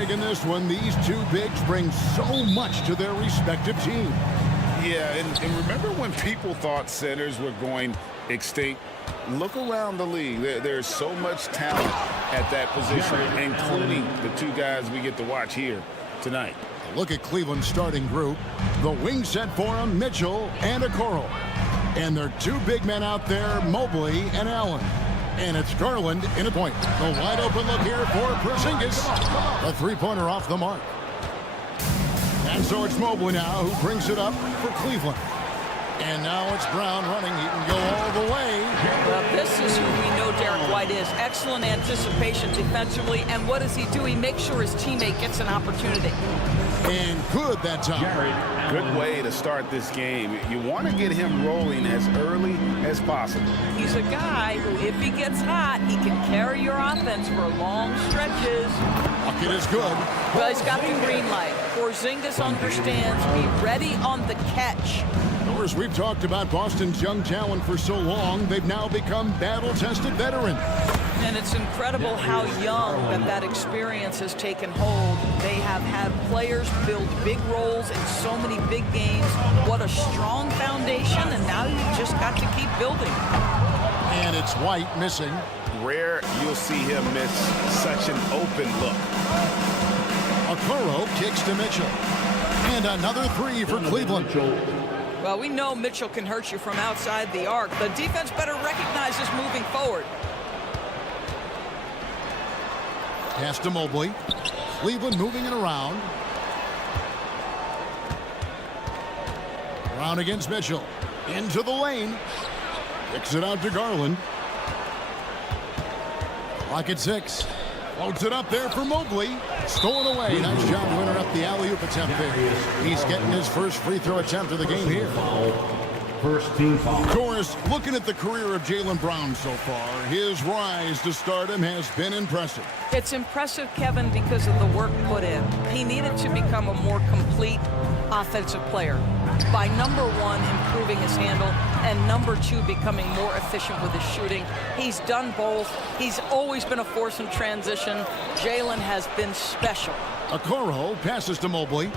big in this one. These two bigs bring so much to their respective teams. Yeah, and remember when people thought centers were going extinct? Look around the league. There's so much talent at that position, including the two guys we get to watch here tonight. Look at Cleveland's starting group. The wing set for them, Mitchell and Okoro. And their two big men out there, Mobley and Allen. And it's Garland in a point. The wide open look here for Porzingis. A three-pointer off the mark. And so it's Mobley now who brings it up for Cleveland. And now it's Brown running. He can go all the way. Well, this is who we know Derek White is. Excellent anticipation defensively. And what does he do? He makes sure his teammate gets an opportunity. And good that time. Good way to start this game. You want to get him rolling as early as possible. He's a guy who, if he gets hot, he can carry your offense for long stretches. Bucket is good. Well, he's got the green light. Porzingis understands. Be ready on the catch. Of course, we've talked about Boston's young talent for so long. They've now become battle-tested veterans. And it's incredible how young that experience has taken hold. They have had players build big roles in so many big games. What a strong foundation, and now you've just got to keep building. And it's White missing. Rare you'll see him miss such an open look. Okoro kicks to Mitchell. And another three for Cleveland. Well, we know Mitchell can hurt you from outside the arc. The defense better recognize this moving forward. Pass to Mobley. Cleveland moving it around. Brown against Mitchell. Into the lane. Kicks it out to Garland. Clock at 6. Floats it up there for Mobley. Stolen away. Nice job to interrupt the alley-oop attempt there. He's getting his first free throw attempt of the game here. First team foul. Of course, looking at the career of Jaylen Brown so far, his rise to stardom has been impressive. It's impressive, Kevin, because of the work put in. He needed to become a more complete offensive player by, number one, improving his handle, and number two, becoming more efficient with his shooting. He's done both. He's always been a force in transition. Jaylen has been special. Okoro passes to Mobley.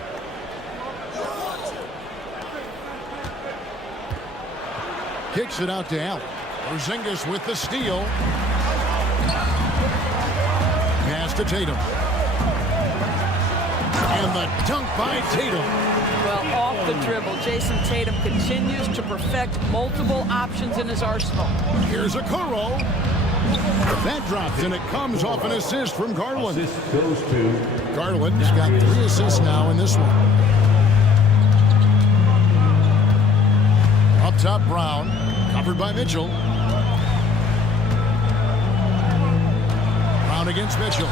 Kicks it out to Allen. Porzingis with the steal. Pass to Tatum. And the dunk by Tatum. Well, off the dribble, Jason Tatum continues to perfect multiple options in his arsenal. Here's Okoro. That drops, and it comes off an assist from Garland. Assist goes to Garland's got 3 assists now in this one. Up top, Brown. Covered by Mitchell. Brown against Mitchell.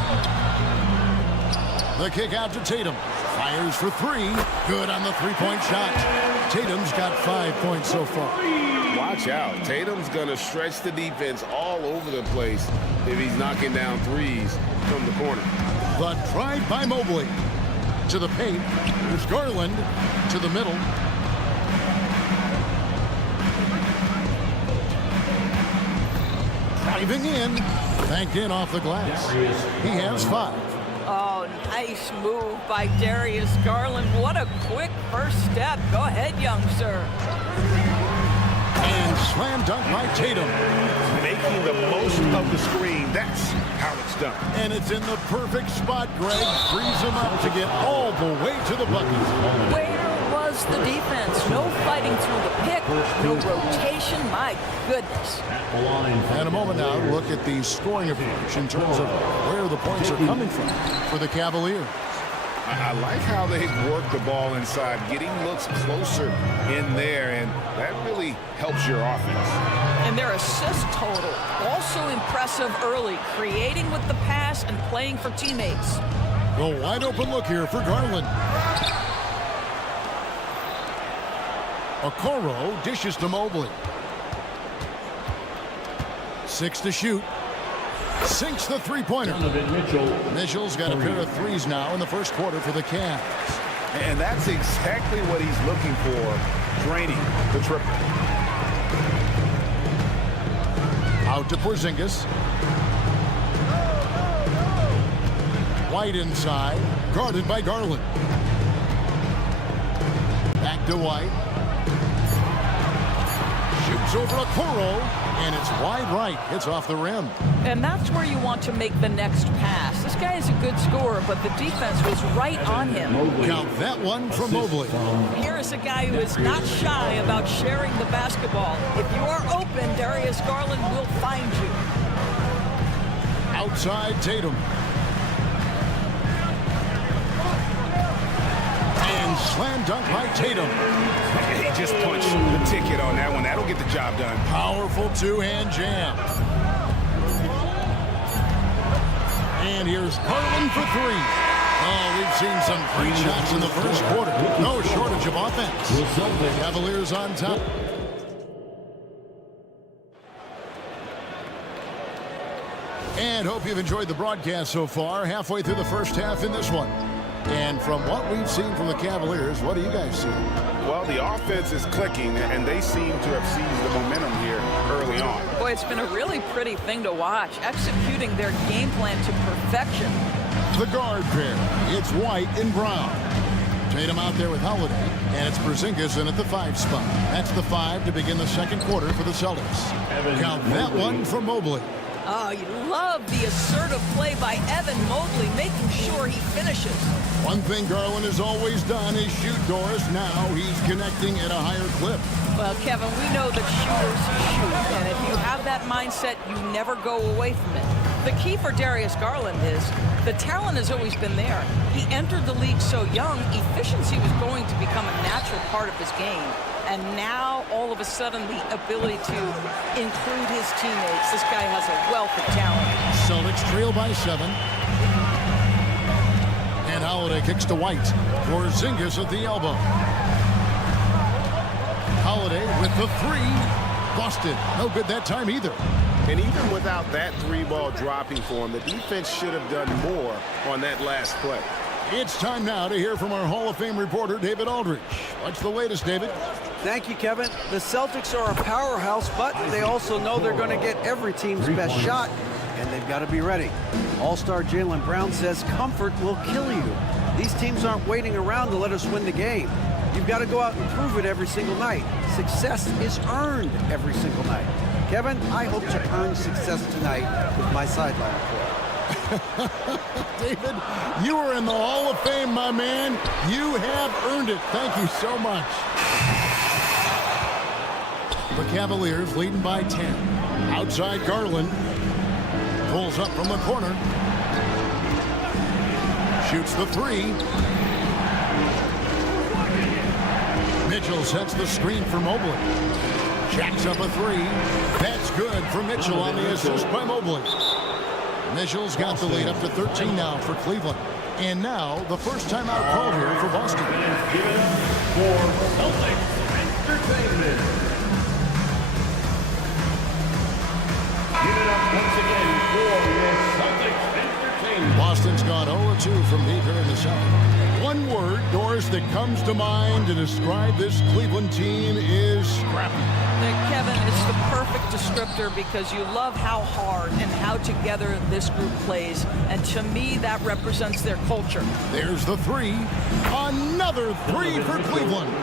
The kick out to Tatum. Fires for 3. Good on the three-point shot. Tatum's got 5 points so far. Watch out. Tatum's going to stretch the defense all over the place if he's knocking down threes from the corner. The drive by Mobley. To the paint. There's Garland to the middle. Driving in. Banked in off the glass. He has 5. Oh, nice move by Darius Garland. What a quick first step. Go ahead, young sir. And slam dunk by Tatum. Making the most of the screen. That's how it's done. And it's in the perfect spot, Greg. Frees him up to get all the way to the bucket. Where was the defense? No fighting through the pick, no rotation. My goodness. And a moment now, look at the scoring approach in terms of where the points are coming from for the Cavaliers. I like how they've worked the ball inside, getting looks closer in there, and that really helps your offense. And their assist total, also impressive early, creating with the pass and playing for teammates. The wide open look here for Garland. Okoro dishes to Mobley. 6 to shoot. Sinks the three-pointer. Mitchell's got a pair of threes now in the first quarter for the Cavs. And that's exactly what he's looking for, draining the triple. Out to Porzingis. White inside, guarded by Garland. Back to White. Shoots over a Okoro, and it's wide right. It's off the rim. And that's where you want to make the next pass. This guy is a good scorer, but the defense was right on him. Count that one from Mobley. Here is a guy who is not shy about sharing the basketball. If you are open, Darius Garland will find you. Outside Tatum. And slam dunk by Tatum. He just punched the ticket on that one. That'll get the job done. Powerful two-hand jam. And here's Garland for three. Oh, we've seen some great shots in the first quarter. No shortage of offense. Cavaliers on top. And hope you've enjoyed the broadcast so far. Halfway through the first half in this one. And from what we've seen from the Cavaliers, what do you guys see? Well, the offense is clicking, and they seem to have seized the momentum here early on. Boy, it's been a really pretty thing to watch, executing their game plan to perfection. The guard pair, it's White and Brown. Tatum out there with Holiday, and it's Porzingis in at the 5 spot. That's the 5 to begin the second quarter for the Celtics. Count that one for Mobley. Oh, you love the assertive play by Evan Mobley, making sure he finishes. One thing Garland has always done is shoot, Doris. Now he's connecting at a higher clip. Well, Kevin, we know that shooters shoot, and if you have that mindset, you never go away from it. The key for Darius Garland is the talent has always been there. He entered the league so young, efficiency was going to become a natural part of his game. And now, all of a sudden, the ability to include his teammates. This guy has a wealth of talent. Celtics trail by 7. And Holiday kicks to White. Porzingis at the elbow. Holiday with the 3. Busted. No good that time either. And even without that 3-ball dropping for him, the defense should have done more on that last play. It's time now to hear from our Hall of Fame reporter, David Aldridge. What's the latest, David? Thank you, Kevin. The Celtics are a powerhouse, but they also know they're going to get every team's best shot, and they've got to be ready. All-star Jaylen Brown says comfort will kill you. These teams aren't waiting around to let us win the game. You've got to go out and prove it every single night. Success is earned every single night. Kevin, I hope to earn success tonight with my sideline report. David, you are in the Hall of Fame, my man. You have earned it. Thank you so much. The Cavaliers leading by 10. Outside Garland. Pulls up from the corner. Shoots the 3. Mitchell sets the screen for Mobley. Jacks up a 3. That's good for Mitchell on the assist by Mobley. Mitchell's got the lead up to 13 now for Cleveland. And now the first timeout called here for Boston. Give it up for Celtics Entertainment. Give it up once again for your Celtics Entertainment. Boston's gone 0-2 from deep here in the seventh. One word, Doris, that comes to mind to describe this Cleveland team is scrappy. Kevin, it's the perfect descriptor because you love how hard and how together this group plays. And to me, that represents their culture. There's the 3. Another 3 for Cleveland.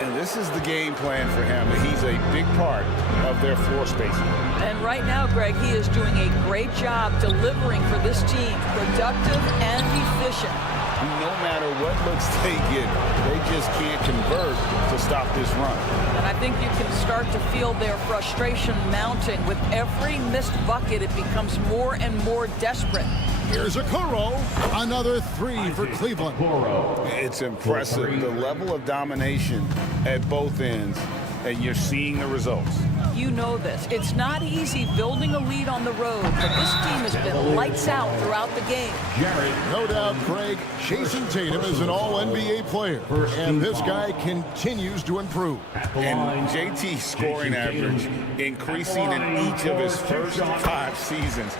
And this is the game plan for him. He's a big part of their floor spacing. And right now, Greg, he is doing a great job delivering for this team, productive and efficient. No matter what looks they get, they just can't convert to stop this run. And I think you can start to feel their frustration mounting. With every missed bucket, it becomes more and more desperate. Here's Okoro. Another 3 for Cleveland. It's impressive, the level of domination at both ends, and you're seeing the results. You know this. It's not easy building a lead on the road, but this team has been lights out throughout the game. No doubt, Craig, Jason Tatum is an all-NBA player, and this guy continues to improve. And JT's scoring average increasing in each of his first 5 seasons.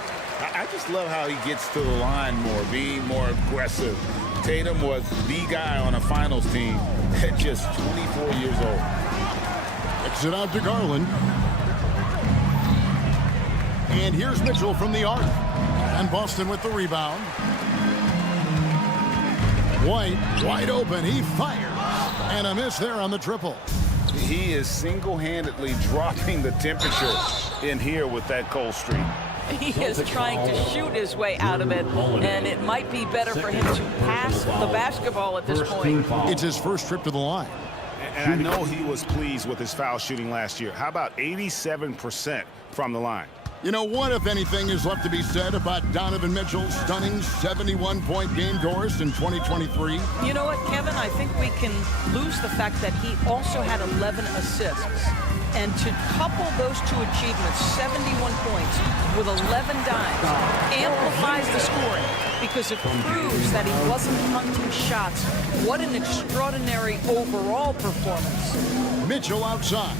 I just love how he gets to the line more, being more aggressive. Tatum was the guy on a finals team at just 24 years old. Kicks it out to Garland. And here's Mitchell from the arc. And Boston with the rebound. White, wide open. He fires. And a miss there on the triple. He is single-handedly dropping the temperature in here with that cold streak. He is trying to shoot his way out of it, and it might be better for him to pass the basketball at this point. It's his first trip to the line. And I know he was pleased with his foul shooting last year. How about 87% from the line? You know, what, if anything, is left to be said about Donovan Mitchell's stunning 71-point game chorus in 2023? You know what, Kevin? I think we can lose the fact that he also had 11 assists. And to couple those two achievements, 71 points with 11 dimes, amplifies the scoring because it proves that he wasn't punting shots. What an extraordinary overall performance. Mitchell outside.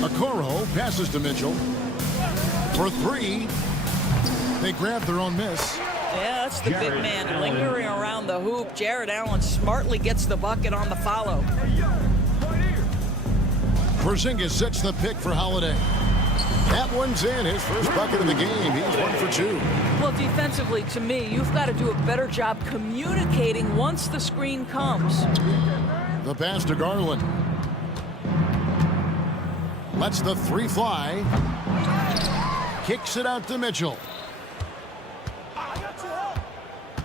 Okoro passes to Mitchell for three. They grab their own miss. Yeah, that's the big man lingering around the hoop. Jared Allen smartly gets the bucket on the follow. Porzingis sets the pick for Holiday. That one's in, his first bucket of the game. He's 1 for 2. Well, defensively, to me, you've got to do a better job communicating once the screen comes. The pass to Garland. Lets the three fly. Kicks it out to Mitchell.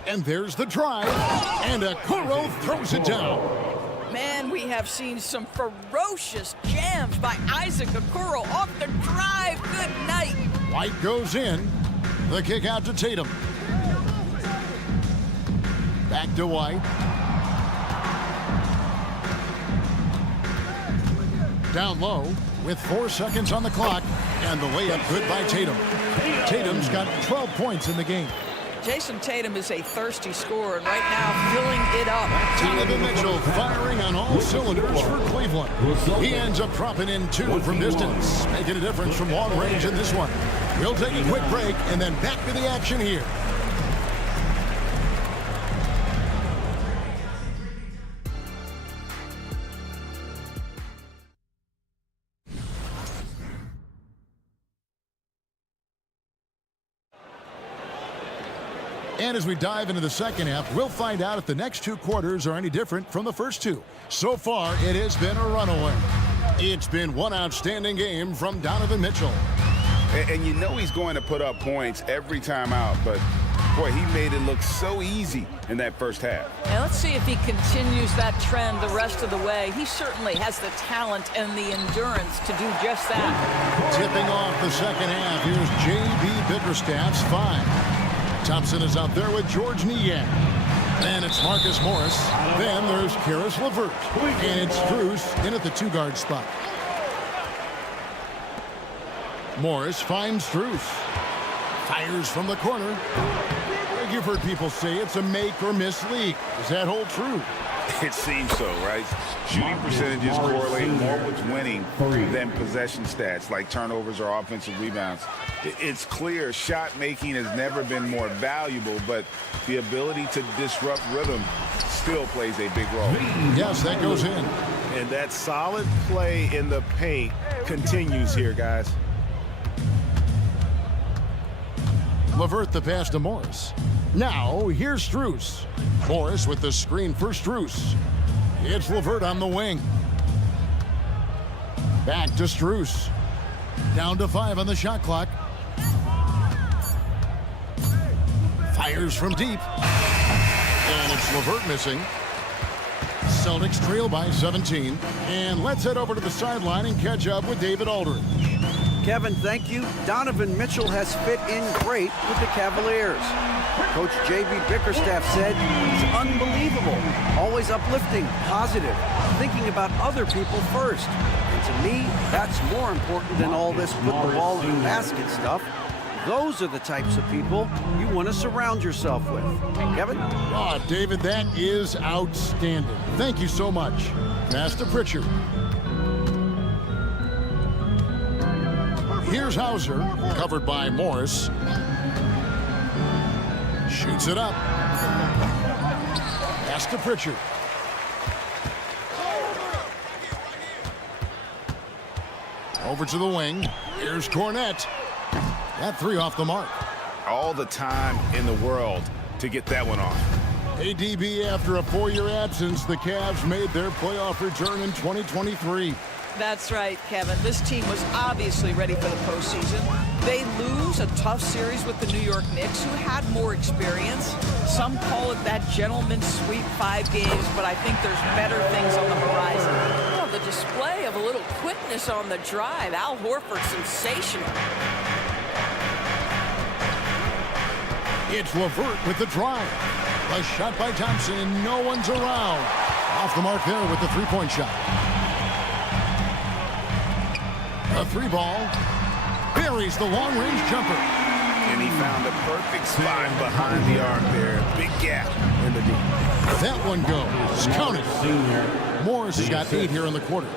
And there's the drive. And Okoro throws it down. Man, we have seen some ferocious jams by Isaac Okoro off the drive. Good night. White goes in. The kick out to Tatum. Back to White. Down low with 4 seconds on the clock. And the layup good by Tatum. Tatum's got 12 points in the game. Jason Tatum is a thirsty scorer, and right now filling it up. Donovan Mitchell firing on all cylinders for Cleveland. He ends up dropping in 2 from distance, making a difference from long range in this one. We'll take a quick break and then back to the action here. And as we dive into the second half, we'll find out if the next 2 quarters are any different from the first 2. So far, it has been a runaway. It's been one outstanding game from Donovan Mitchell. And you know he's going to put up points every time out, but boy, he made it look so easy in that first half. And let's see if he continues that trend the rest of the way. He certainly has the talent and the endurance to do just that. Tipping off the second half, here's J.B. Bickerstaff's 5. Thompson is out there with George Niang. Then it's Marcus Morris. Then there's Karis LeVert. And it's Strus in at the 2-guard spot. Morris finds Strus. Fires from the corner. You've heard people say it's a make or miss league. Does that hold true? It seems so, right? Shooting percentages correlate more with winning than possession stats like turnovers or offensive rebounds. It's clear shot making has never been more valuable, but the ability to disrupt rhythm still plays a big role. Yes, that goes in. And that solid play in the paint continues here, guys. LeVert the pass to Morris. Now, here's Strus. Morris with the screen for Strus. It's LeVert on the wing. Back to Strus. Down to 5 on the shot clock. Fires from deep. And it's LeVert missing. Celtics trail by 17. And let's head over to the sideline and catch up with David Aldridge. Kevin, thank you. Donovan Mitchell has fit in great with the Cavaliers. Coach J.B. Bickerstaff said he's unbelievable, always uplifting, positive, thinking about other people first. And to me, that's more important than all this put the ball in the basket stuff. Those are the types of people you want to surround yourself with. Kevin? Oh, David, that is outstanding. Thank you so much. Pass to Pritchard. Here's Hauser, covered by Morris. Shoots it up. Pass to Pritchard. Over to the wing. Here's Cornette. That 3 off the mark. All the time in the world to get that one off. ADB, after a 4-year absence, the Cavs made their playoff return in 2023. That's right, Kevin. This team was obviously ready for the postseason. They lose a tough series with the New York Knicks, who had more experience. Some call it that gentleman's sweep 5 games, but I think there's better things on the horizon. Oh, the display of a little quickness on the drive. Al Horford, sensational. It's LeVert with the drive. A shot by Thompson, and no one's around. Off the mark there with the three-point shot. A 3-ball. Buries the long-range jumper. And he found the perfect spot behind the arc there. Big gap in the deep. That one goes. Counted. Morris has got 8 here in the quarter.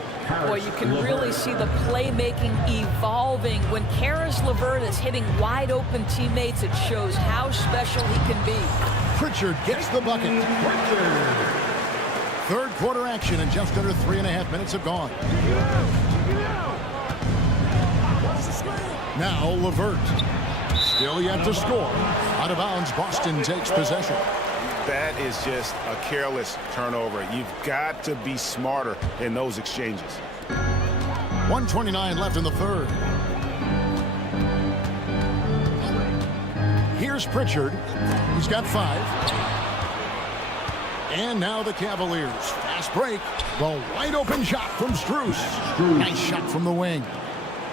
Boy, you can really see the playmaking evolving. When Karis LeVert is hitting wide-open teammates, it shows how special he can be. Pritchard gets the bucket. Third quarter action, and just under 3.5 minutes have gone. Now LeVert. Still yet to score. Out of bounds, Boston takes possession. That is just a careless turnover. You've got to be smarter in those exchanges. 1:29 left in the third. Here's Pritchard. He's got 5. And now the Cavaliers. Fast break. The wide open shot from Strus. Nice shot from the wing.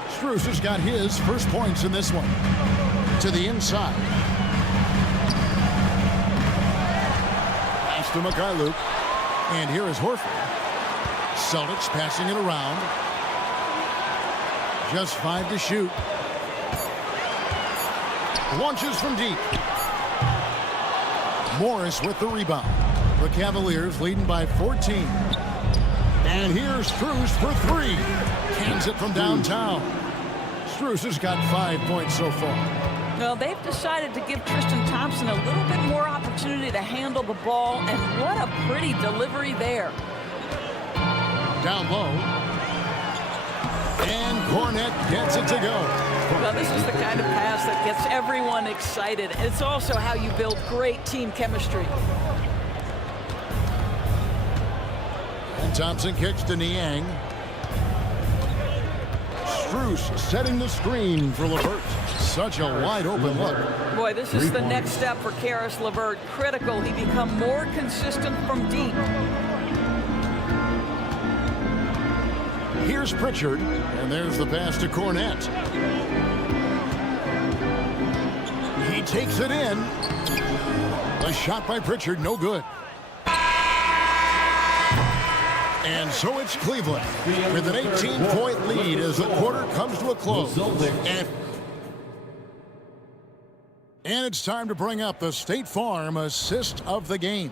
Strus has got his first points in this one. To the inside. Pass to Mikhailuk. And here is Horford. Celtics passing it around. Just 5 to shoot. Launches from deep. Morris with the rebound. The Cavaliers leading by 14. And here's Strus for 3. Cans it from downtown. Strus has got 5 points so far. Well, they've decided to give Tristan Thompson a little bit more opportunity to handle the ball, and what a pretty delivery there. Down low. And Cornette gets it to go. Well, this is the kind of pass that gets everyone excited. It's also how you build great team chemistry. And Thompson kicks to Niang. Strus setting the screen for LeVert. Such a wide open look. Boy, this is the next step for Karis LeVert. Critical he become more consistent from deep. Here's Pritchard, and there's the pass to Cornette. He takes it in. A shot by Pritchard, no good. And so it's Cleveland with an 18-point lead as the quarter comes to a close. And it's time to bring up the State Farm assist of the game.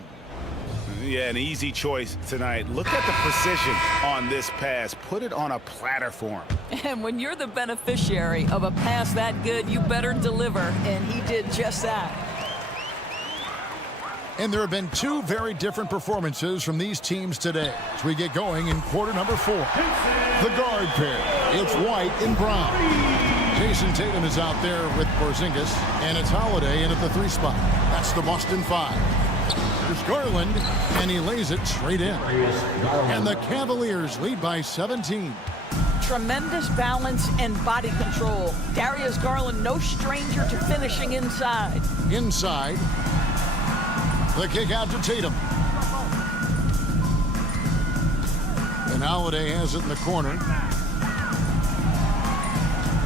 Yeah, an easy choice tonight. Look at the precision on this pass. Put it on a platter for him. And when you're the beneficiary of a pass that good, you better deliver. And he did just that. And there have been 2 very different performances from these teams today as we get going in quarter number 4. The guard pair. It's White and Brown. Jason Tatum is out there with Porzingis, and it's Holiday in at the 3 spot. That's the Boston 5. There's Garland, and he lays it straight in. And the Cavaliers lead by 17. Tremendous balance and body control. Darius Garland, no stranger to finishing inside. Inside. The kick out to Tatum. And Holiday has it in the corner.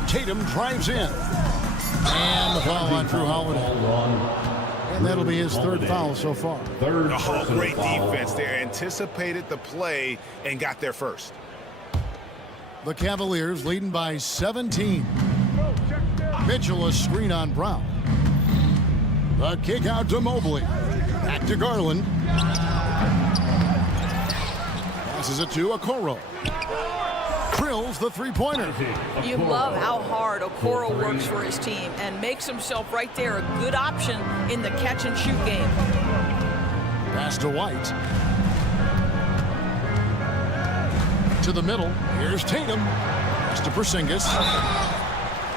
Tatum drives in. And the foul on Drew Holiday. And that'll be his 3rd foul so far. Oh, great defense there. Anticipated the play and got there first. The Cavaliers leading by 17. Mitchell a screen on Brown. The kick out to Mobley. Back to Garland. Passes it to Okoro. Drills the 3-pointer. You love how hard Okoro works for his team and makes himself right there a good option in the catch-and-shoot game. Pass to White. To the middle. Here's Tatum. Pass to Porzingis.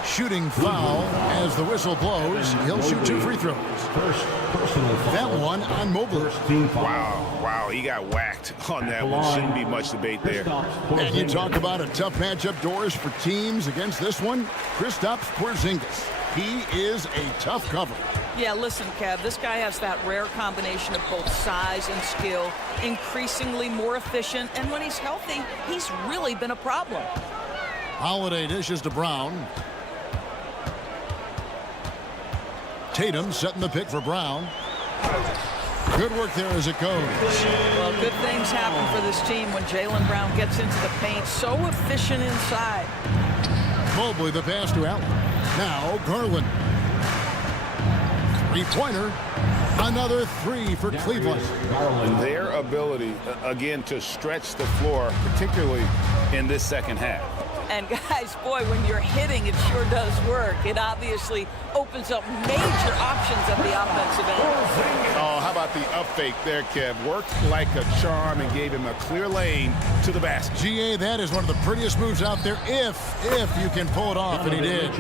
Shooting foul as the whistle blows. He'll shoot 2 free throws. First personal foul. That one on Mobley. Wow, he got whacked on that one. Shouldn't be much debate there. And you talk about a tough matchup, Doris, for teams against this one. Kristaps Porzingis. He is a tough cover. Yeah, listen, Kev, this guy has that rare combination of both size and skill, increasingly more efficient, and when he's healthy, he's really been a problem. Holiday dishes to Brown. Tatum setting the pick for Brown. Good work there as it goes. Well, good things happen for this team when Jaylen Brown gets into the paint. So efficient inside. Mobley the pass to Allen. Now Garland. Three-pointer. Another 3 for Cleveland. Their ability, again, to stretch the floor, particularly in this second half. And guys, boy, when you're hitting, it sure does work. It obviously opens up major options at the offensive end. Oh, how about the up fake there, Kev? Worked like a charm and gave him a clear lane to the basket. GA, that is one of the prettiest moves out there if you can pull it off, and he did.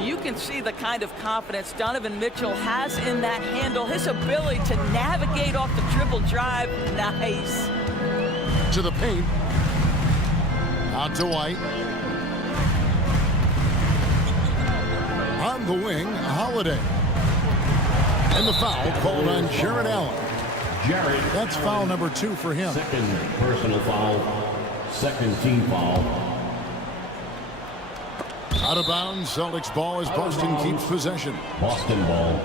You can see the kind of confidence Donovan Mitchell has in that handle. His ability to navigate off the dribble drive, nice. To the paint. Out to White. On the wing, Holiday. And the foul called on Jared Allen. That's foul number 2 for him. Second personal foul. Second team foul. Out of bounds, Celtics ball as Boston keeps possession. Boston ball.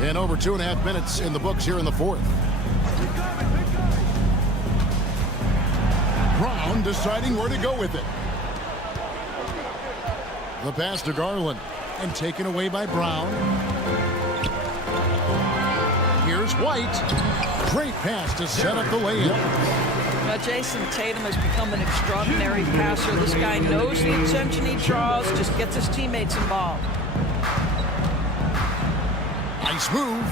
And over 2.5 minutes in the books here in the fourth. Brown deciding where to go with it. The pass to Garland and taken away by Brown. Here's White. Great pass to set up the layup. Now, Jason Tatum has become an extraordinary passer. This guy knows the attention he draws, just gets his teammates involved. Nice move.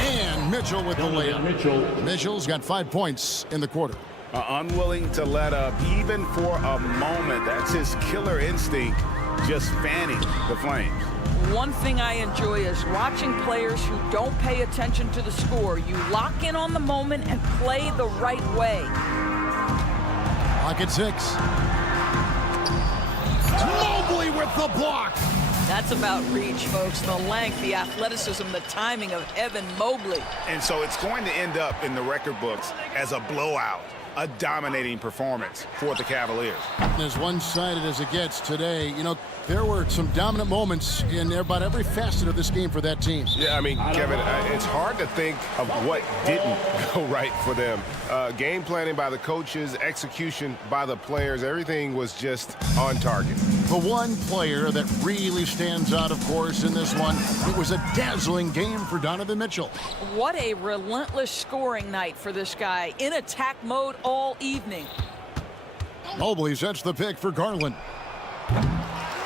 And Mitchell with the layup. Mitchell's got 5 points in the quarter. Unwilling to let up even for a moment. That's his killer instinct, just fanning the flames. One thing I enjoy is watching players who don't pay attention to the score. You lock in on the moment and play the right way. Lock at 6. Mobley with the block. That's about reach, folks. The length, the athleticism, the timing of Evan Mobley. And so it's going to end up in the record books as a blowout, a dominating performance for the Cavaliers. As one-sided as it gets today, you know, there were some dominant moments in about every facet of this game for that team. Yeah, I mean, Kevin, it's hard to think of what didn't go right for them. Game planning by the coaches, execution by the players, everything was just on target. The one player that really stands out, of course, in this one, it was a dazzling game for Donovan Mitchell. What a relentless scoring night for this guy. In attack mode all evening. Mobley sets the pick for Garland.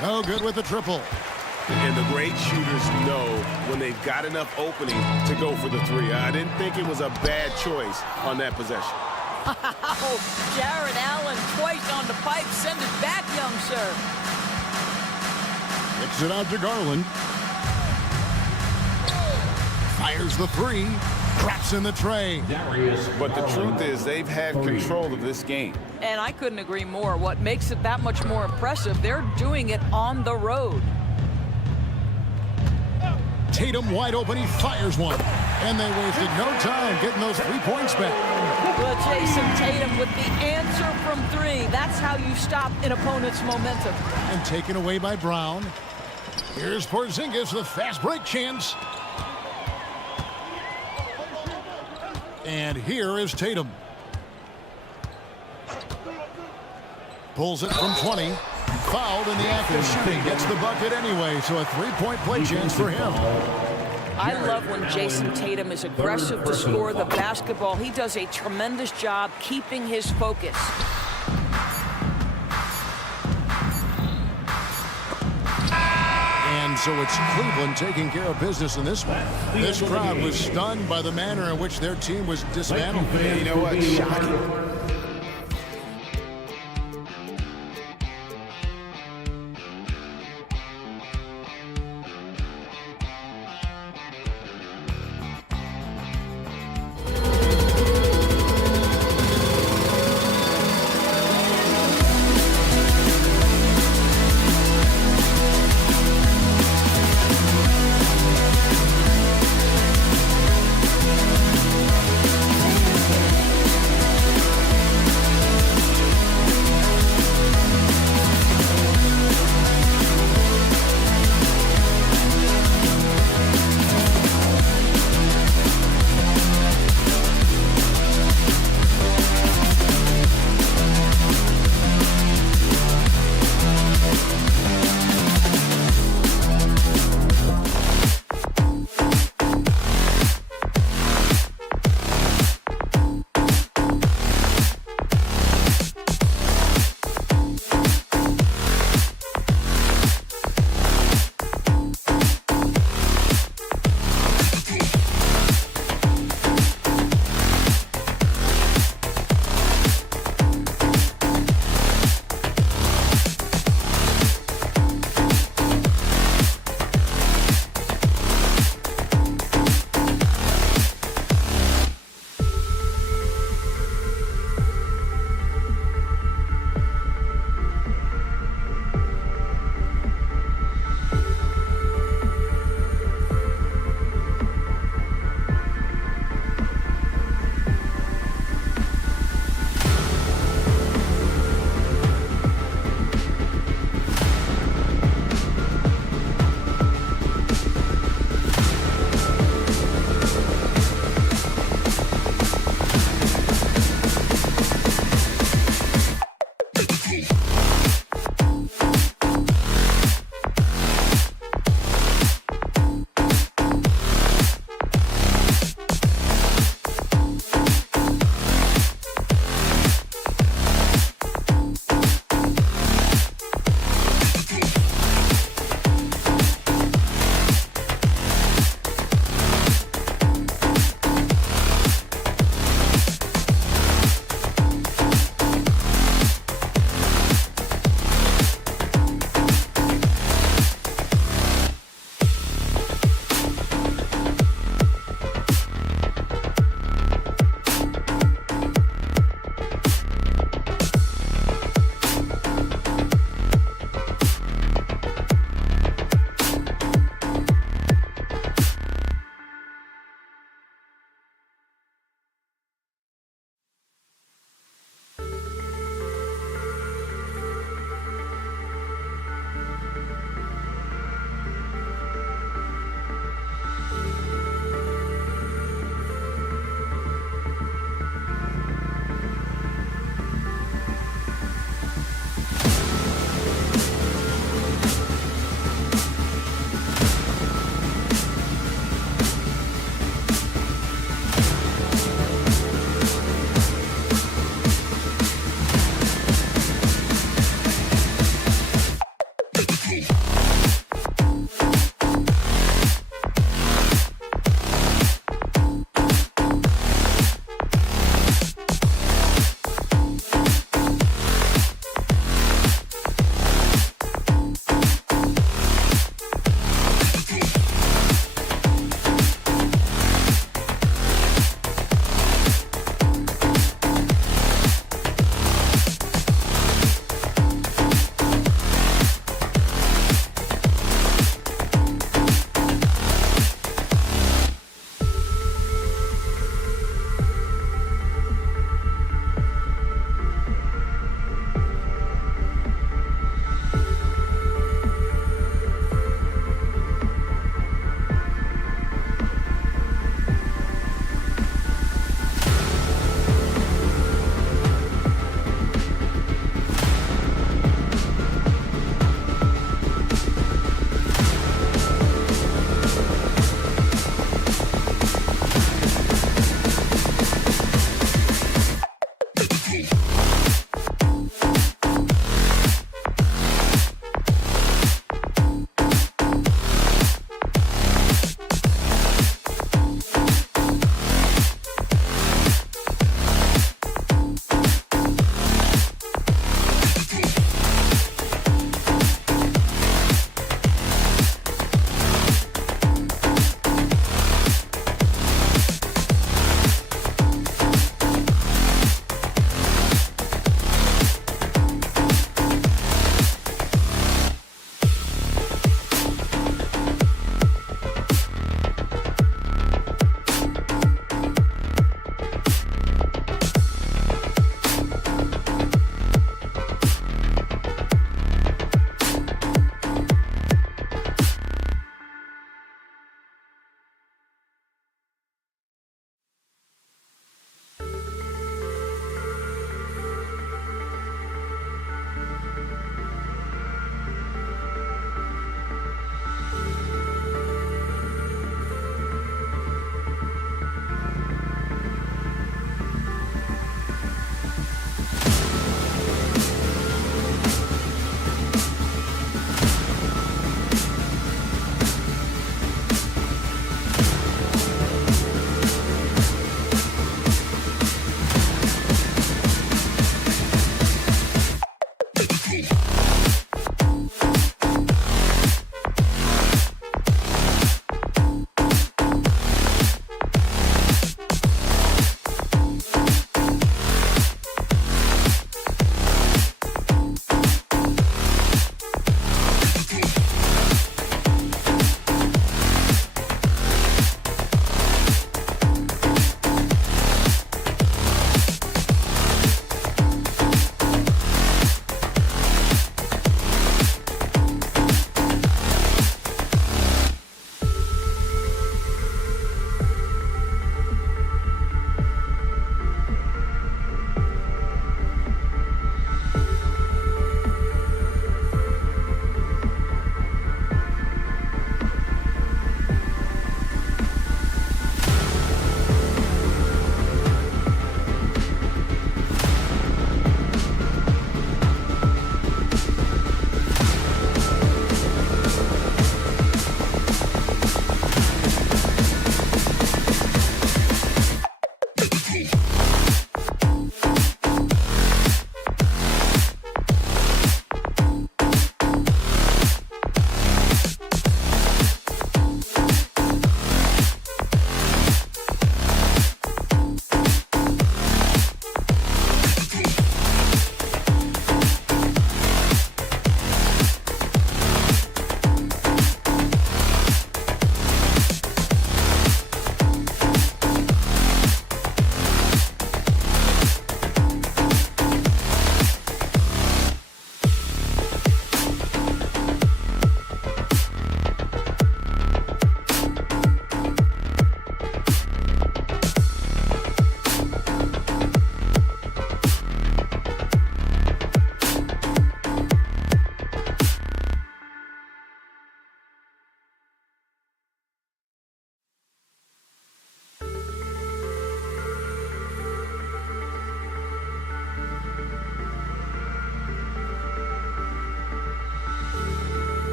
No good with the triple. And the great shooters know when they've got enough opening to go for the 3. I didn't think it was a bad choice on that possession. Jared Allen twice on the pipe. Send it back, young sir. Kicks it out to Garland. Fires the 3. Drops in the tray. But the truth is they've had control of this game. And I couldn't agree more. What makes it that much more impressive, they're doing it on the road. Tatum wide open. He fires one. And they wasted no time getting those 3 points back. Well, Jason Tatum with the answer from 3. That's how you stop an opponent's momentum. And taken away by Brown. Here's Porzingis, the fast break chance. And here is Tatum. Pulls it from 20. Fouled in the act of shooting. Gets the bucket anyway, so a 3-point play chance for him. I love when Jason Tatum is aggressive to score the basketball. He does a tremendous job keeping his focus. And so it's Cleveland taking care of business in this one. This crowd was stunned by the manner in which their team was dismantled. You know what? Shocking.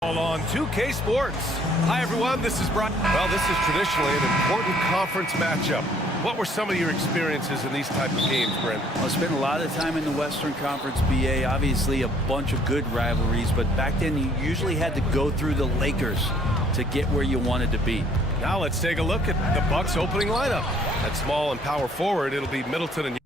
On 2K Sports. Hi, everyone. This is Brian. Well, this is traditionally an important conference matchup. What were some of your experiences in these type of games, Brent? I spent a lot of time in the Western Conference, BA. Obviously, a bunch of good rivalries, but back then you usually had to go through the Lakers to get where you wanted to be. Now let's take a look at the Bucks' opening lineup. At small and power forward, it'll be Middleton and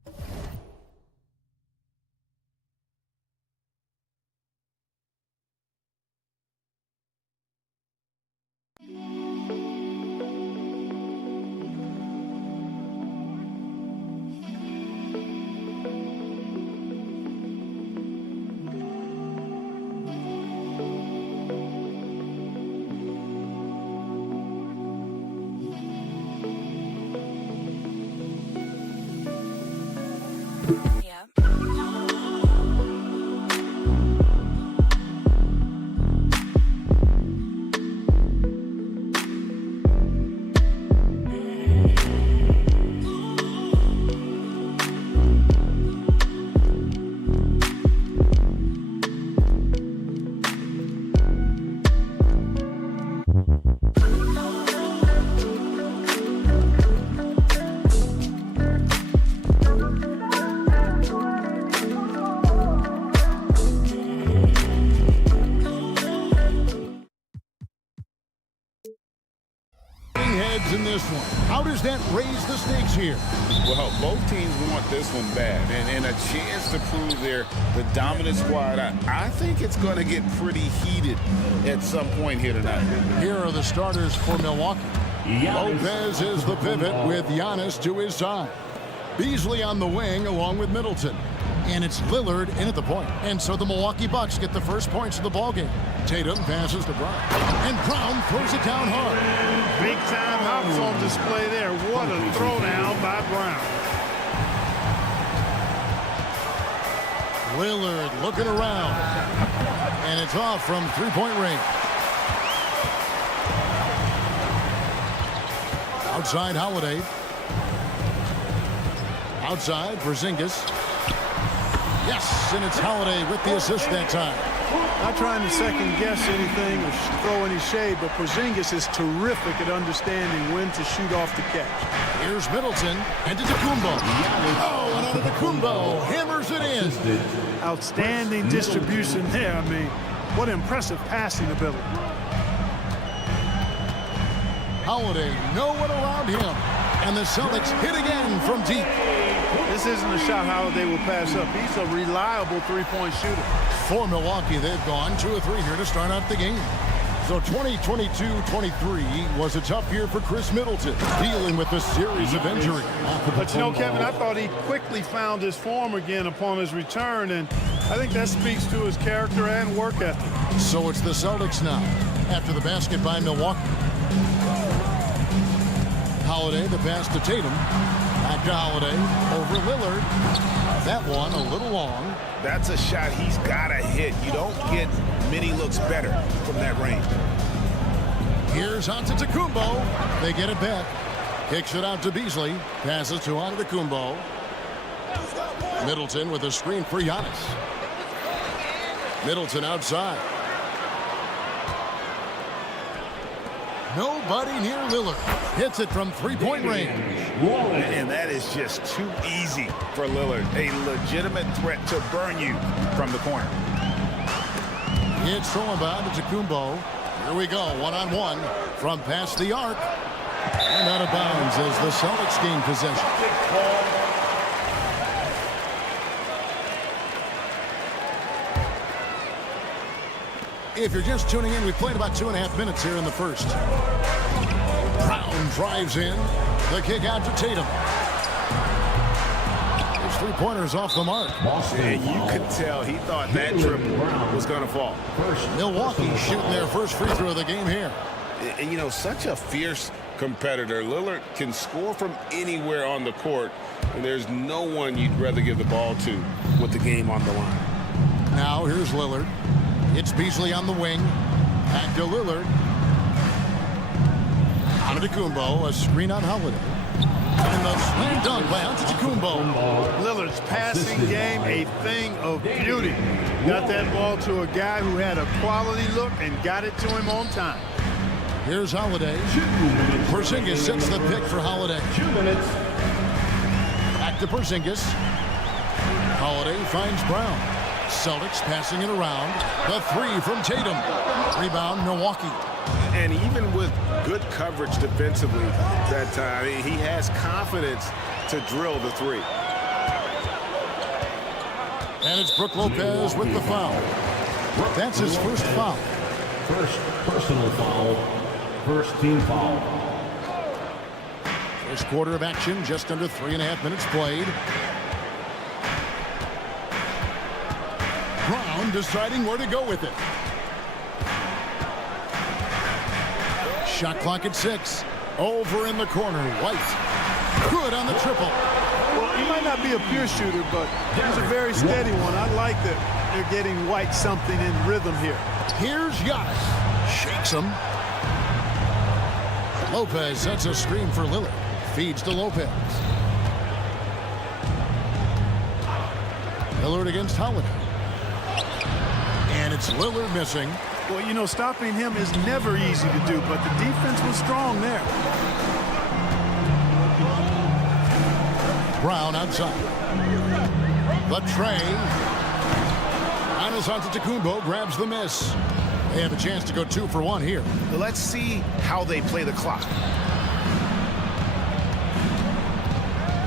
in this one. How does that raise the stakes here? Well, both teams want this one bad, and a chance to prove they're the dominant squad. I think it's going to get pretty heated at some point here tonight. Here are the starters for Milwaukee. Lopez is the pivot with Giannis to his side. Beasley on the wing along with Middleton. And it's Lillard in at the point. And so the Milwaukee Bucks get the first points of the ballgame. Tatum passes to Brown. And Brown throws it down hard. Big time hops on display there. What a throwdown by Brown. Lillard looking around. And it's off from three-point range. Outside Holiday. Outside Porzingis. Yes, and it's Holiday with the assist that time. Not trying to second-guess anything or throw any shade, but Porzingis is terrific at understanding when to shoot off the catch. Here's Middleton, and to Kumbo. Oh, and out of the Kumbo, hammers it in. Outstanding distribution there. I mean, what impressive passing ability. Holiday, no one around him. And the Celtics hit again from deep. This isn't a shot Holiday will pass up. He's a reliable three-point shooter. For Milwaukee, they've gone 2 of 3 here to start out the game. So 2022-23 was a tough year for Chris Middleton, dealing with a series of injuries. But you know, Kevin, I thought he quickly found his form again upon his return, and I think that speaks to his character and work ethic. So it's the Celtics now, after the basket by Milwaukee. Holiday, the pass to Tatum. Back to Holiday, over Lillard. That one a little long. That's a shot he's got to hit. You don't get many looks better from that range. Here's Antetokounmpo. They get it back. Kicks it out to Beasley. Passes to Antetokounmpo. Middleton with a screen for Giannis. Middleton outside. Nobody near Lillard. Hits it from three-point range. And that is just too easy for Lillard. A legitimate threat to burn you from the corner. It's thrown by Antetokounmpo. Here we go, one-on-one from past the arc. And out of bounds as the Celtics gain possession. If you're just tuning in, we played about 2.5 minutes here in the first. Brown drives in. The kick out to Tatum. His three-pointers off the mark. And you could tell he thought that triple was going to fall. Milwaukee shooting their first free throw of the game here. And, you know, such a fierce competitor. Lillard can score from anywhere on the court, and there's no one you'd rather give the ball to with the game on the line. Now here's Lillard. It's Beasley on the wing. Back to Lillard. Antetokounmpo, a screen on Holiday. And the slam dunk by Antetokounmpo. Lillard's passing game, a thing of beauty. Got that ball to a guy who had a quality look and got it to him on time. Here's Holiday. Porzingis sets the pick for Holiday. Back to Porzingis. Holiday finds Brown. Celtics passing it around. The three from Tatum. Rebound, Milwaukee. And even with good coverage defensively that time, he has confidence to drill the three. And it's Brook Lopez with the foul. That's his first foul. First personal foul. First team foul. First quarter of action, just under 3.5 minutes played. Brown deciding where to go with it. Shot clock at 6. Over in the corner, White. Good on the triple. Well, he might not be a pure shooter, but he's a very steady one. I like that they're getting White something in rhythm here. Here's Giannis. Shakes him. Lopez sets a screen for Lillard. Feeds to Lopez. Lillard against Holiday. And it's Lillard missing. Well, you know, stopping him is never easy to do, but the defense was strong there. Brown outside. The tray. Giannis Antetokounmpo grabs the miss. They have a chance to go 2 for 1 here. Let's see how they play the clock.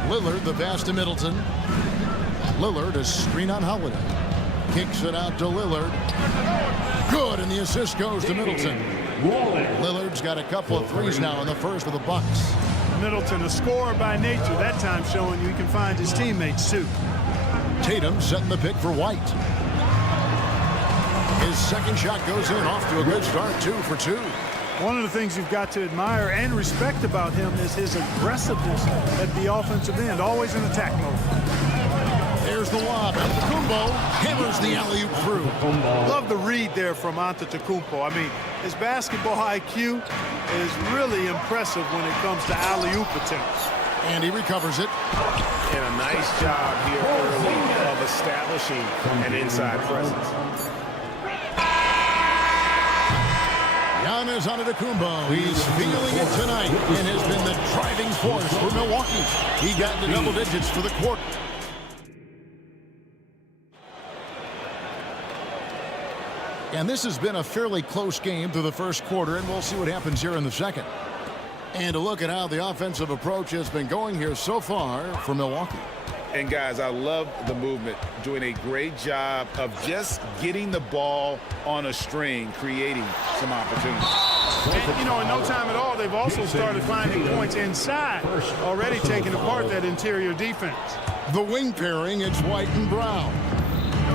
Lillard, the pass to Middleton. Lillard, a screen on Holiday. Kicks it out to Lillard. Good, and the assist goes to Middleton. Lillard's got a couple of threes now in the first for the Bucks. Middleton, a scorer by nature, that time showing you he can find his teammates too. Tatum setting the pick for White. His second shot goes in, off to a good start, 2 for 2. One of the things you've got to admire and respect about him is his aggressiveness at the offensive end, always in attack mode. There's the lob. Antetokounmpo hammers the alley-oop through. Love the read there from Antetokounmpo. I mean, his basketball IQ is really impressive when it comes to alley-oop attempts. And he recovers it. And a nice job here early of establishing an inside presence. Giannis Antetokounmpo, he's feeling it tonight and has been the driving force for Milwaukee. He got to double digits for the quarter. And this has been a fairly close game through the first quarter, and we'll see what happens here in the second. And to look at how the offensive approach has been going here so far for Milwaukee. And guys, I love the movement, doing a great job of just getting the ball on a string, creating some opportunities. And, you know, in no time at all, they've also started finding points inside, already taking apart that interior defense. The wing pairing, it's White and Brown.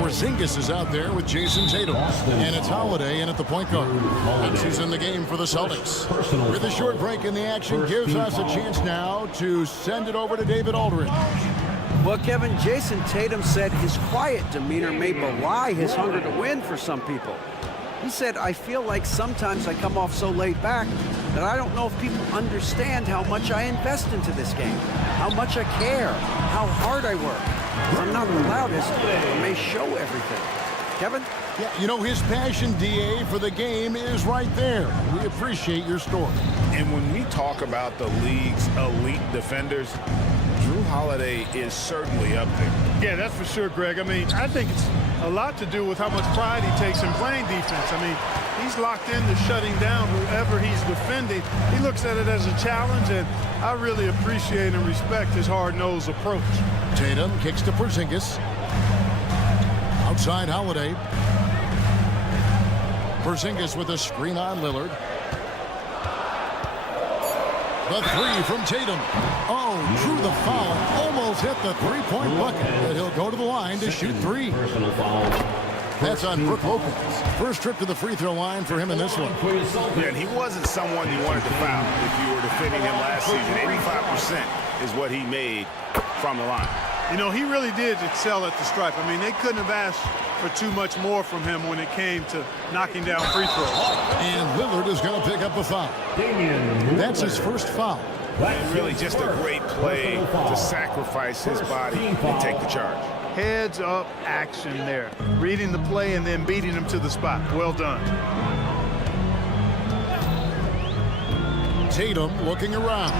Porzingis is out there with Jason Tatum. And it's Holiday in at the point guard. That's who's in the game for the Celtics. With a short break in the action gives us a chance now to send it over to David Aldridge. Well, Kevin, Jason Tatum said his quiet demeanor may belie his hunger to win for some people. He said, I feel like sometimes I come off so laid back that I don't know if people understand how much I invest into this game, how much I care, how hard I work. If I'm not the loudest, I may show everything. Kevin? Yeah, you know, his passion, DA, for the game is right there. We appreciate your story. And when we talk about the league's elite defenders, Drew Holiday is certainly up there. Yeah, that's for sure, Greg. I mean, I think it's a lot to do with how much pride he takes in playing defense. I mean, he's locked into shutting down whoever he's defending. He looks at it as a challenge, and I really appreciate and respect his hard-nosed approach. Tatum kicks to Porzingis. Outside Holiday. Porzingis with a screen on Lillard. The three from Tatum. Oh, drew the foul. Almost hit the three-point bucket. But he'll go to the line to shoot three. That's on Brook Lopez. First trip to the free throw line for him in this one. Yeah, and he wasn't someone you wanted to foul if you were defending him last season. 85% is what he made from the line. You know, he really did excel at the stripe. I mean, they couldn't have asked for too much more from him when it came to knocking down free throws. And Lillard is going to pick up a foul. That's his first foul. And really just a great play to sacrifice his body and take the charge. Heads up action there. Reading the play and then beating him to the spot. Well done. Tatum looking around.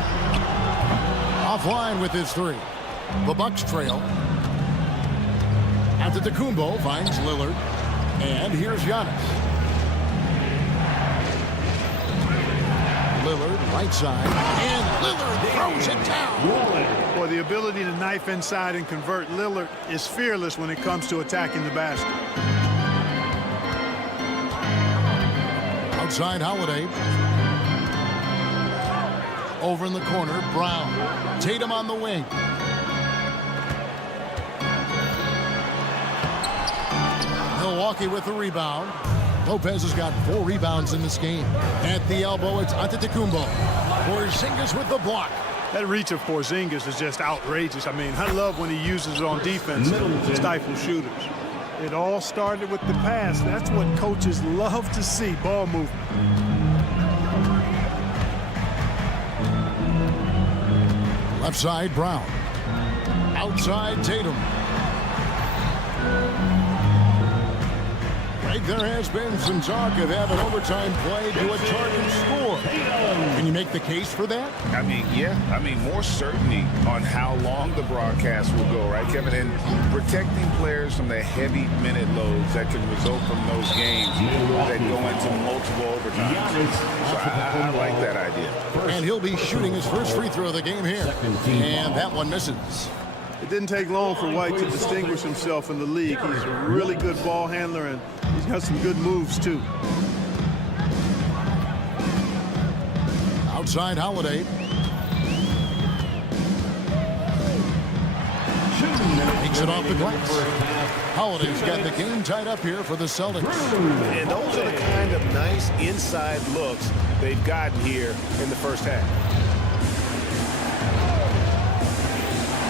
Offline with his three. The Bucks trail. Antetokounmpo finds Lillard. And here's Giannis. Lillard right side. And Lillard throws it down. Boy, the ability to knife inside and convert. Lillard is fearless when it comes to attacking the basket. Outside Holiday. Over in the corner, Brown. Tatum on the wing. Milwaukee with the rebound. Lopez has got 4 rebounds in this game. At the elbow, it's Antetokounmpo. Porzingis with the block. That reach of Porzingis is just outrageous. I mean, I love when he uses it on defense to stifle shooters. It all started with the pass. That's what coaches love to see, ball movement. Left side, Brown. Outside, Tatum. Greg, there has been some talk of having overtime play to a target score. Can you make the case for that? I mean, yeah. I mean, more certainty on how long the broadcast will go, right, Kevin? And protecting players from the heavy minute loads that can result from those games that go into multiple overtimes. So I like that idea. And he'll be shooting his first free throw of the game here. And that one misses. It didn't take long for White to distinguish himself in the league. He's a really good ball handler, and he's got some good moves, too. Outside Holiday. Takes it off the glass. Holiday's got the game tied up here for the Celtics. And those are the kind of nice inside looks they've gotten here in the first half.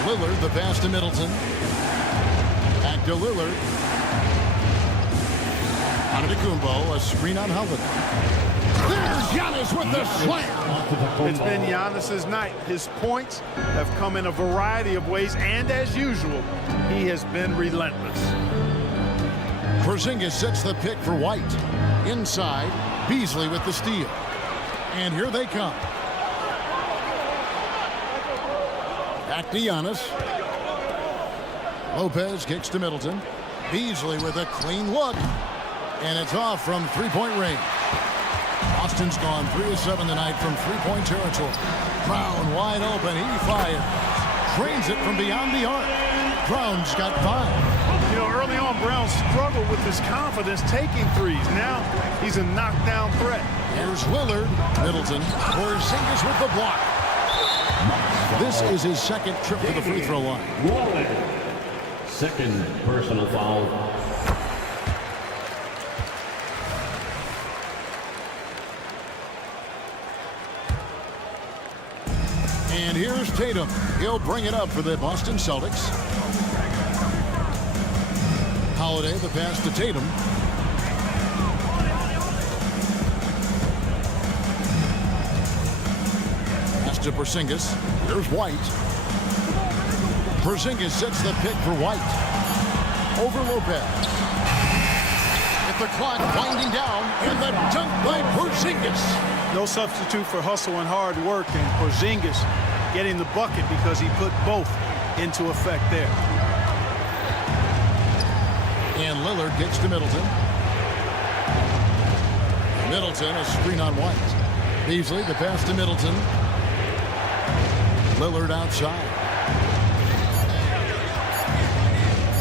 Lillard, the pass to Middleton. Back to Lillard. Antetokounmpo, a screen on Holiday. There's Giannis with the slam. It's been Giannis's night. His points have come in a variety of ways, and as usual, he has been relentless. Porzingis sets the pick for White. Inside, Beasley with the steal. And here they come. Back to Giannis. Lopez kicks to Middleton. Beasley with a clean look. And it's off from three-point range. Austin's gone 3 of 7 tonight from three-point territory. Brown wide open. He fires. Drains it from beyond the arc. Brown's got 5. You know, early on, Brown struggled with his confidence taking threes. Now he's a knockdown threat. Here's Lillard. Middleton. Porzingis with the block. This is his second trip to the free throw line. Second personal foul. And here's Tatum. He'll bring it up for the Boston Celtics. Holiday, the pass to Tatum. Pass to Porzingis. Here's White. Porzingis sets the pick for White. Over Lopez. At the clock winding down, and the dunk by Porzingis. No substitute for hustle and hard work, and Porzingis getting the bucket because he put both into effect there. And Lillard gets to Middleton. Middleton, a screen on White. Beasley, the pass to Middleton. Lillard outside.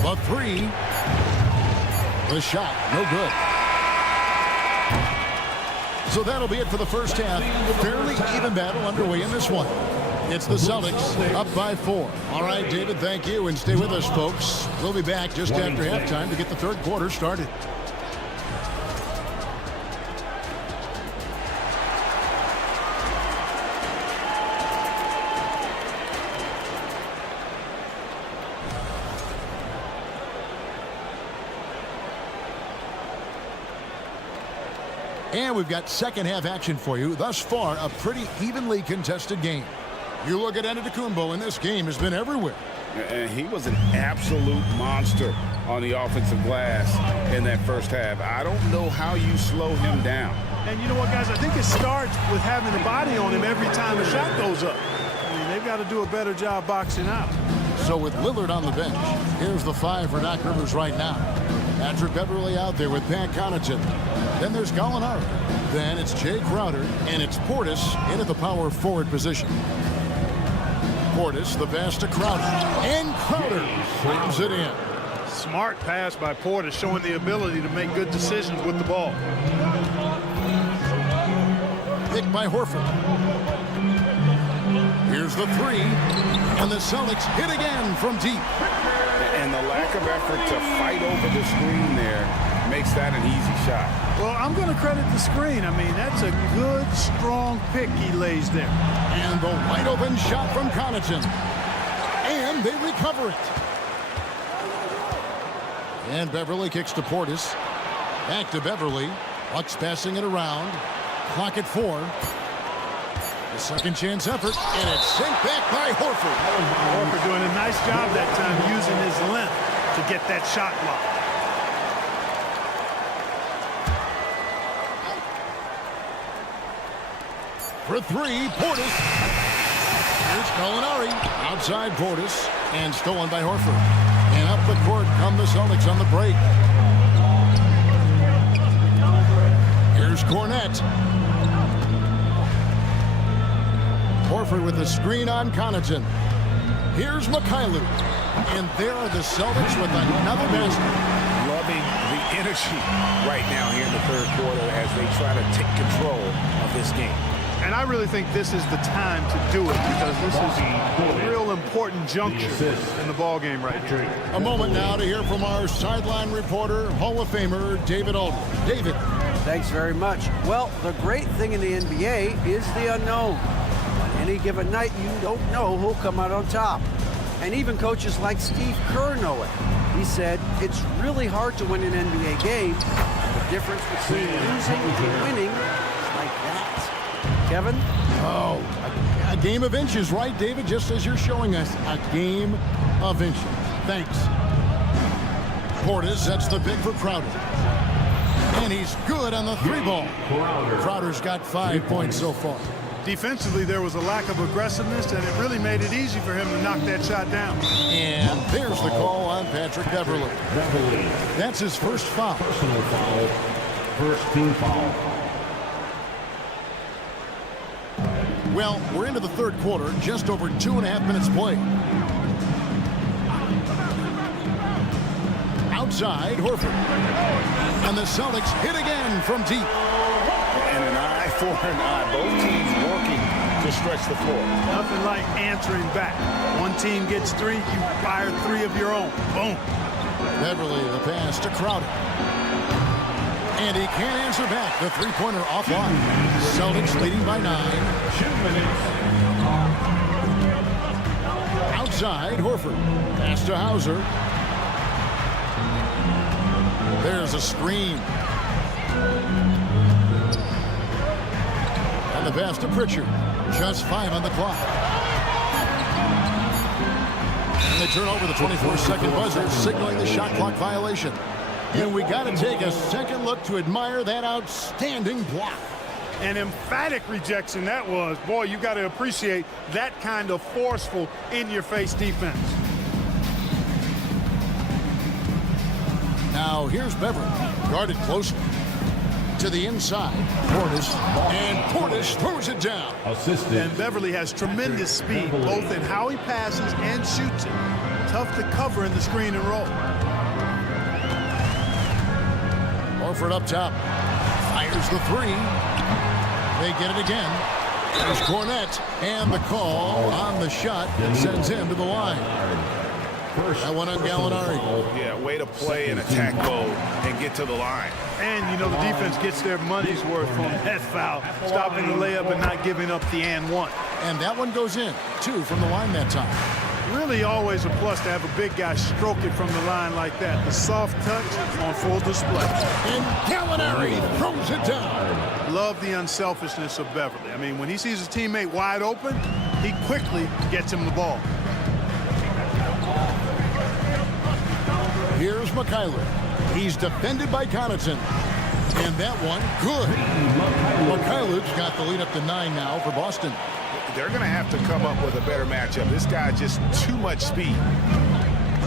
The three. The shot, no good. So that'll be it for the first half. Fairly even battle underway in this one. It's the Celtics up by 4. All right, David, thank you. And stay with us, folks. We'll be back just after halftime to get the third quarter started. And we've got second half action for you. Thus far, a pretty evenly contested game. You look at Antetokounmpo, and this game has been everywhere. And he was an absolute monster on the offensive glass in that first half. I don't know how you slow him down. And you know what, guys? I think it starts with having the body on him every time the shot goes up. I mean, they've got to do a better job boxing out. So with Lillard on the bench, here's the 5 for Doc Rivers right now. Patrick Beverley out there with Pat Connaughton. Then there's Gallinari. Then it's Jay Crowder, and it's Portis in at the power forward position. Portis, the pass to Crowder, and Crowder slams it in. Smart pass by Portis, showing the ability to make good decisions with the ball. Picked by Horford. Here's the 3, and the Celtics hit again from deep. And the lack of effort to fight over the screen there makes that an easy shot. Well, I'm going to credit the screen. I mean, that's a good, strong pick he lays there. And the wide open shot from Connaughton. And they recover it. And Beverley kicks to Portis. Back to Beverley. Bucks passing it around. Clock at 4. The second chance effort. And it's sent back by Horford. Horford doing a nice job that time using his length to get that shot block. For 3, Portis. Here's Gallinari. Outside Portis. And stolen by Horford. And up the court come the Celtics on the break. Here's Cornette. Horford with the screen on Connaughton. Here's Mikhailuk. And there are the Celtics with another basket. Loving the energy right now here in the third quarter as they try to take control of this game. And I really think this is the time to do it because this is a real important juncture in the ball game right here. A moment now to hear from our sideline reporter, Hall of Famer David Aldridge. David. Thanks very much. Well, the great thing in the NBA is the unknown. On any given night, you don't know who'll come out on top. And even coaches like Steve Kerr know it. He said it's really hard to win an NBA game. The difference between losing and winning is like that. Kevin? Oh, a game of inches, right, David? Just as you're showing us, a game of inches. Thanks. Portis sets the pick for Crowder. And he's good on the 3 ball. Crowder's got 5 points so far. Defensively, there was a lack of aggressiveness, and it really made it easy for him to knock that shot down. And there's the call on Patrick Beverley. That's his first foul. Personal foul. First team foul. Well, we're into the third quarter, just over 2.5 minutes played. Outside, Horford. And the Celtics hit again from deep. And an eye for an eye. Both teams working to stretch the floor. Nothing like answering back. One team gets 3, you fire 3 of your own. Boom. Beverley, the pass to Crowder. And he can't answer back. The 3-pointer offline. Celtics leading by 9. 2 minutes. side. Horford. Pass to Hauser. There's a screen. And the pass to Pritchard. Just 5 on the clock. And they turn over the 24-second buzzer, signaling the shot clock violation. And we got to take a second look to admire that outstanding block. An emphatic rejection that was. Boy, you got to appreciate that kind of forceful, in-your-face defense. Now here's Beverly, guarded closely. To the inside, Portis, and Portis throws it down. And Beverly has tremendous speed, both in how he passes and shoots it. Tough to cover in the screen and roll. Horford up top, fires the 3. They get it again. There's Cornette, and the call on the shot that sends him to the line. That one on Gallinari. Yeah, way to play and attack mode and get to the line. And, you know, the defense gets their money's worth from that foul, stopping the layup and not giving up the and one. And that one goes in, 2 from the line that time. Really always a plus to have a big guy stroke it from the line like that. The soft touch on full display. And Gallinari throws it down. Love the unselfishness of Beverly. I mean, when he sees his teammate wide open, he quickly gets him the ball. Here's Mikhailik. He's defended by Connaughton. And that one, good. Mikhailik's got the lead up to 9 now for Boston. They're going to have to come up with a better matchup. This guy just too much speed.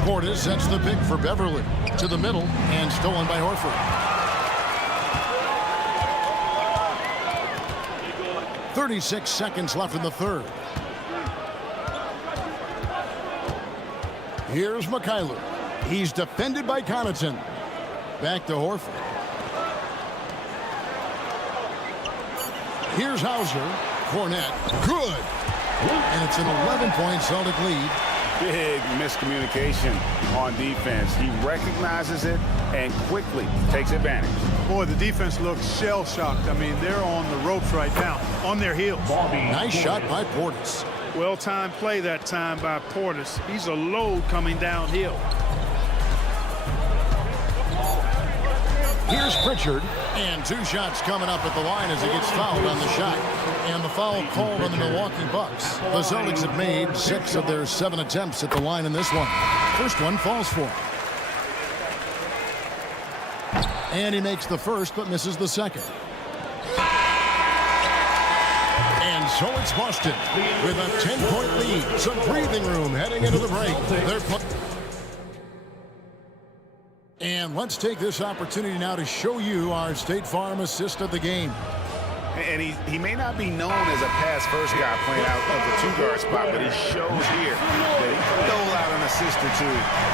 Portis sets the pick for Beverly. To the middle, and stolen by Horford. 36 seconds left in the third. Here's Mikhailik. He's defended by Connaughton. Back to Horford. Here's Hauser. Cornette. Good. And it's an 11-point Celtic lead. Big miscommunication on defense. He recognizes it and quickly takes advantage. Boy, the defense looks shell-shocked. I mean, they're on the ropes right now, on their heels. Nice shot by Portis. Well-timed play that time by Portis. He's a load coming downhill. Here's Pritchard, and 2 shots coming up at the line as he gets fouled on the shot. And the foul called on the Milwaukee Bucks. The Celtics have made 6 of their 7 attempts at the line in this one. First one falls for him. And he makes the first, but misses the second. And so it's Boston with a 10-point lead. Some breathing room heading into the break. And let's take this opportunity now to show you our State Farm assist of the game. And he may not be known as a pass-first guy playing out of the 2-guard spot, but he shows here that he can dole out an assist or 2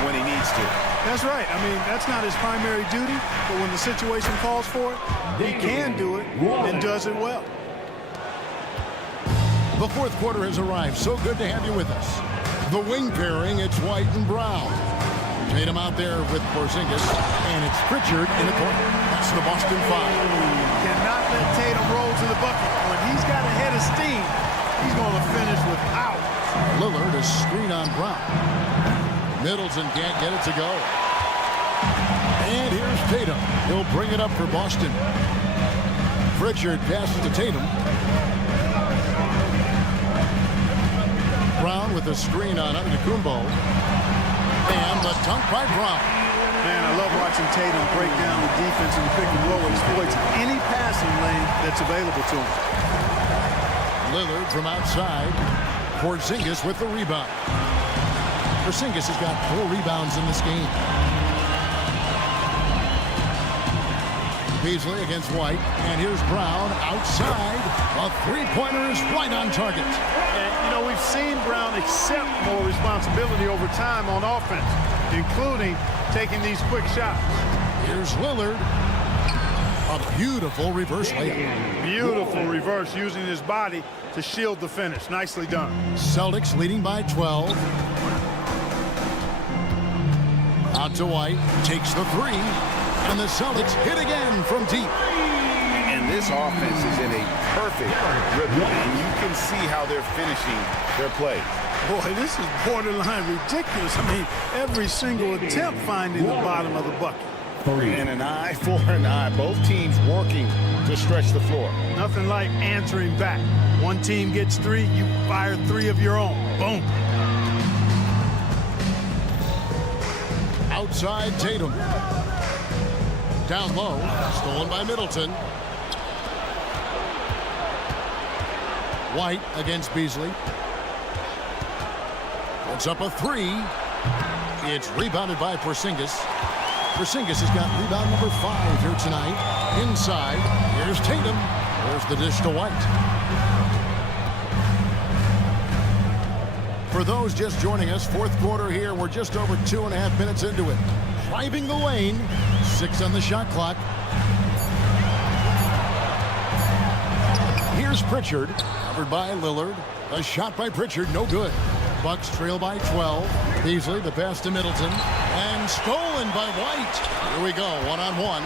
when he needs to. That's right. I mean, that's not his primary duty, but when the situation calls for it, he can do it and does it well. The fourth quarter has arrived. So good to have you with us. The wing pairing, it's White and Brown. Tatum out there with Porzingis, and it's Pritchard in the corner. That's the Boston 5. Cannot let Tatum roll to the bucket. When he's got a head of steam, he's going to finish with power. Lillard is screen on Brown. Middleton can't get it to go. And here's Tatum. He'll bring it up for Boston. Pritchard passes to Tatum. Brown with a screen on Antetokounmpo. And the dunk by Brown. Man, I love watching Tatum break down the defense in the pick and roll. Exploits any passing lane that's available to him. Lillard from outside. Porzingis with the rebound. Porzingis has got 4 rebounds in this game. Beasley against White. And here's Brown outside. A 3-pointer is right on target. And, you know, we've seen Brown accept more responsibility over time on offense, including taking these quick shots. Here's Lillard. A beautiful reverse layup. Beautiful reverse, using his body to shield the finish. Nicely done. Celtics leading by 12. Out to White. Takes the 3. And the Celtics hit again from deep. And this offense is in a perfect rhythm, and you can see how they're finishing their play. Boy, this is borderline ridiculous. I mean, every single attempt finding the bottom of the bucket. And an eye for an eye. Both teams working to stretch the floor. Nothing like answering back. One team gets 3, you fire 3 of your own. Boom. Outside Tatum. Down low, stolen by Middleton. White against Beasley. Puts up a 3. It's rebounded by Porzingis. Porzingis has got rebound number 5 here tonight. Inside, here's Tatum. There's the dish to White. For those just joining us, fourth quarter here. We're just over 2.5 minutes into it. Driving the lane. 6 on the shot clock. Here's Pritchard. Covered by Lillard. A shot by Pritchard. No good. Bucks trail by 12. Beasley, the pass to Middleton. And stolen by White. Here we go. 1-on-1.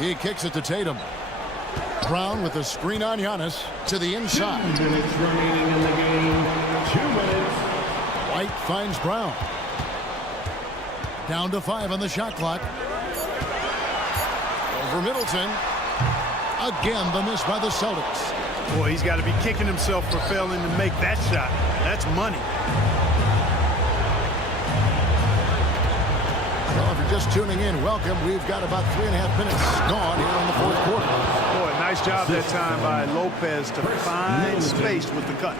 He kicks it to Tatum. Brown with a screen on Giannis to the inside. 2 minutes remaining in the game. 2 minutes. White finds Brown. Down to 5 on the shot clock. Over Middleton. Again, the miss by the Celtics. Boy, he's got to be kicking himself for failing to make that shot. That's money. Well, if you're just tuning in, welcome. We've got about 3.5 minutes gone here in the fourth quarter. Boy, nice job that time by Lopez to find space with the cut.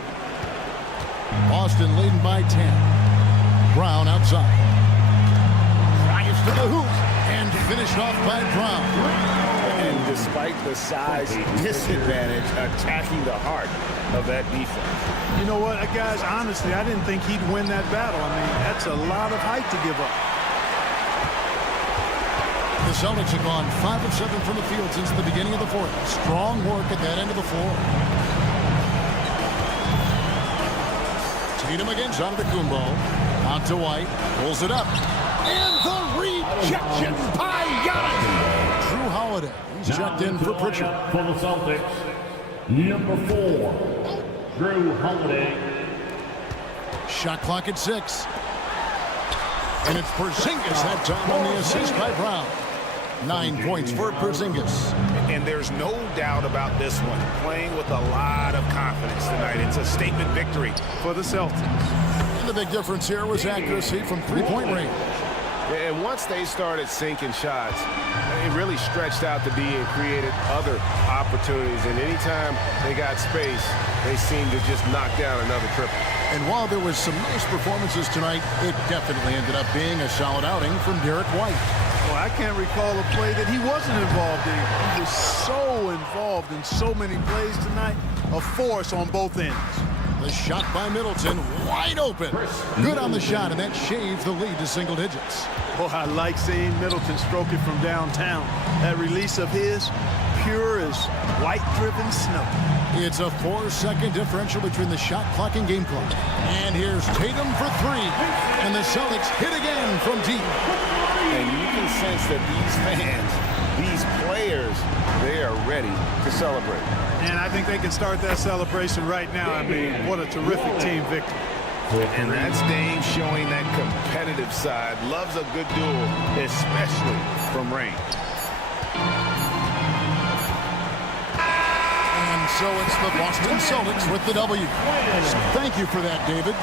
Boston leading by 10. Brown outside. Drives to the hoop and finished off by Brown. And despite the size disadvantage, attacking the heart of that defense. You know what, guys, honestly, I didn't think he'd win that battle. I mean, that's a lot of height to give up. The Celtics have gone 5 of 7 from the field since the beginning of the fourth. Strong work at that end of the floor. Tatum against Antetokounmpo. Out to White. Pulls it up. And the rejection by Giannis. Drew Holiday. He's checked in for Pritchard. For the Celtics, number 4, Drew Holiday. Shot clock at 6. And it's Porzingis that time on the assist by Brown. 9 points for Porzingis. And there's no doubt about this one. Playing with a lot of confidence tonight. It's a statement victory for the Celtics. And the big difference here was accuracy from three-point range. And once they started sinking shots, they really stretched out the D and created other opportunities. And anytime they got space, they seemed to just knock down another triple. And while there was some nice performances tonight, it definitely ended up being a solid outing from Derek White. Well, I can't recall a play that he wasn't involved in. He was so involved in so many plays tonight. A force on both ends. The shot by Middleton, wide open. Good on the shot, and that shaves the lead to single digits. Boy, I like seeing Middleton stroke it from downtown. That release of his, pure as white-driven snow. It's a 4-second differential between the shot clock and game clock. And here's Tatum for 3. And the Celtics hit again from deep. And you can sense that these fans, these players, they are ready to celebrate. And I think they can start that celebration right now. I mean, what a terrific team victory. And that's Dame showing that competitive side. Loves a good duel, especially from range. And so it's the Boston Celtics with the W. Thank you for that, David.